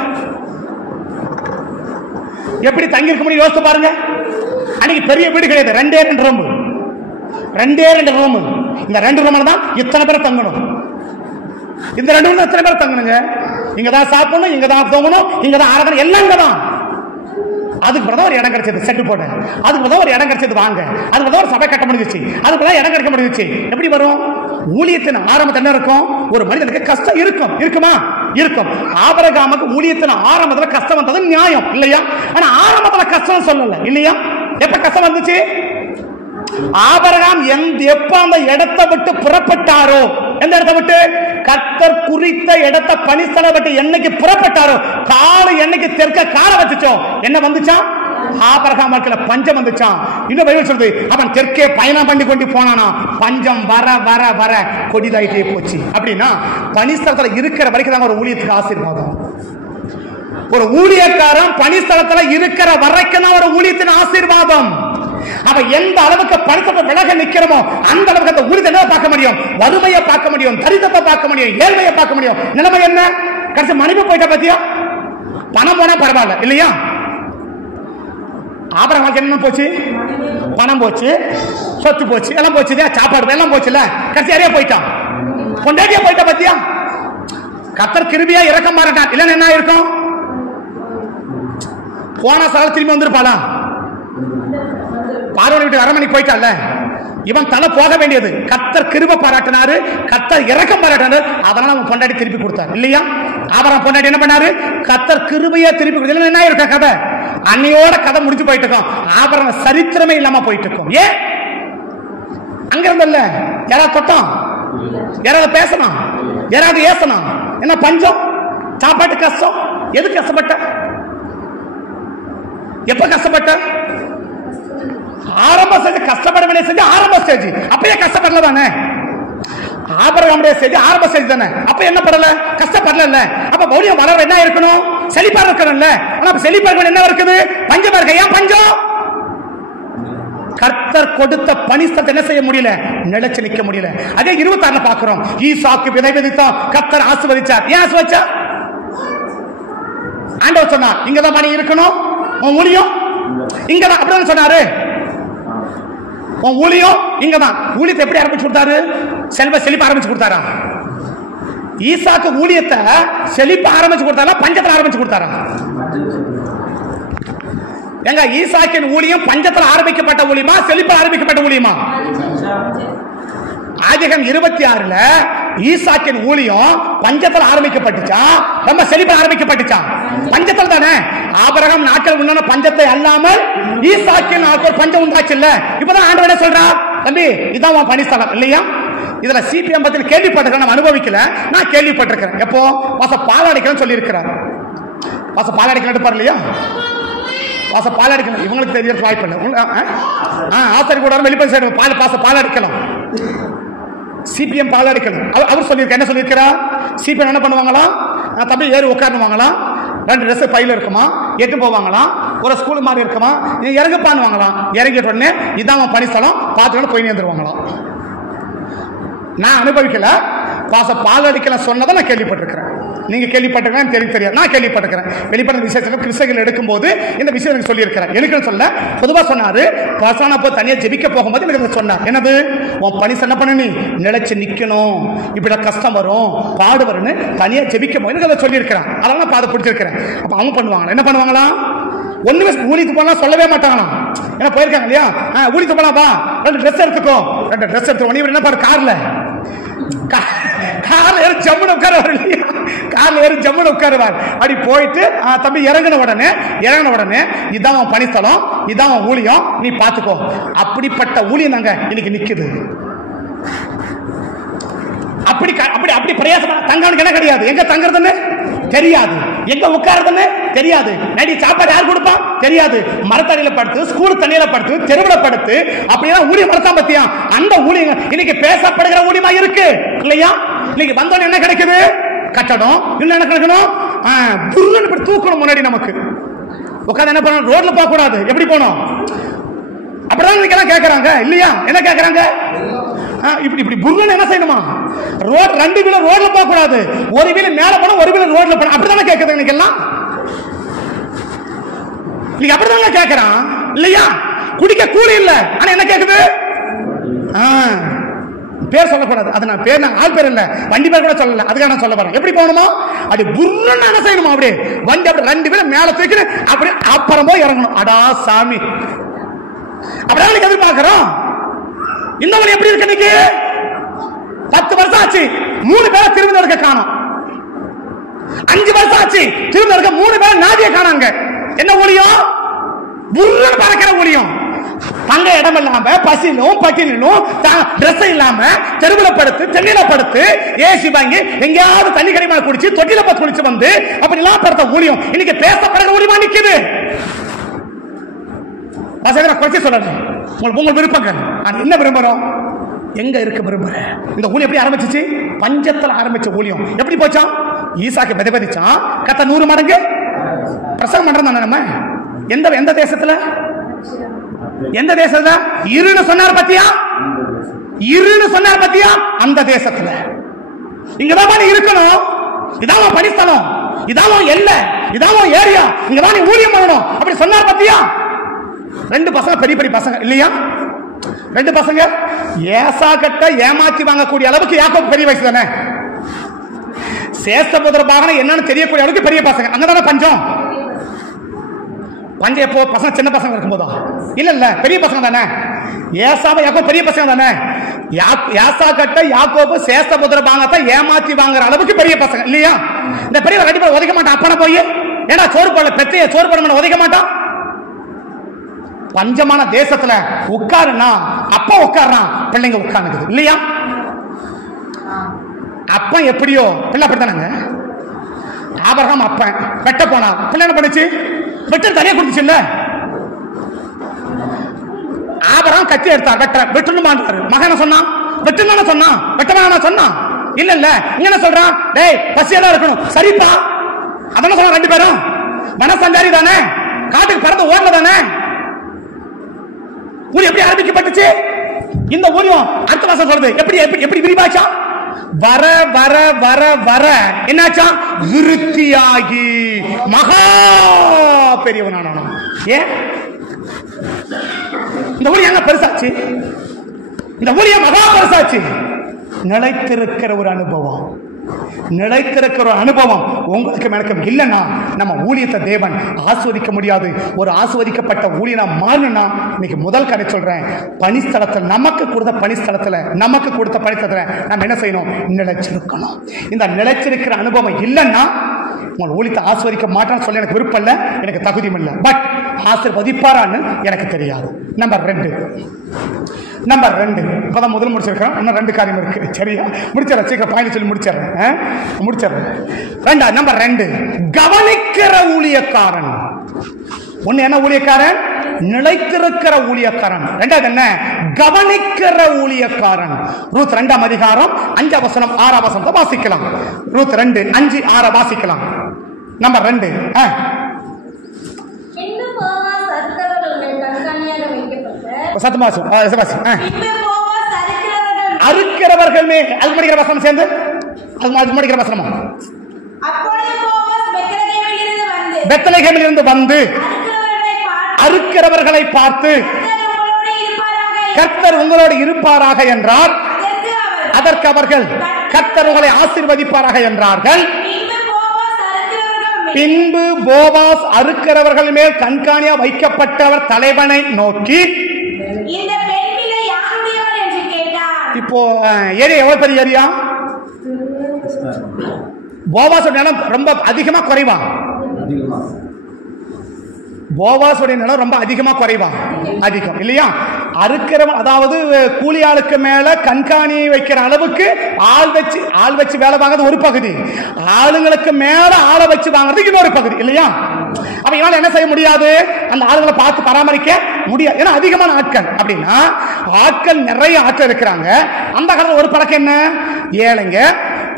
எப்படி தங்கி இருக்க முடியும் யோசித்து பாருங்க. அன்னைக்கு பெரிய வீடு கிடையாது, 2 ரூம், 2 ரூம். இந்த 2 ரூம்ல தான் இத்தனை பேர் தங்கணும். இந்த 2 ரூம்ல எத்தனை பேர் தங்கணுங்க? இங்கதான் சாப்பிடணும், இங்கதான் தூங்கணும், இங்கதான் ஆராதனை, எல்லாம் இங்கதான். அதுக்கு பிறகு ஒரு இடம் கிடைச்சது செட்டு போட, அதுக்கு பிறகு ஒரு இடம் கிடைச்சது வாங்க, அதுக்கு பிறகு ஒரு சபை கட்ட முடிஞ்சிச்சு, அதுக்கு பிறகு இடம் கிடைக்க முடிஞ்சிச்சு. எப்படி வரும்? ஊழியத்தின் ஆரம்பத்தில் என்ன இருக்கும்? ஒரு மனிதனுக்கு கஷ்டம் இருக்கும், இருக்குமா? இருக்கும். ஆபிரகாமுக்கு ஊழியத்தின் ஆரம்பத்தில் கஷ்டம் வந்தது நியாயம் இல்லையா? ஆனா ஆரம்பத்தில் கஷ்டம் சொல்லல இல்லையா? எப்ப கஷ்டம் வந்துச்சு? ஆபிரகாம் எப்ப அந்த இடத்தை விட்டு புறப்பட்டாரோ, எந்த இடத்தை விட்டு? கர்த்தர் குறித்த இடத்தை பணிஸ்தலம் விட்டு என்னைக்கு புறப்பட்டாரோ, காலை என்னைக்கு தெற்க காலை வச்சுச்சோம், என்ன வந்துச்சான்? ஆபிரகாம் வாழ்க்கையில பஞ்சம் வந்துச்சான். இன்னும் பைபிள் சொல்லுது, அவன் தெற்கே பயணம் பண்ணி கொண்டு போனானா, பஞ்சம் வர வர வர கொடிதாயிட்டே போச்சு. அப்படின்னா பணிஸ்தலத்துல இருக்கிற வரைக்கும் தான் ஒரு ஊழியத்துக்கு ஆசீர்வாதம். ஒரு ஊழியக்காரன் பணிஸ்தலத்துல இருக்கிற வரைக்கும் தான் ஒரு ஊழியத்தின் ஆசீர்வாதம். அவ எந்த அளவுக்கு பணத்தை விலக நிக்கிறோமோ அந்த அளவுக்கு அந்த ஊழியத்தை பார்க்க முடியும், வறுமையை பார்க்க முடியும், தரித்திரத்தை பார்க்க முடியும், ஏழ்மையை பார்க்க முடியும். நிலைமை என்ன? கடைசி மனைவி போயிட்ட பத்தியா? பணம் போனா பரவாயில்ல இல்லையா? ஆபிரகாம் என்ன போச்சு? பணம் போச்சு, சொத்து போச்சு, எல்லாம் போச்சு, சாப்பாடு எல்லாம் போச்சுல. கடைசி யாரையா போயிட்டான்? பொண்டாட்டியா போயிட்ட பத்தியா? கர்த்தர் கிருபையா இரக்கம் பாராட்டான், இல்லன்னு என்ன இருக்கும்? போன சால திரும்பி வந்திருப்பாளா? பார்வதி வீட்டு அரண்மனைக்கு போயிட்டால, இவன் தலை போக வேண்டியது. கர்த்தர் கிருபை பாராட்டினாரு, கர்த்தர் இரக்கம் பாராட்டினாரு, அதனால அவன் பொண்டாட்டி திருப்பி கொடுத்தார் இல்லையா? ஆபிரகாம் பொண்டாட்டி என்ன பண்ணாரு? கர்த்தர் கிருபையா திருப்பி கொடுத்தாரு. என்ன இருக்க கதை? அன்னையோட கதை முடிஞ்சு போயிட்டு இருக்கோம். ஆபிரகாம் சரித்திரமே இல்லாம போயிட்டு இருக்கோம். ஏன்? அங்க இருந்தல்ல, யாராவது தொட்டோம், யாராவது பேசணும், யாராவது ஏசணும். என்ன பஞ்சம், சாப்பாட்டு கஷ்டம், எது கஷ்டப்பட்ட? எப்ப கஷ்டப்பட்ட? ஆரம்ப ஸ்டேஜ் கஷ்டப்பட வேண்டிய ஸ்டேஜ் ஆரம்ப ஸ்டேஜ். அப்பயே கஷ்டப்படல தானே? ஆபிரகாமுடைய ஸ்டேஜ் ஆரம்ப ஸ்டேஜ் தானே. அப்ப என்ன படல? கஷ்டப்படல. அப்ப பௌரியம் வளர என்ன இருக்கணும்? செழிப்பா இருக்கணும்ல. ஆனா செழிப்பா இருக்கணும் என்ன இருக்குது? பஞ்சமா இருக்க. ஏன் பஞ்சம்? கர்த்தர் கொடுத்த பணிஸ்தலத்தை என்ன செய்ய முடியல? நிலைச்சு நிக்க முடியல. அதே 26 பாக்குறோம். ஈசாக்கு விதை விதைத்தான், கர்த்தர் ஆசீர்வதிச்சார். ஏன் ஆசீர்வதிச்சார்? ஆண்டவர் சொன்னார், இங்கதான் பணி இருக்கணும், உன் ஊழியம் இங்கதான். அப்படிதான் சொன்னாரு, உன் ஊழியம் இங்கதான். ஊழியத்தை எப்படி ஆரம்பிச்சு கொடுத்தாரு? செழிப்ப ஆரம்பிச்சு கொடுத்தாரா? ஈசாக்கு ஊழியத்தை செழிப்ப ஆரம்பிச்சு கொடுத்தாரா, பஞ்சத்துல ஆரம்பிச்சு கொடுத்தாரா? எங்க ஈசாக்கின் ஊழியம் பஞ்சத்தில் ஆரம்பிக்கப்பட்ட ஊழியமா, செழிப்பில் ஆரம்பிக்கப்பட்ட ஊழியமா? ஆதிகம் 26ல ஈசாக்கின் ஊழியம் பஞ்சத்தில் ஆரம்பிக்கப்பட்டுச்சா, ரொம்ப செழிப்பில் ஆரம்பிக்கப்பட்டுச்சா? பஞ்சத்தில் தானே. ஆபிரகாம் நாட்கள் உண்டான பஞ்சத்தை அல்லாமல் ஈசாக்கின் நாட்கள் பஞ்சம் உண்டாச்சு இல்ல. இப்பதான் ஆண்டவர் சொல்றா, தம்பி இதான் உன் பணிஸ்தலம் இல்லையா? இதுல சிபிஎம் பத்தி கேள்விப்பட்டிருக்கேன், நம்ம அனுபவிக்கல. நான் கேள்விப்பட்டிருக்கிறேன். எப்போ வாச பாலாடிக்கணும் சொல்லி இருக்கிறார். வாச பாலாடிக்கணும் எடுப்பார் இல்லையா? வாச பாலாடிக்கணும் இவங்களுக்கு தெரிய வாய்ப்பு இல்லை. ஆசிரியர் கூட வெளிப்படை சைடு பாலாடிக்கலாம். சிபிஎம் பாலாடிக்கணும் அவர் சொல்லியிருக்க. என்ன சொல்லியிருக்கிறார்? சிபிஎம் என்ன பண்ணுவாங்களா? தம்பி ஏறி உட்காருவாங்களாம், 2 ட்ரெஸ் பையில இருக்குமா, எட்டு போவாங்களாம், ஒரு ஸ்கூல் மாதிரி இருக்குமா, இறங்குப்பான்னு வாங்கலாம். இறங்கிட்ட உடனே இதான் பணிஸ்தலம் பார்த்துட்டு போய் நேர்ந்துருவாங்களாம். நான் அனுபவிக்கல, பால் அடிக்கல சொன்னதை நான் கேள்விப்பட்டிருக்கிறேன். நீங்க கேள்விப்பட்டிருக்கேன் தெரியாது, நான் கேள்விப்பட்டிருக்கிறேன். வெளிப்பட்ட விசேஷத்தில் கிறிஸ்தவர்கள் எடுக்கும்போது இந்த விஷயம் எனக்கு சொல்லியிருக்கிறேன். எனக்கு சொல்ல பொதுவாக சொன்னாரு, பாசான போ தனியா ஜெபிக்க போகும்போது எனக்கு சொன்னார். என்னது? உன் பணி என்ன பண்ண, நீ நிலைச்சு நிக்கணும், இப்படி கஷ்டம் வரும், பாடு வரும்னு தனியா ஜெபிக்க போது எனக்கு அதை சொல்லியிருக்கிறேன். அதெல்லாம் பாதை பிடிச்சிருக்கிறேன். அப்ப அவங்க பண்ணுவாங்களா? என்ன பண்ணுவாங்களா? ஒண்ணுமே ஊழித்து போனா சொல்லவே மாட்டாங்களாம். ஏன்னா போயிருக்காங்க இல்லையா? ஊழித்து போனா வா 2 ட்ரெஸ் எடுத்துக்கோ, 2 ட்ரெஸ் எடுத்து என்ன பாரு கார்ல ஏறி ஜம்முன்னு உட்காருவார் இல்லையா? கார்ல ஏறி ஜம்முன்னு உட்காருவார். அப்படி போயிட்டு தம்பி இறங்கின உடனே இதான் பணிஸ்தலம், இதான் ஊழியம், நீ பாத்துக்கோ. அப்படிப்பட்ட ஊழியம் நாங்க இன்னைக்கு நிக்குது. அப்படி அப்படி அப்படி பிரயாசமா தங்கவனுக்கு என்ன கிடையாது. எங்க தங்குறதுன்னு தெரியாது, எங்க உட்காருதுன்னு தெரியாது, நடி சாப்பாடு யார் கொடுப்பான் தெரியாது, மரத்தடியில படுத்து, ஸ்கூல் தண்ணியில படுத்து, தெருவில் படுத்து, அப்படியெல்லாம் ஊழியம் மரத்தான் பத்தியா. அந்த ஊழியம் இன்னைக்கு பேசப்படுகிற ஊழியமா இருக்கு இல்லையா? இன்னைக்கு வந்தோன்னு என்ன கிடைக்குது? கட்டடம். இன்னும் என்ன கிடைக்கணும்? இப்படி தூக்கணும். முன்னாடி நமக்கு உட்காந்து என்ன பண்ணணும்? ரோட்ல போக கூடாது. எப்படி போனோம்? அப்படிதான் கேட்கறாங்க இல்லையா? என்ன கேட்கறாங்க? இப்படி இப்படி புர்னு என்ன செய்யணுமா? ரோட் 2 வீலர் ரோட்ல போக கூடாது, ஒரு வீலர் மேல போனா ஒரு வீலர் ரோட்ல போனா. அப்படிதானே கேட்குது இன்னைக்கு எல்லாம். நீங்க அப்படிதாங்க கேட்கறான் இல்லையா? குடிக்க கூலி இல்ல, ஆனா என்ன கேக்குது? பேர் சொல்லக்கூடாது, அது நான் பேர், நான் ஆள் பேர் இல்ல, வண்டி பேர் கூட சொல்லல, அதுக்காக நான் சொல்ல போறேன். எப்படி போகணுமா? அது புர்னு என்ன செய்யணுமா? அப்படியே வண்டி அப்படி 2 வீலர் மேல தூக்கி அப்படி அப்புறம் போய் இறங்கணும். அடா சாமி, அப்படிதான் எதிர்பார்க்கிறோம். இந்த வழி எப்படி இருக்கு? இன்னைக்கு 10 வருஷம் ஆச்சு, 3 பேரை திருவிழா காணோம். 5 வருஷம் ஆச்சு, திருவிழா 3 பேரை நாதிய காணாங்க. என்ன ஊழியம்? புர்ரன் பறக்கிற ஊழியம். தங்க இடம் இல்லாம, பசிலும் பட்டினிலும், டிரெஸ் இல்லாம, தெருவில் படுத்து, தென்னில படுத்து, ஏசி வாங்கி எங்கேயாவது தண்ணி கடிமா குடிச்சு, தொட்டில பத்து குடிச்சு வந்து அப்படி எல்லாம் படுத்த ஊழியம் இன்னைக்கு பேசப்படுற ஊழியமா நிக்குது. குறைச்சி சொல்லணும் உங்கள் விருப்பங்கள். என்ன விரும்புறோம்? எங்க இருக்க விரும்புற? இந்த ஊழியம் எப்படி ஆரம்பிச்சிச்சு? பஞ்சத்துல ஆரம்பிச்ச ஊழியம் எப்படி போச்சான்? ஈசாக்கு பிரதிபலிச்சான், கத்த 100 மடங்கு பிரசவம் பண்றோம். நம்ம எந்த தேசத்துல? எந்த தேசத்துல இருன்னு சொன்னார் பத்தியா? இருன்னு சொன்னார் பத்தியா? அந்த தேசத்துல. இங்கதான் இருக்கணும். இதான் பணிஸ்தலம், இதான் எல்லை, இதான் ஏரியா, இங்கதான் நீ ஊழியம் பண்ணணும் அப்படி சொன்னார் பத்தியா? 2 பசங்க, பெரிய பெரிய பசங்க இல்லையா? 2 பசங்க ஏசா கட்ட ஏமாற்றி வாங்கக்கூடிய அளவுக்கு யாக்கோபு பெரிய வயசு தானே. சேஷ்டபுத்திர பாகனை என்னன்னு தெரியக்கூடிய அளவுக்கு பெரிய பசங்க. அங்கதானே பஞ்சம். பஞ்சம் எப்போ? பசங்க சின்ன பசங்க இருக்கும்போதா? இல்ல பெரிய பசங்க தானே. ஏசாவை யாக்கோபு பெரிய பசங்க தானே. ஏசா கட்ட யாக்கோபு சேஷ்டபுத்திர பாகத்தை ஏமாற்றி வாங்குற அளவுக்கு பெரிய பசங்க இல்லையா? இந்த பெரிய கண்டிப்பா உதைக்க மாட்டான். அப்பன போய் ஏன்னா சோறு போடல, பெத்தைய சோறு போட உதைக்க மாட்டான். பஞ்சமான தேசத்துல உட்காருனா அப்பா உட்கார்றான், பிள்ளைங்க உட்கார்ந்துக்குது இல்லையா? அப்ப எப்படியோ பிள்ளை அப்படித்தானங்க. ஆபிரகாம் அப்பன் வெட்ட போனா, பிள்ளை என்ன பண்ணுச்சு? வெட்ட தனியா குடிச்சு இல்ல. ஆபிரகாம் கத்தி எடுத்தார், வெட்டணுமான்றாரு. மகன சொன்னான், வெட்டுன்னு சொன்னான், வெட்டமான சொன்னான். இல்ல இங்க என்ன சொல்றான்? டேய் பசியெல்லாம் இருக்கணும். சரிப்பா, அதான சொன்னா. 2 பேரும் மனசஞ்சாரி தானே, காட்டுக்கு பறந்து ஓடல தானே. ஊழியம் எப்படி ஆரம்பிக்கப்பட்டுச்சு? இந்த ஊழியம் அடுத்த மாசம் சொல்றது எப்படி எப்படி எப்படி விரிவாச்சா? வர வர வர வர என்னாச்சா? விருத்தியாகி மகா பெரியவனான. ஏன் இந்த ஊழியம் பெருசாச்சு? இந்த ஊழியம் மகா பெருசாச்சு. நிலைத்திருக்கிற ஒரு அனுபவம், நிலைத்திருக்கிற ஒரு அனுபவம் உங்களுக்கு எனக்கு இல்லைன்னா நம்ம ஊழியத்தை தேவன் ஆஸ்வதிக்க முடியாது. ஒரு ஆஸ்வதிக்கப்பட்ட ஊழியனா மாறணும்னா இன்னைக்கு முதல் கதை சொல்றேன், பணிஸ்தலத்தில் நமக்கு கொடுத்த பணிஸ்தலத்துல நம்ம என்ன செய்யணும்? நிலைச்சிருக்கணும். இந்த நிலைச்சிருக்கிற அனுபவம் இல்லைன்னா உங்கள் ஊழியத்தை ஆஸ்வதிக்க மாட்டேன்னு சொல்ல எனக்கு விருப்பம் இல்லை, எனக்கு தகுதியும் இல்லை. பட் ஆசிர்வதிப்பாரான்னு எனக்கு தெரியாது. Number 2, number 2. இப்பதான் முதல் முடிச்சிருக்கிறோம், இன்னும் 2 காரியம் இருக்கு. சரியா, முடிச்சிடறேன் சீக்கிரம், பாயிண்ட் சொல்லி முடிச்சிடறேன். நம்பர் 2, கவனிக்கிற ஊழியக்காரன். ஒண்ணு என்ன ஊழியக்காரன்? நிலைத்திருக்கிற ஊழியக்காரன். 2வது என்ன? கவனிக்கிற ஊழியக்காரன். ரூத் 2ஆம் அதிகாரம் 5ஆம் வசனம் 6ஆம் வசனத்தை வாசிக்கலாம். ரூத் 2, 5, 6 வாசிக்கலாம். நம்பர் 2. அறுக்கிறவர்கள் மேல் அது முடிக்கிற வசனம் சேர்ந்து அது முடிக்கிற வசனமா? பெத்லகேமில் இருந்து வந்து அறுக்கிறவர்களை பார்த்து கர்த்தர் உங்களோடு இருப்பாராக என்றார். அதற்கு அவர்கள் கர்த்தர் உங்களை ஆசீர்வதிப்பாராக என்றார்கள். பின்பு போவாஸ் அறுக்கிறவர்கள் மேல் கண்காணியா வைக்கப்பட்டவர் தலைவனை நோக்கி, இப்போ ஏரியா எவ்வளவு பெரிய ஏரியா? போவாஸோட நிலம் ரொம்ப அதிகமா குறைவா? போவாஸோட நிலம் ரொம்ப அதிகமா குறைவா? அதிகம் இல்லையா? அறுக்கிறவன், அதாவது கூலி ஆளுக்கு மேல கண்காணி வைக்கிற அளவுக்கு ஆள் வச்சு வேலை வாங்குறது ஒரு பகுதி, ஆளுங்களுக்கு மேல ஆளை வச்சு வாங்குறது இன்னொரு பகுதி இல்லையா? அப்ப இவனால என்ன செய்ய முடியாது? அந்த ஆளுங்களை பார்த்து பராமரிக்க முடியாது. ஏன்னா அதிகமான ஆட்கள். அப்படின்னா ஆட்கள் நிறைய ஆட்கள் இருக்கிறாங்க. அந்த காலத்துல ஒரு பழக்கம் என்ன? ஏழைங்க,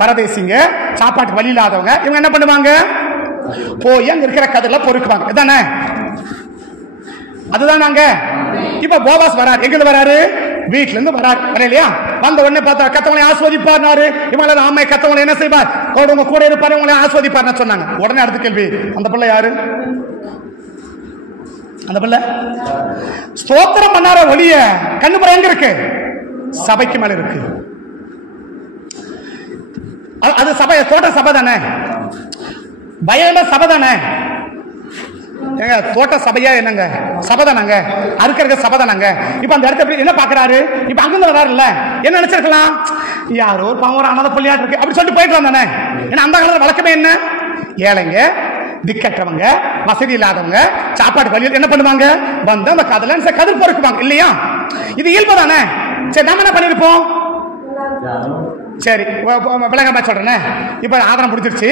பரதேசிங்க, சாப்பாட்டுக்கு வழி இல்லாதவங்க, இவங்க என்ன பண்ணுவாங்க? போய் அங்க இருக்கிற கதிரில பொறுக்குவாங்க. இதானே? அதுதான் நாங்க. இப்ப போவாஸ் வராரு. எங்க வராரு? வீட்டுல இருந்து வராரு. இல்லையா? வந்த உடனே பார்த்தா கத்தவங்களை ஆஸ்வதிப்பார். இவங்க ஆமை கத்தவங்களை என்ன செய்வார்? உங்க கூட இருப்பாரு, உங்களை ஆஸ்வதிப்பார் சொன்னாங்க. உடனே அடுத்த கேள்வி, அந்த பிள்ளை யாரு? அந்த பிள்ளை ஸ்தோத்திரம் பண்ணார ஒளிய கண்ணுபுற எங்க இருக்கு? சபைக்கு மேல இருக்கு. அது சபை, தோட்ட சபை தானே, பயண சபை தானே. தோட்ட சபையா என்னங்க? சபதானாங்க, அறுக்கிற சபதானாங்க. இப்ப அந்த இடத்துல என்ன பாக்குறாரு? இப்ப அங்கிருந்து வராருல்ல, என்ன நினைச்சிருக்கலாம்? யாரோ ஒரு பாவம் அனாதை புள்ளியா இருக்கு அப்படி சொல்லிட்டு போயிட்டு வந்தானே. ஏன்னா அந்த காலத்துல வழக்கமே என்ன? ஏழைங்க, திக்கற்றவங்க, வசதி இல்லாதவங்க, சாப்பாடு வழியில் என்ன பண்ணுவாங்க? வந்து அந்த கதிர் பொறுக்குவாங்க இல்லையா? இது இயல்பு தானே. சரி, நாம என்ன பண்ணிருப்போம்? சரி, விளக்கமா சொல்றேன். இப்ப ஆதாரம் பிடிச்சிருச்சு,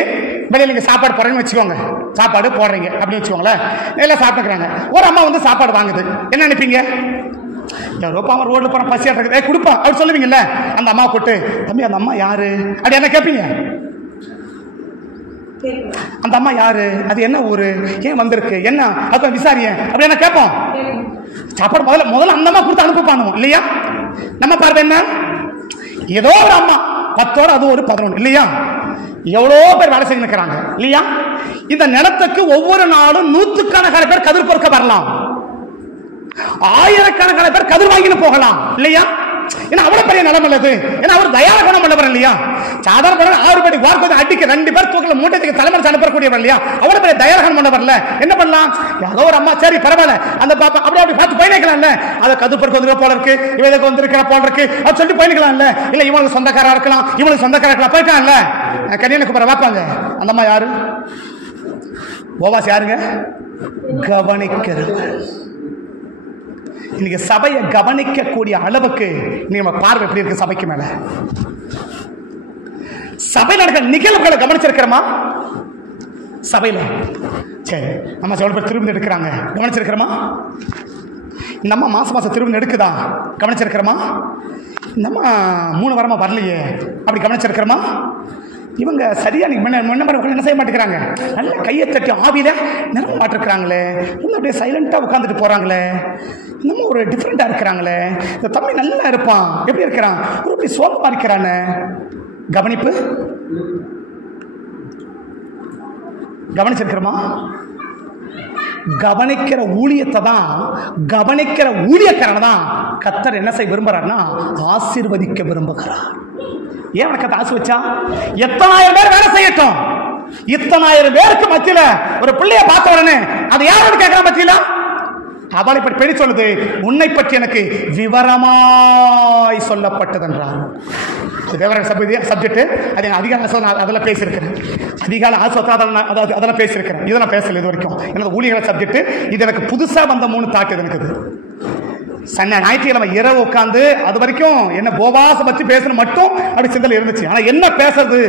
வெளியே நீங்க சாப்பாடு போடுறீங்கன்னு வச்சுக்கோங்க, சாப்பாடு போடுறீங்க அப்படின்னு வச்சுக்கோங்களேன். எல்லாம் சாப்பிட்டுக்கிறாங்க. ஒரு அம்மா வந்து சாப்பாடு வாங்குது. என்ன நினைப்பீங்க? யாரோ ரோட்ல போற பசியா இருக்குது, கொடுப்பா அப்படி சொல்லுவீங்கல்ல. அந்த அம்மா கூட்டு, தம்பி அந்த அம்மா யாரு அப்படி என்ன கேட்பீங்க? அந்த அம்மா யாரு, அது என்ன ஊரு, ஏன் வந்திருக்கு, என்ன அது விசாரிய அப்படி என்ன கேட்போம். சாப்பாடு முதல்ல அந்த அம்மா கொடுத்து அனுப்ப பண்ணுவோம் இல்லையா? நம்ம பார்வை என்ன? ஏதோ ஒரு அம்மா 10 அது ஒரு 11 இல்லையா? எவ்வளோ பேர் வேலை செய்ய நிற்கிறாங்க இல்லையா? இந்த நிலத்துக்கு ஒவ்வொரு நாளும் 100கணக்கான பேர் கதிர் பொறுக்க வரலாம், 1000கணக்கான பேர் கதிர் வாங்கிட்டு போகலாம் இல்லையா? ஏன்னா அவ்வளவு பெரிய நிலம் உள்ளது. ஏன்னா அவர் தயார குணம் உள்ளவர் இல்லையா? சாதாரண 6 படி வார்த்தை அடிக்க 2 பேர் தூக்கல மூட்டைக்கு தலைமுறை அனுப்பக்கூடியவர் இல்லையா? அவ்வளவு பெரிய தயாரகம் பண்ணவர்ல. என்ன பண்ணலாம்? ஏதோ ஒரு அம்மா சரி பரவாயில்ல, அந்த பாப்பா அப்படி பார்த்து பயணிக்கலாம்ல. அதை கதுப்பருக்கு வந்து போல இருக்கு, இவனுக்கு வந்திருக்கிற போல இருக்கு அப்படி சொல்லிட்டு பயணிக்கலாம்ல. இல்ல இவனுக்கு சொந்தக்காரா இருக்கலாம், இவனுக்கு சொந்தக்காரா இருக்கலாம், போயிட்டான்ல. கன்னியனுக்கு பிற வாப்பாங்க. அந்த அம்மா யாரு? போவாஸ் யாருங்க? கவனிக்கிறது. இன்னைக்கு சபையை கவனிக்கக்கூடிய அளவுக்கு நீங்க பார்வை எப்படி இருக்கு? சபைக்கு மேல சபை நடக்கிற நிகழ்வுகளை கவனிச்சிருக்கிறோமா? சபையில சரி நம்ம எவ்வளவு பேர் திரும்ப எடுக்கிறாங்க கவனிச்சிருக்கிறோமா? இந்த அம்மா மாசம் திரும்ப எடுக்குதா கவனிச்சிருக்கிறோமா? இந்த அம்மா 3 வாரமா வரலையே அப்படி கவனிச்சிருக்கிறோமா? இவங்க சரியா என்ன செய்ய மாட்டேங்கிறாங்க, நல்ல கையை தட்டி ஆவியில நிறம் மாட்டிருக்கிறாங்களே, இன்னும் அப்படியே சைலண்டா உட்காந்துட்டு போறாங்களே, இன்னமும் ஒரு டிஃப்ரெண்டா இருக்கிறாங்களே, இந்த தம்பி நல்லா இருப்பான் எப்படி இருக்கிறான், ஒரு அப்படி சோகமா இருக்கிறானே. கவனிப்பு கவனிச்சிருக்கிறோமா? கவனிக்கிற ஊழியத்தை தான், கவனிக்கிற ஊழியக்காரனை தான் கர்த்தர் என்ன செய்ய விரும்புறாருன்னா ஆசீர்வதிக்க விரும்புகிறார். ஏன் உனக்கு ஆசை வச்சா? எத்தனாயிரம் பேர் வேலை செய்யட்டும், இத்தனாயிரம் பேருக்கு மத்தியில ஒரு பிள்ளைய பார்த்த உடனே அது யாரோட கேட்கிற மத்தியில அவளை பற்றி பெரிய சொல்லுது, உன்னை பற்றி எனக்கு விவரமாய் சொல்லப்பட்டது என்றார். சப்ஜெக்ட் அது அதிகால அதெல்லாம் பேசியிருக்கிறேன், அதிகால அதெல்லாம் பேசியிருக்கிறேன். இதெல்லாம் பேசல இது வரைக்கும். எனது ஊழியர்கள் சப்ஜெக்ட் இது எனக்கு புதுசா வந்த 3 தாட் எனக்கு. ஞாயிற்றுக்கிழமை இரவு உட்காந்து அது வரைக்கும் என்ன போவாச பத்தி பேசுறது மட்டும் அப்படி சிந்தனை இருந்துச்சு. ஆனா என்ன பேசுறது,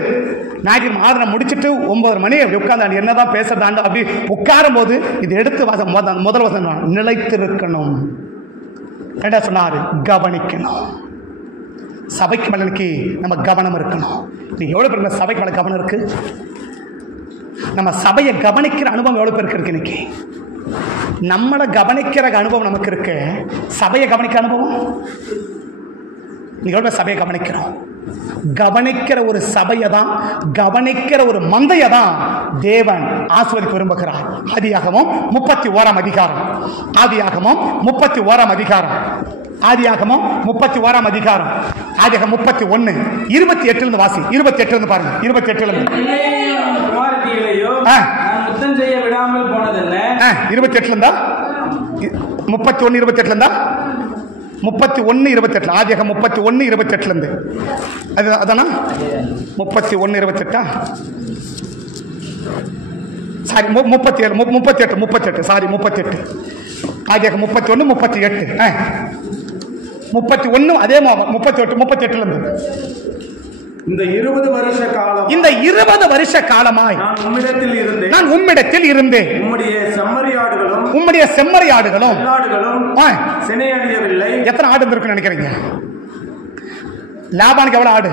ஞாயிற்றுக்கிழமை ஆதரவு முடிச்சுட்டு 9 மணி அப்படி உட்காந்து என்னதான் பேசுறதாண்டு அப்படி உட்காரும் போது இது எடுத்து முதல் வசனம் நிலைத்திருக்கணும். என்ன சொன்னாரு? கவனிக்கணும். சபைக்கு மேலக்கு நம்ம கவனம் இருக்கணும். நீ எவ்வளவு பேருக்கு சபைக்கு மேல கவனம் இருக்கு? நம்ம சபையை கவனிக்கிற அனுபவம் எவ்வளவு பேருக்கு இருக்கு? இன்னைக்கு நம்மளை கவனிக்கிற அனுபவம் நமக்கு இருக்கு. சபையை கவனிக்கிற அனுபவம் நீ எவ்வளவு பேர் சபையை கவனிக்கிறோம்? கவனிக்கிற ஒரு சபையை தான், கவனிக்கிற ஒரு மந்தையை தான் தேவன் ஆசீர்வதிக்க விரும்புகிறார். ஆதியாகமம் 31 அதிகாரம், ஆதியாகமம் 31 அதிகாரம், ஆதியாகமம் 31 அதிகாரம், ஆதியாகமம் 31 28 இருந்து வாசி. 28 இருந்து பாருங்க. 28 இருந்து 28 இருந்தா 31 28 இருந்தா 31 28 ஆதியாகமம் 31 28 இருந்து அதானா 31 28 சாரி 38 சாரி 38 ஆதியாகமம் 31 38 31 அதே 38 இருந்து இந்த 20 வருஷ காலம், இந்த 20 வருஷ காலமாய் நான் உம்மிடத்தில் இருந்தேன். உம்முடைய செம்மறியாடுகளும் சினையடியவில்லை. எத்தனை ஆடு இருக்குன்னு நினைக்கிறீங்க? லாபானுக்கு எவ்வளவு ஆடு?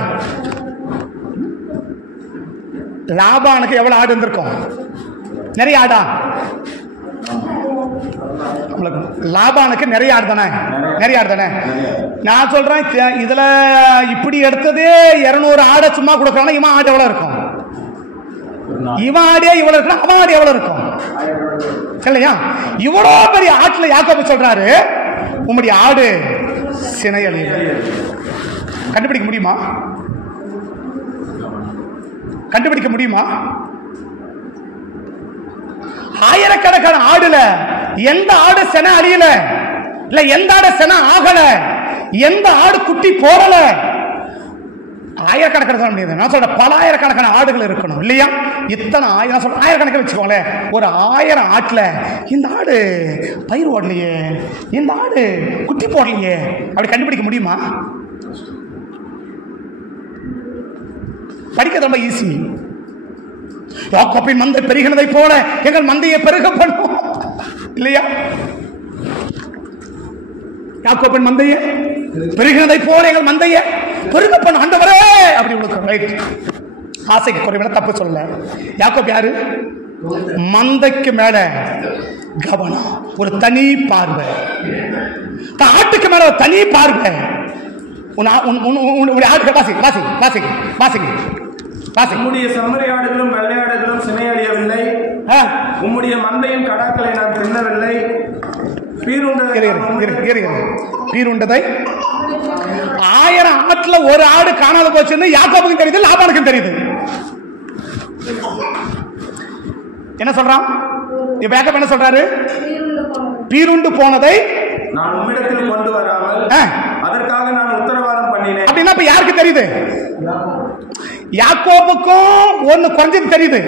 லாபானுக்கு எவ்வளவு ஆடு இருந்திருக்கும்? நிறைய ஆடா? லாபானுக்கு நிறைய ஆடு தானே? நிறைய ஆடு தானே? நான் சொல்றேன், இதுல இப்படி எடுத்ததே 200 ஆடை சும்மா கொடுக்கறானா இவன் ஆடு எவ்வளவு இருக்கும்? இவன் ஆடே இவ்வளவு இருக்கா, அவன் ஆடு எவ்வளவு இருக்கும் இல்லையா? இவ்வளவு பெரிய ஆட்டுல யாக்கோபு சொல்றாரு, உம்முடைய ஆடு சினையலி. கண்டுபிடிக்க முடியுமா? கண்டுபிடிக்க முடியுமா? ஆயிரக்கணக்கான ஆடுல எந்த ஆடு சென அழியல, இல்ல எந்த ஆடு சென ஆகல, எந்த ஆடு குட்டி போடல. ஆயிரக்கணக்கான, நான் சொல்ற பல ஆயிரக்கணக்கான ஆடுகள் இருக்கணும் இல்லையா? இத்தனை ஆயிரக்கணக்கில் வச்சுக்கோங்களேன். ஒரு 1000 ஆட்டுல இந்த ஆடு பயிர் ஓடலையே, இந்த ஆடு குட்டி போடலையே, அப்படி கண்டுபிடிக்க முடியுமா? படிக்கிறது ரொம்ப ஈஸி. யாக்கோபின் மந்தை பெருகினதை போல எங்கள் மந்தையை பெருக பண்ணும் இல்லையா? யாக்கோபின் மந்தையை பெருகினதை போல எங்கள் மந்தையை பெருக பண்ணும் ஆண்டவரே அப்படி உங்களுக்கு ரைட். ஆசைக்கு குறைவிட தப்பு சொல்ல. யாக்கோப் யாரு? மந்தைக்கு மேல கவனம், ஒரு தனி பார்வை, ஆட்டுக்கு மேல ஒரு தனி பார்வை. ஆட்டுக்கு வாசி வாசி வாசி வாசிங்க. உம்முடைய செம்மறியாடுகளும் வெள்ளையாடுகளும் சினையடியவில்லை, உம்முடைய மந்தையின் கடாக்களை நான் தின்னவில்லை. பீருண்டதை 1000 ஆட்டுல ஒரு ஆடு காணாத போச்சுன்னு யாக்கோபுக்கும் தெரியுது, லாபானுக்கும் தெரியுது. என்ன சொல்றான் இப்ப? யாக்கோபு என்ன சொல்றாரு? பீருண்டு போனதை நான் உம்மிடத்தில் கொண்டு வராமல் அதற்காக நான் உத்தரவாதம் பண்ணினேன். அப்படின்னா இப்ப யாருக்கு தெரியுது? யாக்கோபுக்கும் ஒன்னு குறைஞ்சது தெரியுது,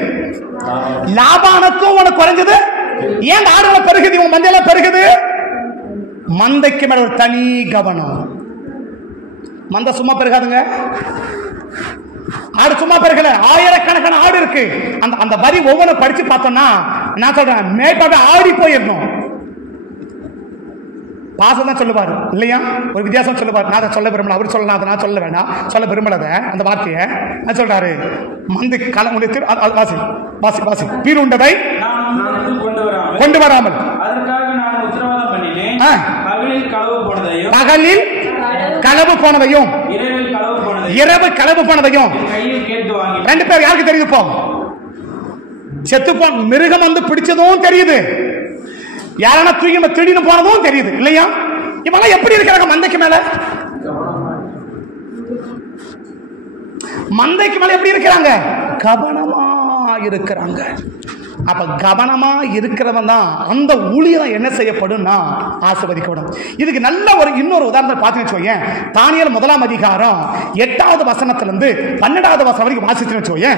லாபானுக்கும் ஒன்னு குறைஞ்சது. ஏன் ஆடுகளை பெருகுது, இவங்க மந்தையெல்லாம் பெருகுது? மந்தைக்கு மேல ஒரு தனி கவனம். மந்தை சும்மா பெருகாதுங்க, ஆடு சும்மா பெருகல. ஆயிரக்கணக்கான ஆடு இருக்கு. அந்த வரி ஒவ்வொன்றும் படிச்சு பார்த்தோம்னா நான் சொல்றேன், மேற்பாடு ஆடி போயிடணும். பாசம் தான் சொல்லுவாரு இல்லையா? ஒரு வித்தியாசம் சொல்லுவார். நான் அதை சொல்ல விரும்பல, அவர் சொல்லலாம், அதை நான் சொல்ல வேணாம், சொல்ல விரும்பலத அந்த வார்த்தையை நான் சொல்றாரு. மந்தை வாசி வாசி வாசி. பீருண்டதை கொண்டு வராமல் அதற்காக நான் உத்தரவாதம் பண்ணினேன். பகலில் களவு போனதையும் இரவு களவு போனதையும் ரெண்டு பேர் யாருக்கு தெரியுது? இப்போ செத்து போன மிருகம் வந்து பிடிச்சதும் தெரியுது, யாரான தூக்கி திடீர்னு போனதும் தெரியுது இல்லையா? இவெல்லாம் எப்படி இருக்கிறாங்க? மந்தைக்கு மேல, மந்தைக்கு மேல எப்படி இருக்கிறாங்க? கவனமா இருக்கிறாங்க. அப்ப கவனமா இருக்கிறவன் தான் அந்த ஊழியம் என்ன செய்யப்படும்னா ஆசீர்வதிக்கப்படும். இதுக்கு நல்ல ஒரு இன்னொரு உதாரணத்தை பார்த்தீங்கன்னு வச்சுக்கோங்க. தானியேல் 1 அதிகாரம் 8வது வசனத்திலிருந்து 12வது வசனம் வரைக்கும் வாசிச்சுன்னு வச்சுக்கோங்க.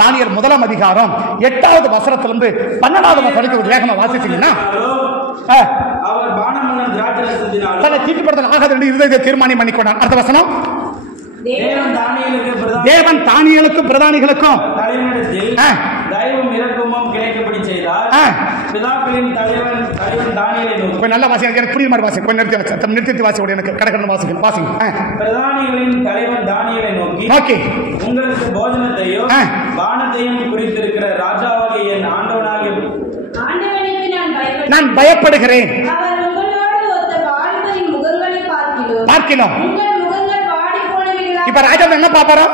தானியேல் 1 அதிகாரம் 8வது வசனத்திலிருந்து 12வது வசனம் வரைக்கும் வேகமா வாசிச்சீங்கன்னா அவர் பானமுள்ள பானமாகும் திராட்சரசத்தினாலும் தன்னை தீட்டுப்படுத்தல் ஆகாது என்று இருதயத்தை தீர்மானம் பண்ணிக்கொண்டான். அடுத்த வசனம், தேவன் தானியேலுக்கும் பிரதானிகளுக்கும் தலைவனிடத்தில் தயவும் இரக்கமும் கிடைக்கப்படி செய்தார். பிதாக்களின் தலைவன் தானியேலை நோக்கி, கொஞ்சம் நல்லா வாசி, எனக்கு புரியுற மாதிரி வாசி, கொஞ்சம் நிறுத்தி வாசி, எனக்கு கடற்கரை வாசிக்கணும், வாசிங்க. பிரதானிகளின் தலைவன் தானியேலை நோக்கி, உங்களுக்கு போஜனத்தையும் பானத்தையும் குறித்திருக்கிற ராஜாவாகிய என் ஆண்டவனாகிய நான் பயப்படுகிறேன். பார்க்கலாம் இப்ப ராஜா என்ன பாப்பாரா,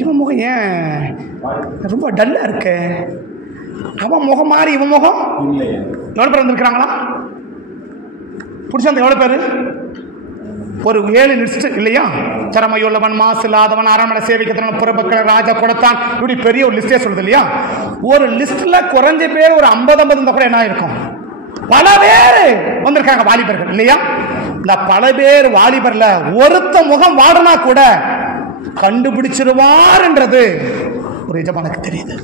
இவன் முகம் ஏன் ரொம்ப டல்லா இருக்கு, அவன் முகம் மாறி இவன் முகம். எவ்வளவு பேர் வந்திருக்கிறாங்களா புடிச்சா? எவ்வளவு பேரு? ஒரு 7 லிஸ்ட் இல்லையா? திறமையுள்ளவன், மாசு இல்லாதவன், அரண்மனை சேவிக்கிறவன், புறப்பக்கிற ராஜா கொடுத்தான், இப்படி பெரிய ஒரு லிஸ்டே சொல்லுது இல்லையா? ஒரு லிஸ்ட்ல குறைஞ்ச பேர் ஒரு 50 இருந்தா கூட என்ன இருக்கும்? பல பேர் வந்திருக்காங்க வாலிபர்கள் இல்லையா? இந்த பல பேர் வாலிபர்ல ஒருத்த முகம் வாடனா கூட கண்டுபிடிச்சிருவார் என்றது ஒரு எஜமானுக்கு தெரியுது.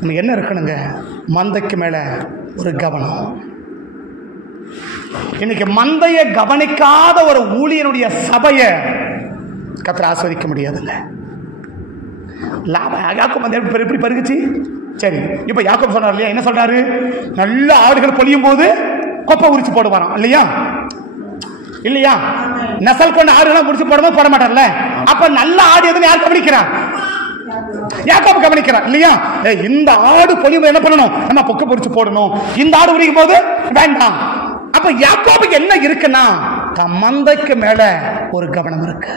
நம்ம என்ன இருக்கணுங்க? மந்தைக்கு மேல ஒரு கவனம். இன்னைக்கு மந்தைய கவனிக்காத ஒரு ஊழியனுடைய சபையை கர்த்தர் ஆஸ்வதிக்க முடியாதுங்க. யாக்கோபு எப்படி பருகுச்சு? சரி, இப்ப யாக்கோபு சொன்னார் இல்லையா, என்ன சொல்றாரு? நல்ல ஆடுகள் பொழியும் போது கொப்பை உரிச்சு போடுவாராம் இல்லையா? இல்லையா? நெசல் கொண்ட ஆடுகளை முடிச்சு போடும்போது போட மாட்டார்ல. அப்ப நல்ல ஆடு எதுன்னு யார் கவனிக்கிறார்? யாக்கோபு கவனிக்கிறார் இல்லையா? இந்த ஆடு பொழியும் என்ன பண்ணணும்? நம்ம பொக்க பொறிச்சு போடணும். இந்த ஆடு உரிக்கும் போது வேண்டாம். அப்ப யாக்கோபுக்கு என்ன இருக்குன்னா, மந்தைக்கு மேல ஒரு கவனம் இருக்கு.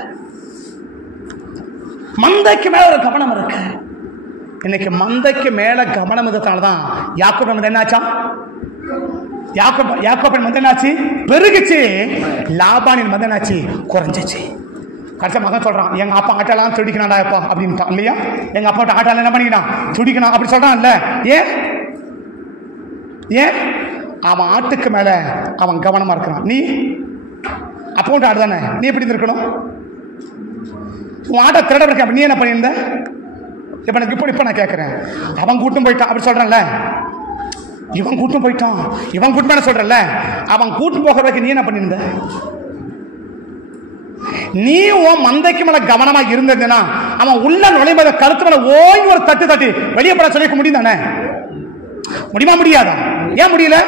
மந்தைக்கு மேல ஒரு கவனம் இருக்கு. இன்னைக்கு மந்தைக்கு மேல கவனம் இருந்ததால்தான் யாக்கோபு வந்து என்னாச்சா? யாக்கோபின் மந்தை என்னாச்சு? பெருகுச்சு. லாபானின் மந்தை என்னாச்சு? குறைஞ்சிச்சு. கடைசி மகன் சொல்றான், எங்க அப்பா ஆட்டாலாம் துடிக்கணாடா அப்பா அப்படின்ட்டான் இல்லையா? எங்க அப்பா ஆட்டால என்ன பண்ணிக்கிறான்? துடிக்கணும் அப்படி சொல்றான் இல்ல? ஏன் அவன் ஆட்டுக்கு மேல அவன் கவனமா இருக்கிறான். நீ அப்போ ஆடு தானே, நீ எப்படி இருக்கணும்? உன் ஆட்டை திருட இருக்க, நீ என்ன பண்ணியிருந்த? இப்ப எனக்கு இப்ப நான் கேட்கிறேன், அவன் கூட்டும் போயிட்டான் அப்படி சொல்றேன்ல, இவன் கூட்டும் போயிட்டான், இவன் கூட்டம் சொல்றல, அவன் கூட்டும் போகிறதுக்கு நீ என்ன பண்ணிருந்த? நீ உன் மந்தைக்கு மேல கவனமா இருந்ததுன்னா அவன் உள்ள நுழைவத கருத்து மேல ஓய்வு ஒரு தட்டு தட்டி வெளியே பட சொல்லிக்க முடியும் தானே? முடியுமா? முடியாதா? ஏன் முடியல?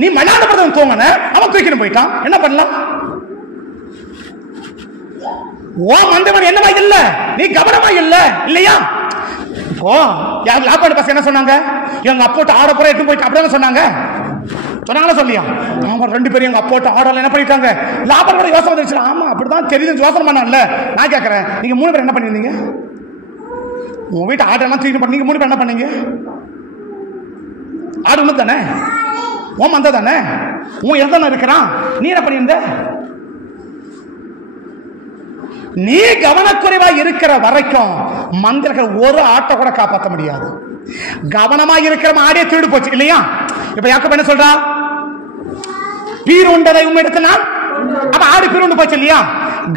நீ மல்லாண்டப்படுத்த தூங்கின, அவன் தூக்கிட்டு போயிட்டான், என்ன பண்ணலாம்? ஓ மந்தை என்னமா இல்ல, நீ கவனமா இல்ல இல்லையா? இப்போ யார் லாபாடு பசங்க என்ன சொன்னாங்க? எங்க அப்போட்டு ஆட புற எட்டு போயிட்டு அப்படியே சொன்னாங்க. சொன்னாங்களா சொல்லியா? ஆமா, 2 பேரும் எங்க அப்போட்டு ஆடல என்ன பண்ணிட்டாங்க? லாபாடு யோசனை வந்துருச்சு. ஆமா அப்படிதான் தெரியுது, யோசனை பண்ணல. நான் கேட்கறேன், நீங்க 3 பேர் என்ன பண்ணிருந்தீங்க? உங்க வீட்டு ஆடெல்லாம் தூக்கிட்டு பண்ணி நீங்க 3 பேர் என்ன பண்ணீங்க? ஆடு ஒண்ணு தானே, உன் மந்த தானே, உன் எந்த இருக்கிறான், நீ என்ன பண்ணியிருந்த? நீ கவனக்குறைவா இருக்கிற வரைக்கும் மந்திரர்கள் ஒரு ஆட்டை கூட காப்பாற்ற முடியாது. கவனமா இருக்கிற ஆடே திருடு போச்சு இல்லையா? இப்ப யாக்கோபு என்ன சொல்றா? பீர் உண்டதை உண்மையிடத்துல அப்ப ஆடு பீருண்டு போச்சு இல்லையா?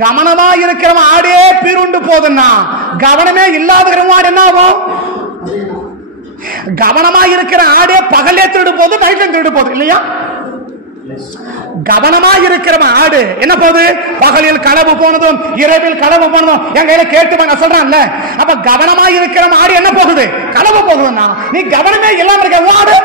கவனமா இருக்கிற ஆடே பீருண்டு போதுன்னா கவனமே இல்லாத ஆடு என்ன ஆகும்? கவனமா இருக்கிற ஆடே பகலே திருடு போது, நைட்ல திருடு போகுது இல்லையா? கவனமா இருக்கிற ஆடு என்ன போகுது? பகலில் களவு போனதும் இரவில் களவு போனதும் என் கையில கேட்டு நான் சொல்றேன்ல. அப்ப கவனமா இருக்கிற ஆடு என்ன போகுது? களவு போகுதுன்னா நீ கவனமே இல்லாம இருக்க ஆடு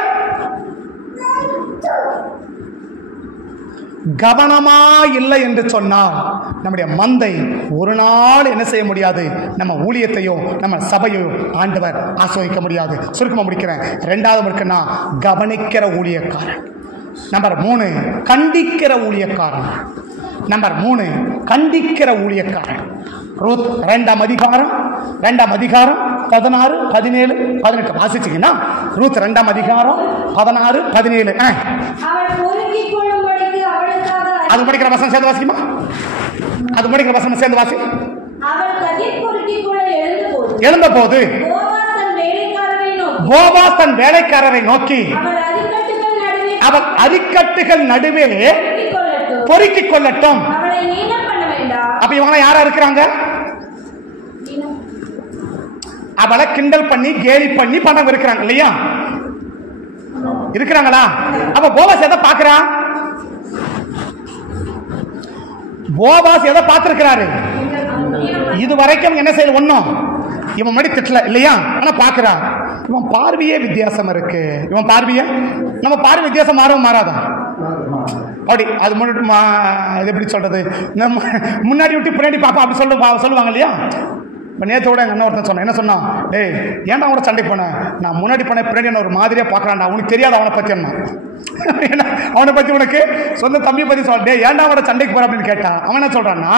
கவனமா இல்லை என்று சொன்னால் நம்முடைய மந்தை ஒரு நாள் என்ன செய்ய முடியாது? நம்ம ஊழியத்தையோ நம்ம சபையோ ஆண்டவர் ஆஸ்வதிக்க முடியாது. சுருக்கமா முடிக்கிறேன். 2வது இருக்குன்னா கவனிக்கிற ஊழியக்காரன். நம்பர் 3 கண்டிக்கிற ஊழியக்காரன். நம்பர் 3 கண்டிக்கிற ஊழியக்காரன். ரூத் 2ஆம் அதிகாரம் 16, 17, 18 வாசிச்சீங்கன்னா ரூத் 2ஆம் அதிகாரம் 16, 17 அது படிக்கிற வசனம் சேர்ந்து வாசிக்குமா? அது படிக்கிற வசனம் சேர்ந்து வாசி. எழுந்த போது போவாஸ் தன் வேலைக்காரரை நோக்கி அவன் அரிக்கட்டுகள் நடுவே பொறுக்கிக் கொள்ளட்டும். அப்ப இவங்க யாரா இருக்கிறாங்க? அவளை கிண்டல் பண்ணி கேலி பண்ணி பணம் இருக்கிறாங்க இல்லையா? இருக்கிறாங்களா? அப்ப போவாஸ் எதை பார்க்கிறான்? போவாஸ் எதை பார்த்திருக்கிறாரு? இது வரைக்கும் என்ன செய்யல, ஒன்னும் இவன் மடி திட்டல இல்லையா, ஆனா பாக்குறான். இவன் பார்வையே வித்தியாசம் இருக்கு. இவன் பார்வையே, நம்ம பார்வை வித்தியாசம் மாறவும் மாறாதா? அப்படி அது முன்னாடி எப்படி சொல்றது, நம்ம முன்னாடி விட்டு பின்னாடி பாப்பா அப்படி சொல்லுவாங்க இல்லையா. இப்போ நேற்றோட எங்கள் அண்ணன் ஒருத்தன் சொன்னேன், என்ன சொன்னான், டேய் ஏன்டா அவனை சண்டைக்கு போனேன், நான் முன்னாடி போனேன் பின்னாடி என்ன ஒரு மாதிரியாக பார்க்குறான்டா, உனக்கு தெரியாது அவனை பற்றி என்ன, அவனை பற்றி உனக்கு சொந்த தம்பியை பற்றி சொல்ல, டே ஏன்டா அவனை சண்டைக்கு போகிற அப்படின்னு கேட்டான். அவன் என்ன சொல்கிறான்னா,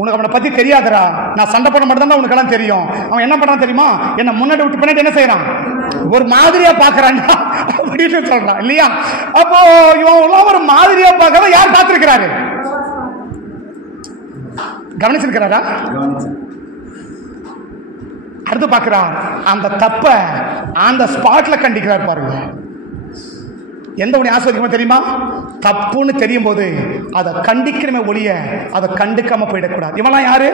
உனக்கு அவனை பற்றி தெரியாதுடா, நான் சண்டை போட மட்டும் தான் உனக்கெல்லாம் தெரியும். அவன் என்ன பண்ணுறான் தெரியுமா, என்னை முன்னாடி விட்டு பின்னாடி என்ன செய்கிறான், ஒரு மாதிரியாக பார்க்குறான்டா அப்படின்னு சொல்கிறான் இல்லையா. அப்போ இவன் ஒரு மாதிரியாக பார்க்கறத யார் பார்த்துருக்கிறாரு, கவனிச்சிருக்கிறாரா? அடுத்து பார்க்கிறார், அந்த தப்ப அந்த ஸ்பாட்ல கண்டிக்கிறார் பாருங்க. எந்த ஒன்று ஆஸ்வதிக்குமா தெரியுமா, தப்புன்னு தெரியும் போது அதை கண்டிக்கிறமே ஒழிய அதை கண்டுக்காம போயிடக்கூடாது. இவெல்லாம் யாரு,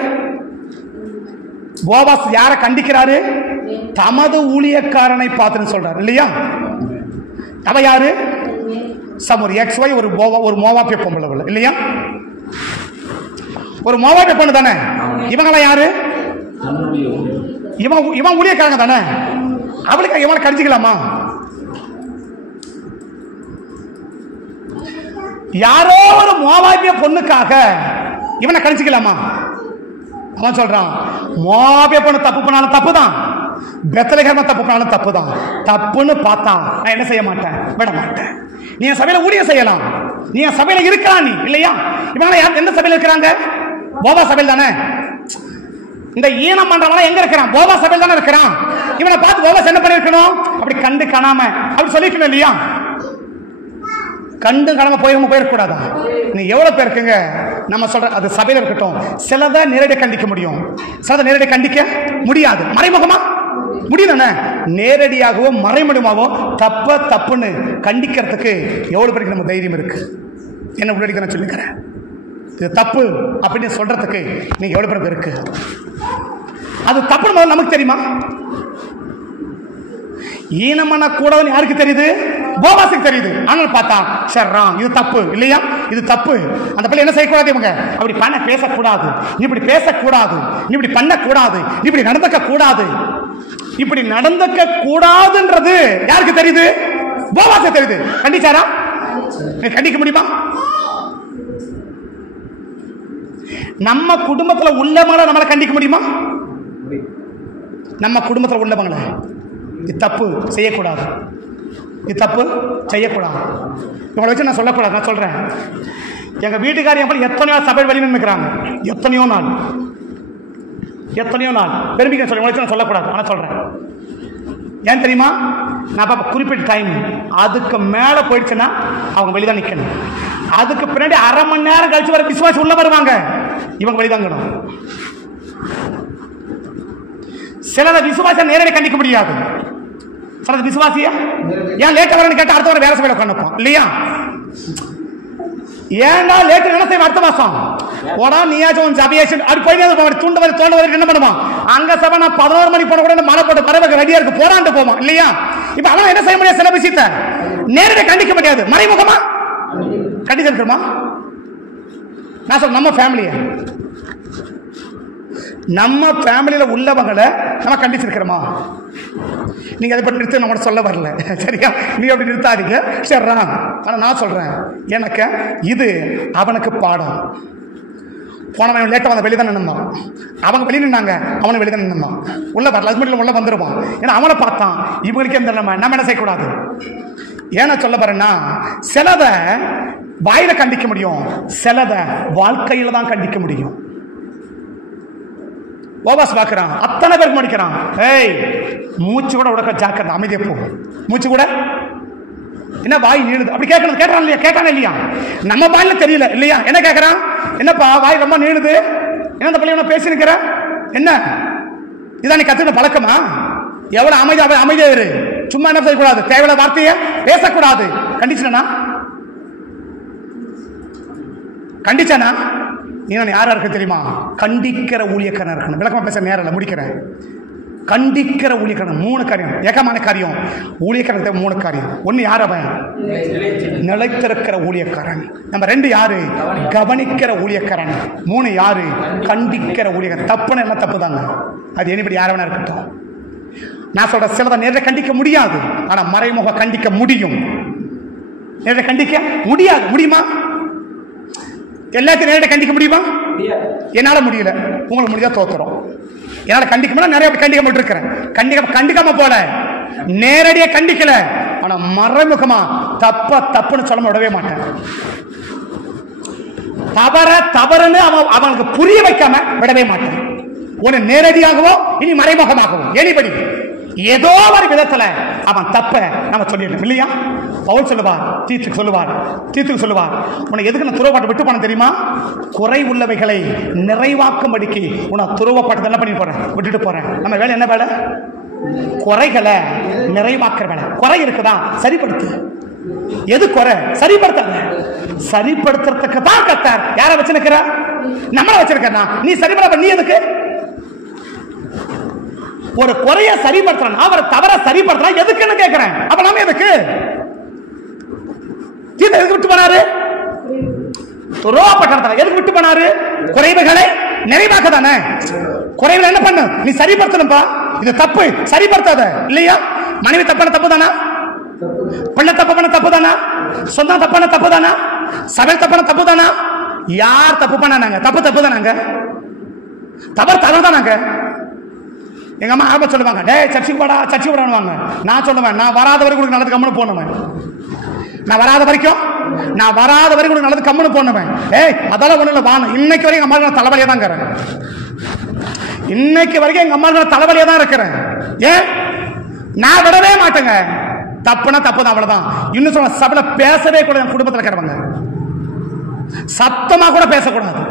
போவாஸ் யாரை கண்டிக்கிறாரு, தமது ஊழியக்காரனை பார்த்துன்னு சொல்றாரு இல்லையா. அவ யாரு, ஒரு XY, ஒரு மோவாபிய பொம்பளை இல்லையா, ஒரு மோவாபிய பொண்ணு தானே. இவங்கெல்லாம் யாரு, இவன் ஊழியக்காரங்க தானே. அவளுக்கு இவனை கடிச்சிக்கலாமா? யாரோ ஒரு மோவாபிய பொண்ணுக்காக இவனை கடிச்சிக்கலாமா? அவன் சொல்றான், மோவாபிய பொண்ணு தப்பு பண்ணாலும் தப்பு தான், பெத்லகேம் தப்பு பண்ணாலும் தப்பு தான். தப்புன்னு பார்த்தா நான் என்ன செய்ய மாட்டேன், விட மாட்டேன். நீ என் சபையில ஊழியம் செய்யலாம், நீ என் சபையில இருக்கிறான் நீ இல்லையா. இவங்க எந்த சபையில இருக்கிறாங்க, போவாஸ் சபையில் தானே. இந்த ஈனம் பண்றவன எங்க இருக்கிறான், போவாஸ் சபையில் தானே இருக்கிறான். இவனை பார்த்து போவாஸ் என்ன பண்ணிருக்கணும், அப்படி கண்டு காணாம அப்படி சொல்லிக்கணும் இல்லையா. கண்டு காணாம போயிடக்கூடாதா? நீ எவ்வளவு பேர் இருக்குங்க, நம்ம சொல்ற அது சபையில இருக்கட்டும், சிலதை நேரடியாக கண்டிக்க முடியும், சிலதை நேரடியாக கண்டிக்க முடியாது. மறைமுகமா முடியும், நேரடியாகவோ மறைமுகமாகவோ தப்புன்னு கண்டிக்கிறதுக்கு எவ்வளவு பேருக்கு நம்ம தைரியம் இருக்கு. என்ன உள்ளடிக்க நான் சொல்லிக்கிறேன், இது தப்பு அப்படின்னு சொல்றதுக்கு நீங்க எவ்வளவு பேருக்கு இருக்கு. அது தப்புன்னு நமக்கு தெரியுமா? ஈனமான கூடன்னு யாருக்கு தெரியுது, போவாஸுக்கு தெரியுது. ஆனால் பார்த்தா சர்றான், இது தப்பு இல்லையா, இது தப்பு. அந்த பிள்ளை என்ன செய்யக்கூடாது, இவங்க அப்படி பண்ண பேசக்கூடாது, நீ இப்படி பேசக்கூடாது, நீ இப்படி பண்ணக்கூடாது, நீ இப்படி நடந்துக்க கூடாது, இப்படி நடந்துக்க கூடாதுன்றது யாருக்கு தெரியுது, போவாஸுக்கு தெரியுது. கண்டிச்சாரா, கண்டிக்க முடியுமா? நம்ம குடும்பத்தில் உள்ளவங்களை நம்மளை கண்டிக்க முடியுமா? நம்ம குடும்பத்தில் உள்ளவங்களை இது தப்பு செய்யக்கூடாது, இது தப்பு செய்யக்கூடாது, இவங்களை வச்சு நான் சொல்லக்கூடாது. நான் சொல்றேன், எங்க வீட்டுக்காரி எத்தனையோ சபை வெளியே நின்றுக்கிறாங்க, எத்தனையோ நாள் பெருமிக்க சொல்லி வச்சு நான் சொல்லக்கூடாது. ஆனால் சொல்றேன், ஏன் தெரியுமா, நான் குறிப்பிட்ட டைம் அதுக்கு மேல போயிடுச்சுன்னா அவங்க வெளிதான் நிக்கணும். அதுக்கு பின்னாடி அரை மணி நேரம் கழிச்சு வர விசுவாசி உள்ள வருவாங்க, இவங்க வெளிதாங்கணும். சிலத விசுவாசிய நேரடி கண்டிக்க முடியாது, சிலது விசுவாசிய ஏன் லேட்டா வரன்னு கேட்டா அடுத்த வாரம் வேற சபையில உட்காந்துப்போம் இல்லையா. ஏன்னா லேட்டு என்ன செய்வோம், அடுத்த மாசம் போடா நீயாச்சும் சபையாச்சும் அப்படி போய் தூண்ட வரைக்கும் என்ன பண்ணுவான், அங்க சபை நான் 11 மணி போன கூட மழை போட்டு பறவை ரெடியா இருக்கு போடாண்டு போவான் இல்லையா. இப்ப அவன் என்ன செய்ய முடியாது, சில விஷயத்த நேரடி கண்டிக்க முடியாது, மறைமுகமா கண்டிச்சிருக்கிறோமா? நான் சொல்ல நம்ம ஃபேமிலியில உள்ளவங்களை நம்ம கண்டிச்சிருக்கிறோமா? நீங்க அதை பற்றி நிறுத்த நம்ம சொல்ல வரல, சரியா? நீங்க அப்படி நிறுத்தாதீங்க, சரிடா. ஆனா நான் சொல்றேன், எனக்கு இது அவனுக்கு பாடம். போனவன் லேட்டா வந்த வெளியே தான் நின்றான், அவங்க வெளியே நின்னாங்க, அவனை வெளியே தான் நின்றான், உள்ள வரல, அது மட்டும் உள்ள வந்துருவான். ஏன்னா அவனை பார்த்தான், இவங்களுக்கு எந்த நம்ம என்ன செய்யக்கூடாது. ஏன்னா சொல்ல போறேன்னா, சிலத வாயில கண்டிக்க முடியும், சிலத வாழ்க்கையில தான் கண்டிக்க முடியும். போவாஸ் பார்க்கிறான், அத்தனை பேருக்கு முடிக்கிறான், ஏய் மூச்சு கூட உடக்க ஜாக்கிரதை, அமைதியா போ, மூச்சு கூட என்ன வாய் நீளுது அப்படி கேட்கறான் இல்லையா, கேட்டானே இல்லையா, நம்ம வாயில தெரியல இல்லையா. என்ன கேட்கறான், என்னப்பா வாய் ரொம்ப நீளுது, என்ன இந்த பிள்ளை பேசி நிக்கிற, என்ன இதான் நீ கத்துக்கிட்ட பழக்கமா? எவ்வளவு அமைதியா இரு, சும்மா என்ன செய்யக்கூடாது, தேவையான வார்த்தைய பேசக்கூடாது. கண்டிச்சானா நீ யாரா இருக்க தெரியுமா, கண்டிக்கிற ஊழியக்காரன் இருக்கணும். விளக்கமா பேச நேரம் முடிக்கிறேன். கண்டிக்கிற ஊழியக்காரன். 3 காரியம், ஏகமான காரியம். ஊழியக்காரன் 3 காரியம். 1 யார் அவன்? நிலைத்திருக்கிற ஊழியக்காரன். நம்ம 2 யாரு? கவனிக்கிற ஊழியக்காரன். 3 யாரு? கண்டிக்கிற ஊழியக்காரன். தப்புன்னு எல்லாம் தப்பு தாங்க. அது எனிபடி யாரவனா இருக்கட்டும். நான் சொல்ற சிலதை நேரில் கண்டிக்க முடியாது, ஆனா மறைமுக கண்டிக்க முடியும். நேரில் கண்டிக்க முடியாது. முடியுமா? எல்லாத்தையும் நேரில் கண்டிக்க முடியுமா? என்னால முடியல. உங்களுக்கு முடிஞ்சா தோத்துறோம். என்னால கண்டிக்க முடியல. நிறைய கண்டிக்க இருக்கிறேன். கண்டிக்காம போல, நேரடியா கண்டிக்கல, ஆனா மறைமுகமா தப்புன்னு சொல்ல விடவே மாட்டேன். தவறுன்னு அவனுக்கு புரிய வைக்காம விடவே மாட்டேன். ஒன்னு நேரடியாகவோ இனி மறைமுகமாகவோ எனிபடி ஏதோ ஒரு விதத்துல அவன் தப்ப நம்ம சொல்லிடணும் இல்லையா? பவுல் சொல்லுவார், தீத்துக்கு சொல்லுவார், உன்னை எதுக்கு நான் துருவப்பாட்டை விட்டு போன தெரியுமா? குறை உள்ளவைகளை நிறைவாக்கும்படிக்கு உன்னை துருவப்பாட்டத்தை என்ன பண்ணி போறேன்? விட்டுட்டு போறேன். நம்ம வேலை என்ன வேலை? குறைகளை நிறைவாக்குற வேலை. குறை இருக்குதா? சரிப்படுத்து. எது குறை? சரிப்படுத்த. சரிப்படுத்துறதுக்கு தான் கத்தார் யார வச்சிருக்கிற? நம்மள வச்சிருக்கா. நீ சரிபட நீ எதுக்கு? ஒரு குறைய சரிப்படுத்துறான், அவர் தவற சரிப்படுத்துறான், எதுக்குன்னு கேட்கிறேன். அப்ப நாம எதுக்கு? எதுக்கு விட்டு போனாரு? எதுக்கு விட்டு போனாரு? குறைவுகளை நிறைவாக்க தானே. குறைவுகள் என்ன பண்ணு? நீ சரிப்படுத்தணும்பா. இது தப்பு, சரிப்படுத்தாத இல்லையா? மனைவி தப்பான தப்பு தானா? பிள்ளை தப்பு பண்ண தப்பு தானா? சொந்தம் தப்பான தப்பு தானா? சபை தப்பான தப்பு தானா? யார் தப்பு பண்ணாங்க? தப்பு தானாங்க. தவறு தானாங்க. எங்க அம்மா ஆரம்ப சொல்லுவாங்க, டே சர்ச்சுக்கு போடான்னு. நான் சொல்லுவேன், நான் வராத வரைக்கும் நல்லது கம்முன்னு போனவன். நான் வராத வரைக்கும் நல்லது கம்முன்னு போனவன். அதெல்லாம் ஒண்ணு இல்ல வாங்க. இன்னைக்கு வரைக்கும் எங்க அம்மா தலைவலியா தான் இருக்கிறேன். இன்னைக்கு வரைக்கும் எங்க அம்மா தலைவலியா தான் இருக்கிறேன். ஏன்? நான் விடவே மாட்டேங்க. தப்புனா தப்பு தான், அவ்வளவுதான். இன்னும் சொல்ல, சபையில பேசவே கூட என் குடும்பத்தில் இருக்கிறவங்க சத்தமா கூட பேசக்கூடாது.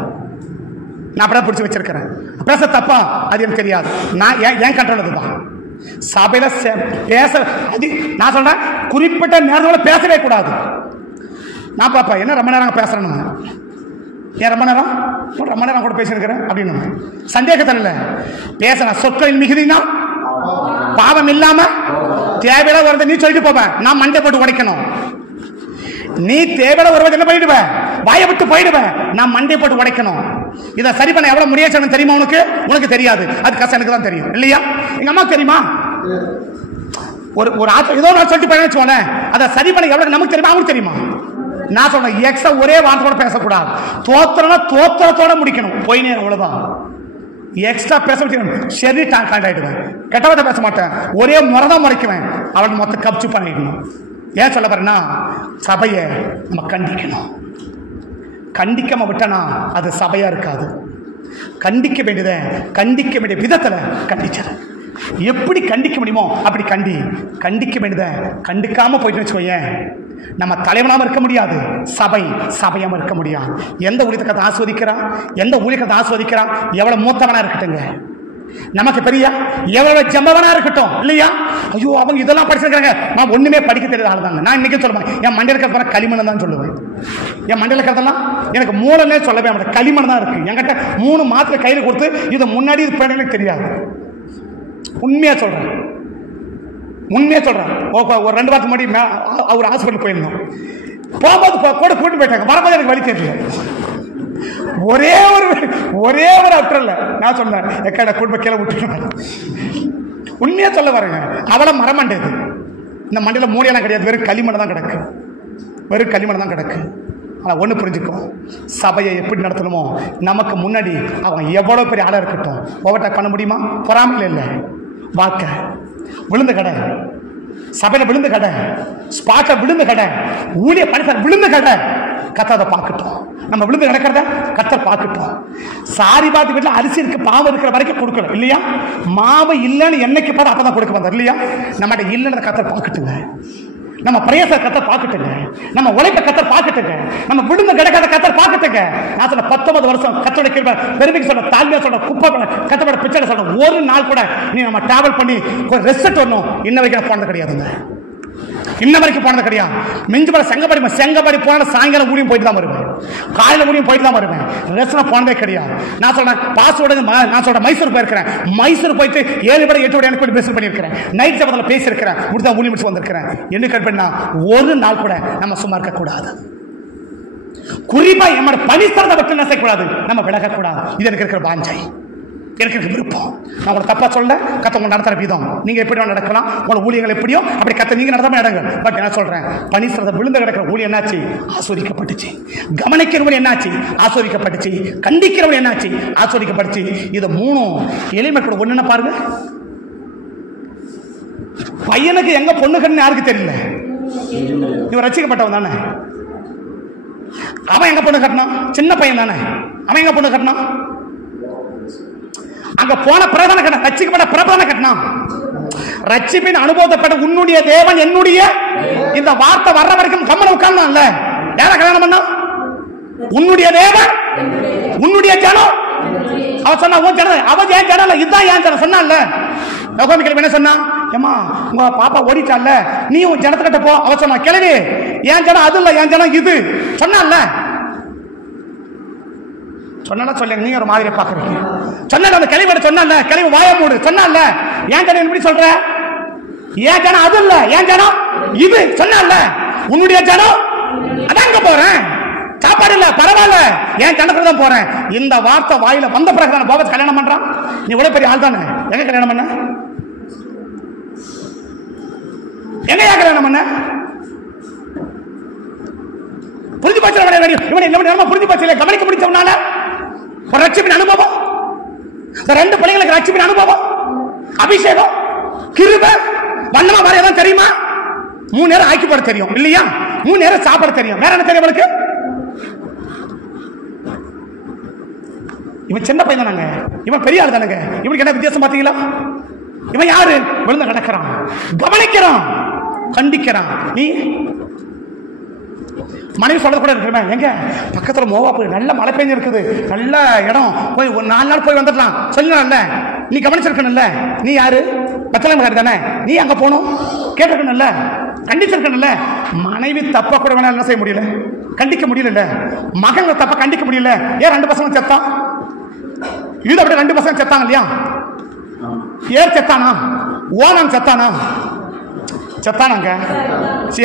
நான் அப்படியே பிடிச்சி வச்சிருக்கிறேன். பேச தப்பா அது எனக்கு தெரியாது. நான் ஏன் கண்ட்ரோல் தான். சபையில பேச நான் சொல்றேன், குறிப்பிட்ட நேரத்தோட பேசவே கூடாது. நான் பாப்பா என்ன ரொம்ப நேரம் பேசுறேன்னு, ஏன் ரொம்ப நேரம் கூட பேசிருக்கிறேன் அப்படின்னு சந்தேகத்தில் இல்லை. பேசுறேன். சொற்களின் மிகுதினா பாவம் இல்லாம தேவையில வருது நீ சொல்லிட்டு போவேன். நான் மண்டை போட்டு உடைக்கணும். நீ தேவையில வருவது என்ன பண்ணிடுவேன்? வாயை விட்டு போயிடுவேன். நான் மண்டை போட்டு உடைக்கணும். இதை சரி பண்ண எவ்வளவு முயற்சி தெரியுமா உனக்கு தெரியாது. அது கஷ்டம் எனக்கு தான் தெரியும் இல்லையா? எங்க அம்மா தெரியுமா? ஒரு ஏதோ நான் சொல்லிட்டு போய் வச்சுக்கோங்க, அதை சரி பண்ண எவ்வளவு நமக்கு தெரியுமா அவங்களுக்கு தெரியுமா? நான் சொன்னேன், எக்ஸ்ட்ரா ஒரே வார்த்தையோட பேசக்கூடாது. தோத்திரத்தோட முடிக்கணும். போய் நேரம் அவ்வளவுதான். எக்ஸ்ட்ரா பேச வச்சுக்கணும். சரி காண்டாயிடுவேன். கெட்டவத்தை பேச மாட்டேன். ஒரே முறைதான் முறைக்குவேன். அவளுக்கு மொத்தம் கப்சு பண்ணிக்கணும். ஏன் சொல்ல போறேன்னா, சபையை நம்ம கண்டிக்கணும். கண்டிக்காம விட்டனா அது சபையா இருக்காது. கண்டிக்க வேண்டிய விதத்துல கண்டிச்சது. எப்படி கண்டிக்க முடியுமோ அப்படி கண்டிக்க வேண்டியத கண்டிக்காம போயிட்டு வச்சுக்கோயேன், நம்ம தலைவனாம இருக்க முடியாது, சபையாம இருக்க முடியாது. எந்த ஊழியத்தை ஆஸ்வதிக்கிறான், எந்த ஊழியத்தை ஆஸ்வதிக்கிறான், எவ்வளவு மூத்தவனா இருக்கட்டுங்க, நமக்கு பெரிய எவ்வளவு ஜம்பவனா இருக்கட்டும் இல்லையா? ஐயோ அவங்க இதெல்லாம் படிச்சிருக்காங்க, நான் ஒண்ணுமே படிக்க தெரியாத ஆள் தாங்க. நான் இன்னைக்கு சொல்லுவேன், என் மண்டையில் இருக்கிற களிமண் தான் சொல்லுவேன். என் மண்டையில் இருக்கிறதெல்லாம் எனக்கு மூலமே சொல்லவே மாட்டேன், களிமண் தான் இருக்கு. என்கிட்ட 3 மாத்திரை கையில் கொடுத்து இது முன்னாடி இது பின்னாடி தெரியாது. உண்மையா சொல்றேன். ஒரு 2 வாரத்துக்கு முன்னாடி அவர் ஹாஸ்பிட்டல் போயிருந்தோம். போகும்போது கூட கூட்டு போயிட்டாங்க. வரும்போது எனக்கு வழி தெரியல. ஒரே ஒரு அப்டர்ல நான் சொன்னேன், எக்கட குடும்ப கீழே விட்டுருவேன். உண்மையா சொல்ல வரேங்க. அவளை மரமண்டது. இந்த மண்டையில மூலையெல்லாம் கிடையாது, வெறும் களிமண் தான் கிடக்கு. ஆனா ஒண்ணு புரிஞ்சுக்கும், சபையை எப்படி நடத்தணுமோ நமக்கு முன்னாடி அவன் எவ்வளவு பெரிய ஆளா இருக்கட்டும் ஓவர்டேக் பண்ண முடியுமா? பொறாமையில இல்லை, வாழ்க்கை விழுந்து கடை, சபையில விழுந்து கடை, ஸ்பாட்ல விழுந்து கடை, ஊழிய பணித்தர் விழுந்து கடை, கத்தரை பார்க்கட்டும். நம்ம விழுந்து கிடக்கிறத கத்தர் பார்க்கட்டும். சாரி பார்த்து வீட்டில் அரிசி இருக்கு, பாவம் இருக்கிற வரைக்கும் கொடுக்கணும் இல்லையா? மாவு இல்லைன்னு என்னைக்கு பார்த்து அப்பதான் கொடுக்க வந்தார் இல்லையா? நம்மகிட்ட இல்லைன்னு கத்தர் பார்க்கட்டுங்க. நம்ம பிரயாச கத்தர் பார்க்கட்டுங்க. நம்ம உழைப்ப கத்தர் பார்க்கட்டுங்க. நம்ம விழுந்து கிடக்காத கத்தர் பார்க்கட்டுங்க. நான் சொல்ல 19 வருஷம் கத்தோட கீழ் பெருமைக்கு சொல்ற, தாழ்மையா சொல்ற, குப்பை கத்தோட பிச்சை சொல்ற, ஒரு நாள் கூட நீ நம்ம டிராவல் பண்ணி ஒரு ரெஸ்ட் வரணும் இன்ன வரைக்கும் போனது கிடையாதுங்க. இன்ன வரைக்கும் போனது கிடையாது. மிஞ்சி போல செங்கப்பாடி போன சாயங்காலம் ஊழியம் போயிட்டு தான் வருவேன். காலையில முடியும் போயிட்டு தான் வருவேன். ரெஸ்டாரண்ட் போனதே கிடையாது. நான் சொல்றேன் பாஸ்வேர்டு, நான் சொல்றேன் மைசூர் போயிருக்கிறேன். மைசூர் போயிட்டு 7 விட 8 விட எனக்கு பேச பண்ணியிருக்கிறேன். நைட் ஜபத்துல பேசியிருக்கிறேன். முடிஞ்சா ஊழியம் முடிச்சு வந்திருக்கிறேன். என்ன கற்பனா ஒரு நாள் கூட நம்ம சும்மா இருக்க கூடாது. குறிப்பா நம்மளோட பணிஸ்தரத்தை பற்றி என்ன செய்யக்கூடாது, நம்ம விலகக்கூடாது. இது எனக்கு இருக்கிற வாஞ்சை, எனக்கு இருக்க விருப்பம். நான் உங்களை தப்பா சொல்ல, கத்த உங்க நடத்துற விதம் நீங்க எப்படி நடக்கலாம், உங்களோட ஊழியர்கள் எப்படியோ அப்படி கத்த நீங்க நடத்தாம இடங்க. பட் என்ன சொல்றேன், பணிஸ்தரத்தை விழுந்து கிடக்கிற ஊழியம் என்னாச்சு, ஆஸ்வதிக்கப்பட்டுச்சு. கவனிக்கிறவங்க என்னாச்சு, ஆஸ்வதிக்கப்பட்டுச்சு. கண்டிக்கிறவங்க என்னாச்சு, ஆஸ்வதிக்கப்பட்டுச்சு. இது மூணும் எளிமைக்கூட ஒண்ணுன்னா பாருங்க. பையனுக்கு எங்க பொண்ணுகன்னு யாருக்கு தெரியல. இவன் ரசிக்கப்பட்டவன் தானே, அவன் எங்க பொண்ணு கட்டினான், சின்ன பையன் தானே, அவன் எங்க பொண்ணு கட்டினான், அங்க போன பிரதான கட்டினான், ரட்சிக்கப்பட்ட பிரதான கட்டினான். ரட்சிப்பின் அனுபவப்பட்ட உன்னுடைய தேவன் என்னுடைய இந்த வார்த்தை வர்ற வரைக்கும் கம்மன உட்கார்ந்தான்ல. யார கல்யாணம் பண்ணா, உன்னுடைய தேவன் உன்னுடைய ஜனம். அவன் சொன்னா உன் ஜனம், அவன் ஏன் ஜனம், இதுதான் ஏன் ஜனம் சொன்னான்ல. என்ன சொன்னா, ஏமா உங்க பாப்பா ஓடிட்டால, நீ உன் ஜனத்துக்கிட்ட போ. அவ சொன்னா கிளவி என் ஜனம் அது இல்ல, என் ஜனம் இது சொன்னான்ல. சொன்னா சொல்ல நீங்க ஒரு மாதிரி பாக்குறீங்க. சொன்ன அந்த கிளவியோட சொன்னால, கிளவி வாய மூடு சொன்னால. ஏன் ஜனம் எப்படி சொல்ற, என் ஜனம் அது இல்ல, என் ஜனம் இது சொன்னால. உன்னுடைய ஜனம் அதாங்க போறேன், சாப்பாடு இல்ல பரவாயில்ல, என் ஜனத்துக்கு தான் போறேன். இந்த வார்த்தை வாயில வந்த பிறகு தானே பாபா கல்யாணம் பண்றான். நீ இவ்வளவு பெரிய ஆள் தானே, எங்க கல்யாணம் பண்ண, எங்கயா கல்யாணம் பண்ண? புரிஞ்சு போச்சு, புரிஞ்சு போச்சு. கவனிக்க முடிச்சவனால ஒரு ரட்சிப்பின் அனுபவம், ரெண்டு பிள்ளைங்களுக்கு ரட்சிப்பின் அனுபவம், அபிஷேகம், கிருபை, வண்ணமா வரையதான் தெரியுமா? 3 நேரம் ஆக்கி போட தெரியும் இல்லையா? 3 நேரம் சாப்பாடு தெரியும். வேற என்ன தெரியும் அவளுக்கு? இவன் சின்ன பையன் தானங்க, இவன் பெரிய ஆள் தானங்க. இவனுக்கு என்ன வித்தியாசம் பாத்தீங்களா? இவன் யாரு, விழுந்து கிடக்கிறான், கவனிக்கிறான், கண்டிக்கிறான். நீ மனைவி சொல்றது கூட இருக்கிற எங்க பக்கத்துல மோவா போய் நல்ல மழை பெஞ்சு இருக்குது, நல்ல இடம், போய் ஒரு 4 நாள் போய் வந்துடலாம் சொல்லல. நீ கவனிச்சிருக்கணும்ல, நீ யாரு, பச்சளம் தானே, நீ அங்க போகணும் கேட்டிருக்கணும்ல, கண்டிச்சிருக்கணும்ல. மனைவி தப்பா கூட வேணா என்ன செய்ய முடியல, கண்டிக்க முடியல. மகன் தப்பா கண்டிக்க முடியல. ஏன் 2 பசங்க செத்தான், இது அப்படி 2 பசங்க செத்தாங்க இல்லையா? ஏன் செத்தானா, ஓனான் செத்தானா, செத்தானாங்க.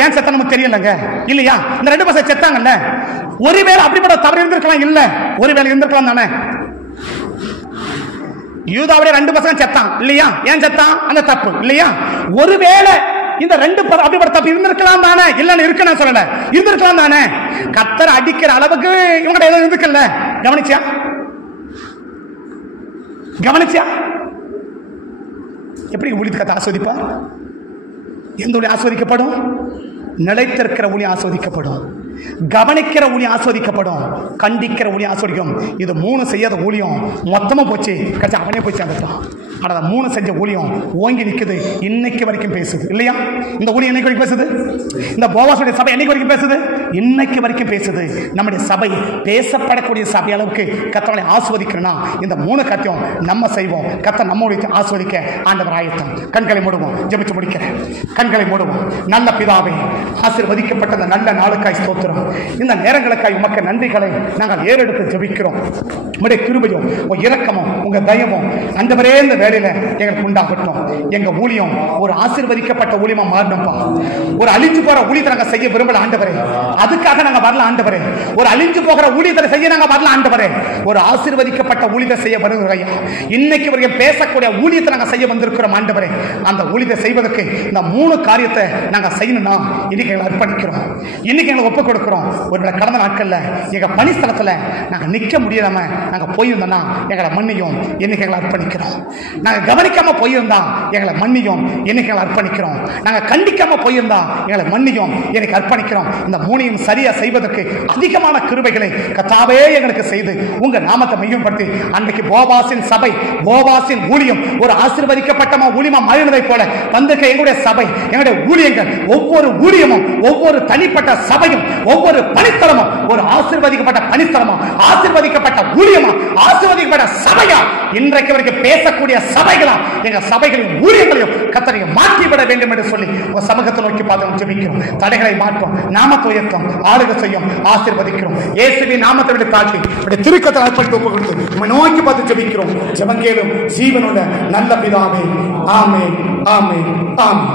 ஏன் செத்தா நமக்கு தெரியலங்க இல்லையா? இந்த 2 பசங்க செத்தாங்கல்ல, ஒருவேளை அப்படிப்பட்ட தவறு இருந்திருக்கலாம் இல்ல, ஒருவேளை இருந்திருக்கலாம் தானே. யூதாவுடைய 2 பசங்க செத்தான் இல்லையா? ஏன் செத்தான், அந்த தப்பு இல்லையா? ஒருவேளை இந்த 2 அப்படிப்பட்ட தப்பு இருந்திருக்கலாம் தானே, இல்லன்னு இருக்கு நான் சொல்லல, இருந்திருக்கலாம் தானே. கத்தர் அடிக்கிற அளவுக்கு இவங்க ஏதோ இருந்துக்கல. கவனிச்சியா, கவனிச்சியா? எப்படி ஊழியத்தை கத்த ஆஸ்வதிப்பா? எந்த ஊழியம் ஆஸ்வதிக்கப்படும்? நிலைத்திருக்கிற ஊழியம் ஆஸ்வதிக்கப்படும், கவனிக்கிற ஊழியம் ஆஸ்வதிக்கப்படும், கண்டிக்கிற ஊழியம் ஆஸ்வதிக்கும். இது 3 செய்யாத ஊழியம் மொத்தமா போச்சு, கட்சி அவனே போய் சேர்ந்துட்டான். ஆனா 3 செஞ்ச ஊழியம் ஓங்கி நிக்குது, இன்னைக்கு வரைக்கும் பேசுது இல்லையா? இந்த ஊழியம் என்னைக்கு வரைக்கும் பேசுது? இந்த போவாசுடைய சபை என்னைக்கு வரைக்கும் பேசுது? இன்னைக்கு வரைக்கும் பேசுது. நம்முடைய சபை பேசப்படக்கூடிய சபை அளவுக்கு கத்தனை ஆஸ்வதிக்கிறனா இந்த 3 கத்தியம் நம்ம செய்வோம். கத்த நம்மளுடைய ஆஸ்வதிக்க ஆண்டவர் ஆயத்தம். கண்களை மூடுவோம், ஜெபிச்சு முடிக்கிறேன். கண்களை மூடுவோம். நல்ல பிதாவே, ஆசீர்வதிக்கப்பட்ட அந்த நல்ல நாளுக்காய் ஸ்தோத்திரம். இந்த நேரங்களுக்காய் உமக்கு நன்றிகளை நாங்கள் ஏறெடுத்து ஜெபிக்கிறோம். உங்களுடைய கிருபையும் உங்க இரக்கமும் உங்க தயவும் ஆண்டவரே இந்த வேளையில எங்களுக்கு உண்டாகட்டும். எங்க ஊழியம் ஒரு ஆசீர்வதிக்கப்பட்ட ஊழியமா மாறணும்பா. ஒரு அழிஞ்சு போற ஊழியத்தை நாங்க செய்ய விரும்பல ஆண்டவரே, அதுக்காக நாங்க வரல ஆண்டவரே. ஒரு அழிஞ்சு போகிற ஊழியத்தை செய்ய நாங்க வரல ஆண்டவரே, ஒரு ஆசீர்வதிக்கப்பட்ட ஊழியத்தை செய்ய வருகிறோம். இன்னைக்கு வரைக்கும் பேசக்கூடிய ஊழியத்தை நாங்க செய்ய வந்திருக்கிறோம் ஆண்டவரே. அந்த ஊழியத்தை செய்வதற்கு இந்த 3 காரியத்தை நாங்க செய்யணும்னா இன்னைக்கு எங்களை அர்ப்பணிக்கிறோம், இன்னைக்கு எங்களை ஒப்புக் கொடுக்கிறோம். ஒரு கடந்த நாட்கள்ல எங்க பணிஸ்தலத்துல நாங்க நிக்க முடியாம நாங்க போயிருந்தோம்னா எங்களை மன்னியும், இன்னைக்கு எங்களை அர்ப்பணிக்கிறோம். நாங்க கவனிக்காம போயிருந்தா எங்களை மன்னியும், இன்னைக்கு எங்களை அர்ப்பணிக்கிறோம். நாங்க கண்டிக்காம போயிருந்தா எங்களை மன்னியும், எனக்கு அர்ப்பணிக்கிறோம். இந்த 3ஐயும் சரியா செய்வதற்கு அதிகமான கிருபைகளை கர்த்தாவே எங்களுக்கு செய்து உங்க நாமத்தை மையப்படுத்தி அன்றைக்கு போவாசின் சபை, போவாசின் ஊழியம் ஒரு ஆசீர்வதிக்கப்பட்ட ஊழியமா மாறினதை போல வந்திருக்க எங்களுடைய சபை, எங்களுடைய ஊழியங்கள், ஒவ்வொரு ஊழியமும், ஒவ்வொரு தனிப்பட்ட சபையும், ஒவ்வொரு பணித்தலமும் ஒரு ஆசீர்வதிக்கப்பட்ட பணித்தலமா, ஆசீர்வதிக்கப்பட்ட ஊழியமா, ஆசீர்வதிக்கப்பட்ட சபையா இன்றைக்கு வரைக்கும் பேசக்கூடிய சபைகளா எங்க சபைகளையும் ஊழியர்களையும் கர்த்தரை மாற்றிவிட வேண்டும் என்று சொல்லி ஒரு சமூகத்தை நோக்கி பார்த்து ஜெபிக்கிறோம். தடைகளை மாற்றும், நாமத்தை உயர்த்தும், ஆளுகை செய்யும், ஆசீர்வதிக்கிறோம். இயேசுவின் நாமத்தை விட தாழ்த்தி திருக்கத்தை அர்ப்பணித்து ஒப்பு கொடுத்து நோக்கி பார்த்து ஜெபிக்கிறோம். ஜெபங்கேளும் ஜீவனுள்ள நல்ல பிதாவே. ஆமென், ஆமென், ஆமென்.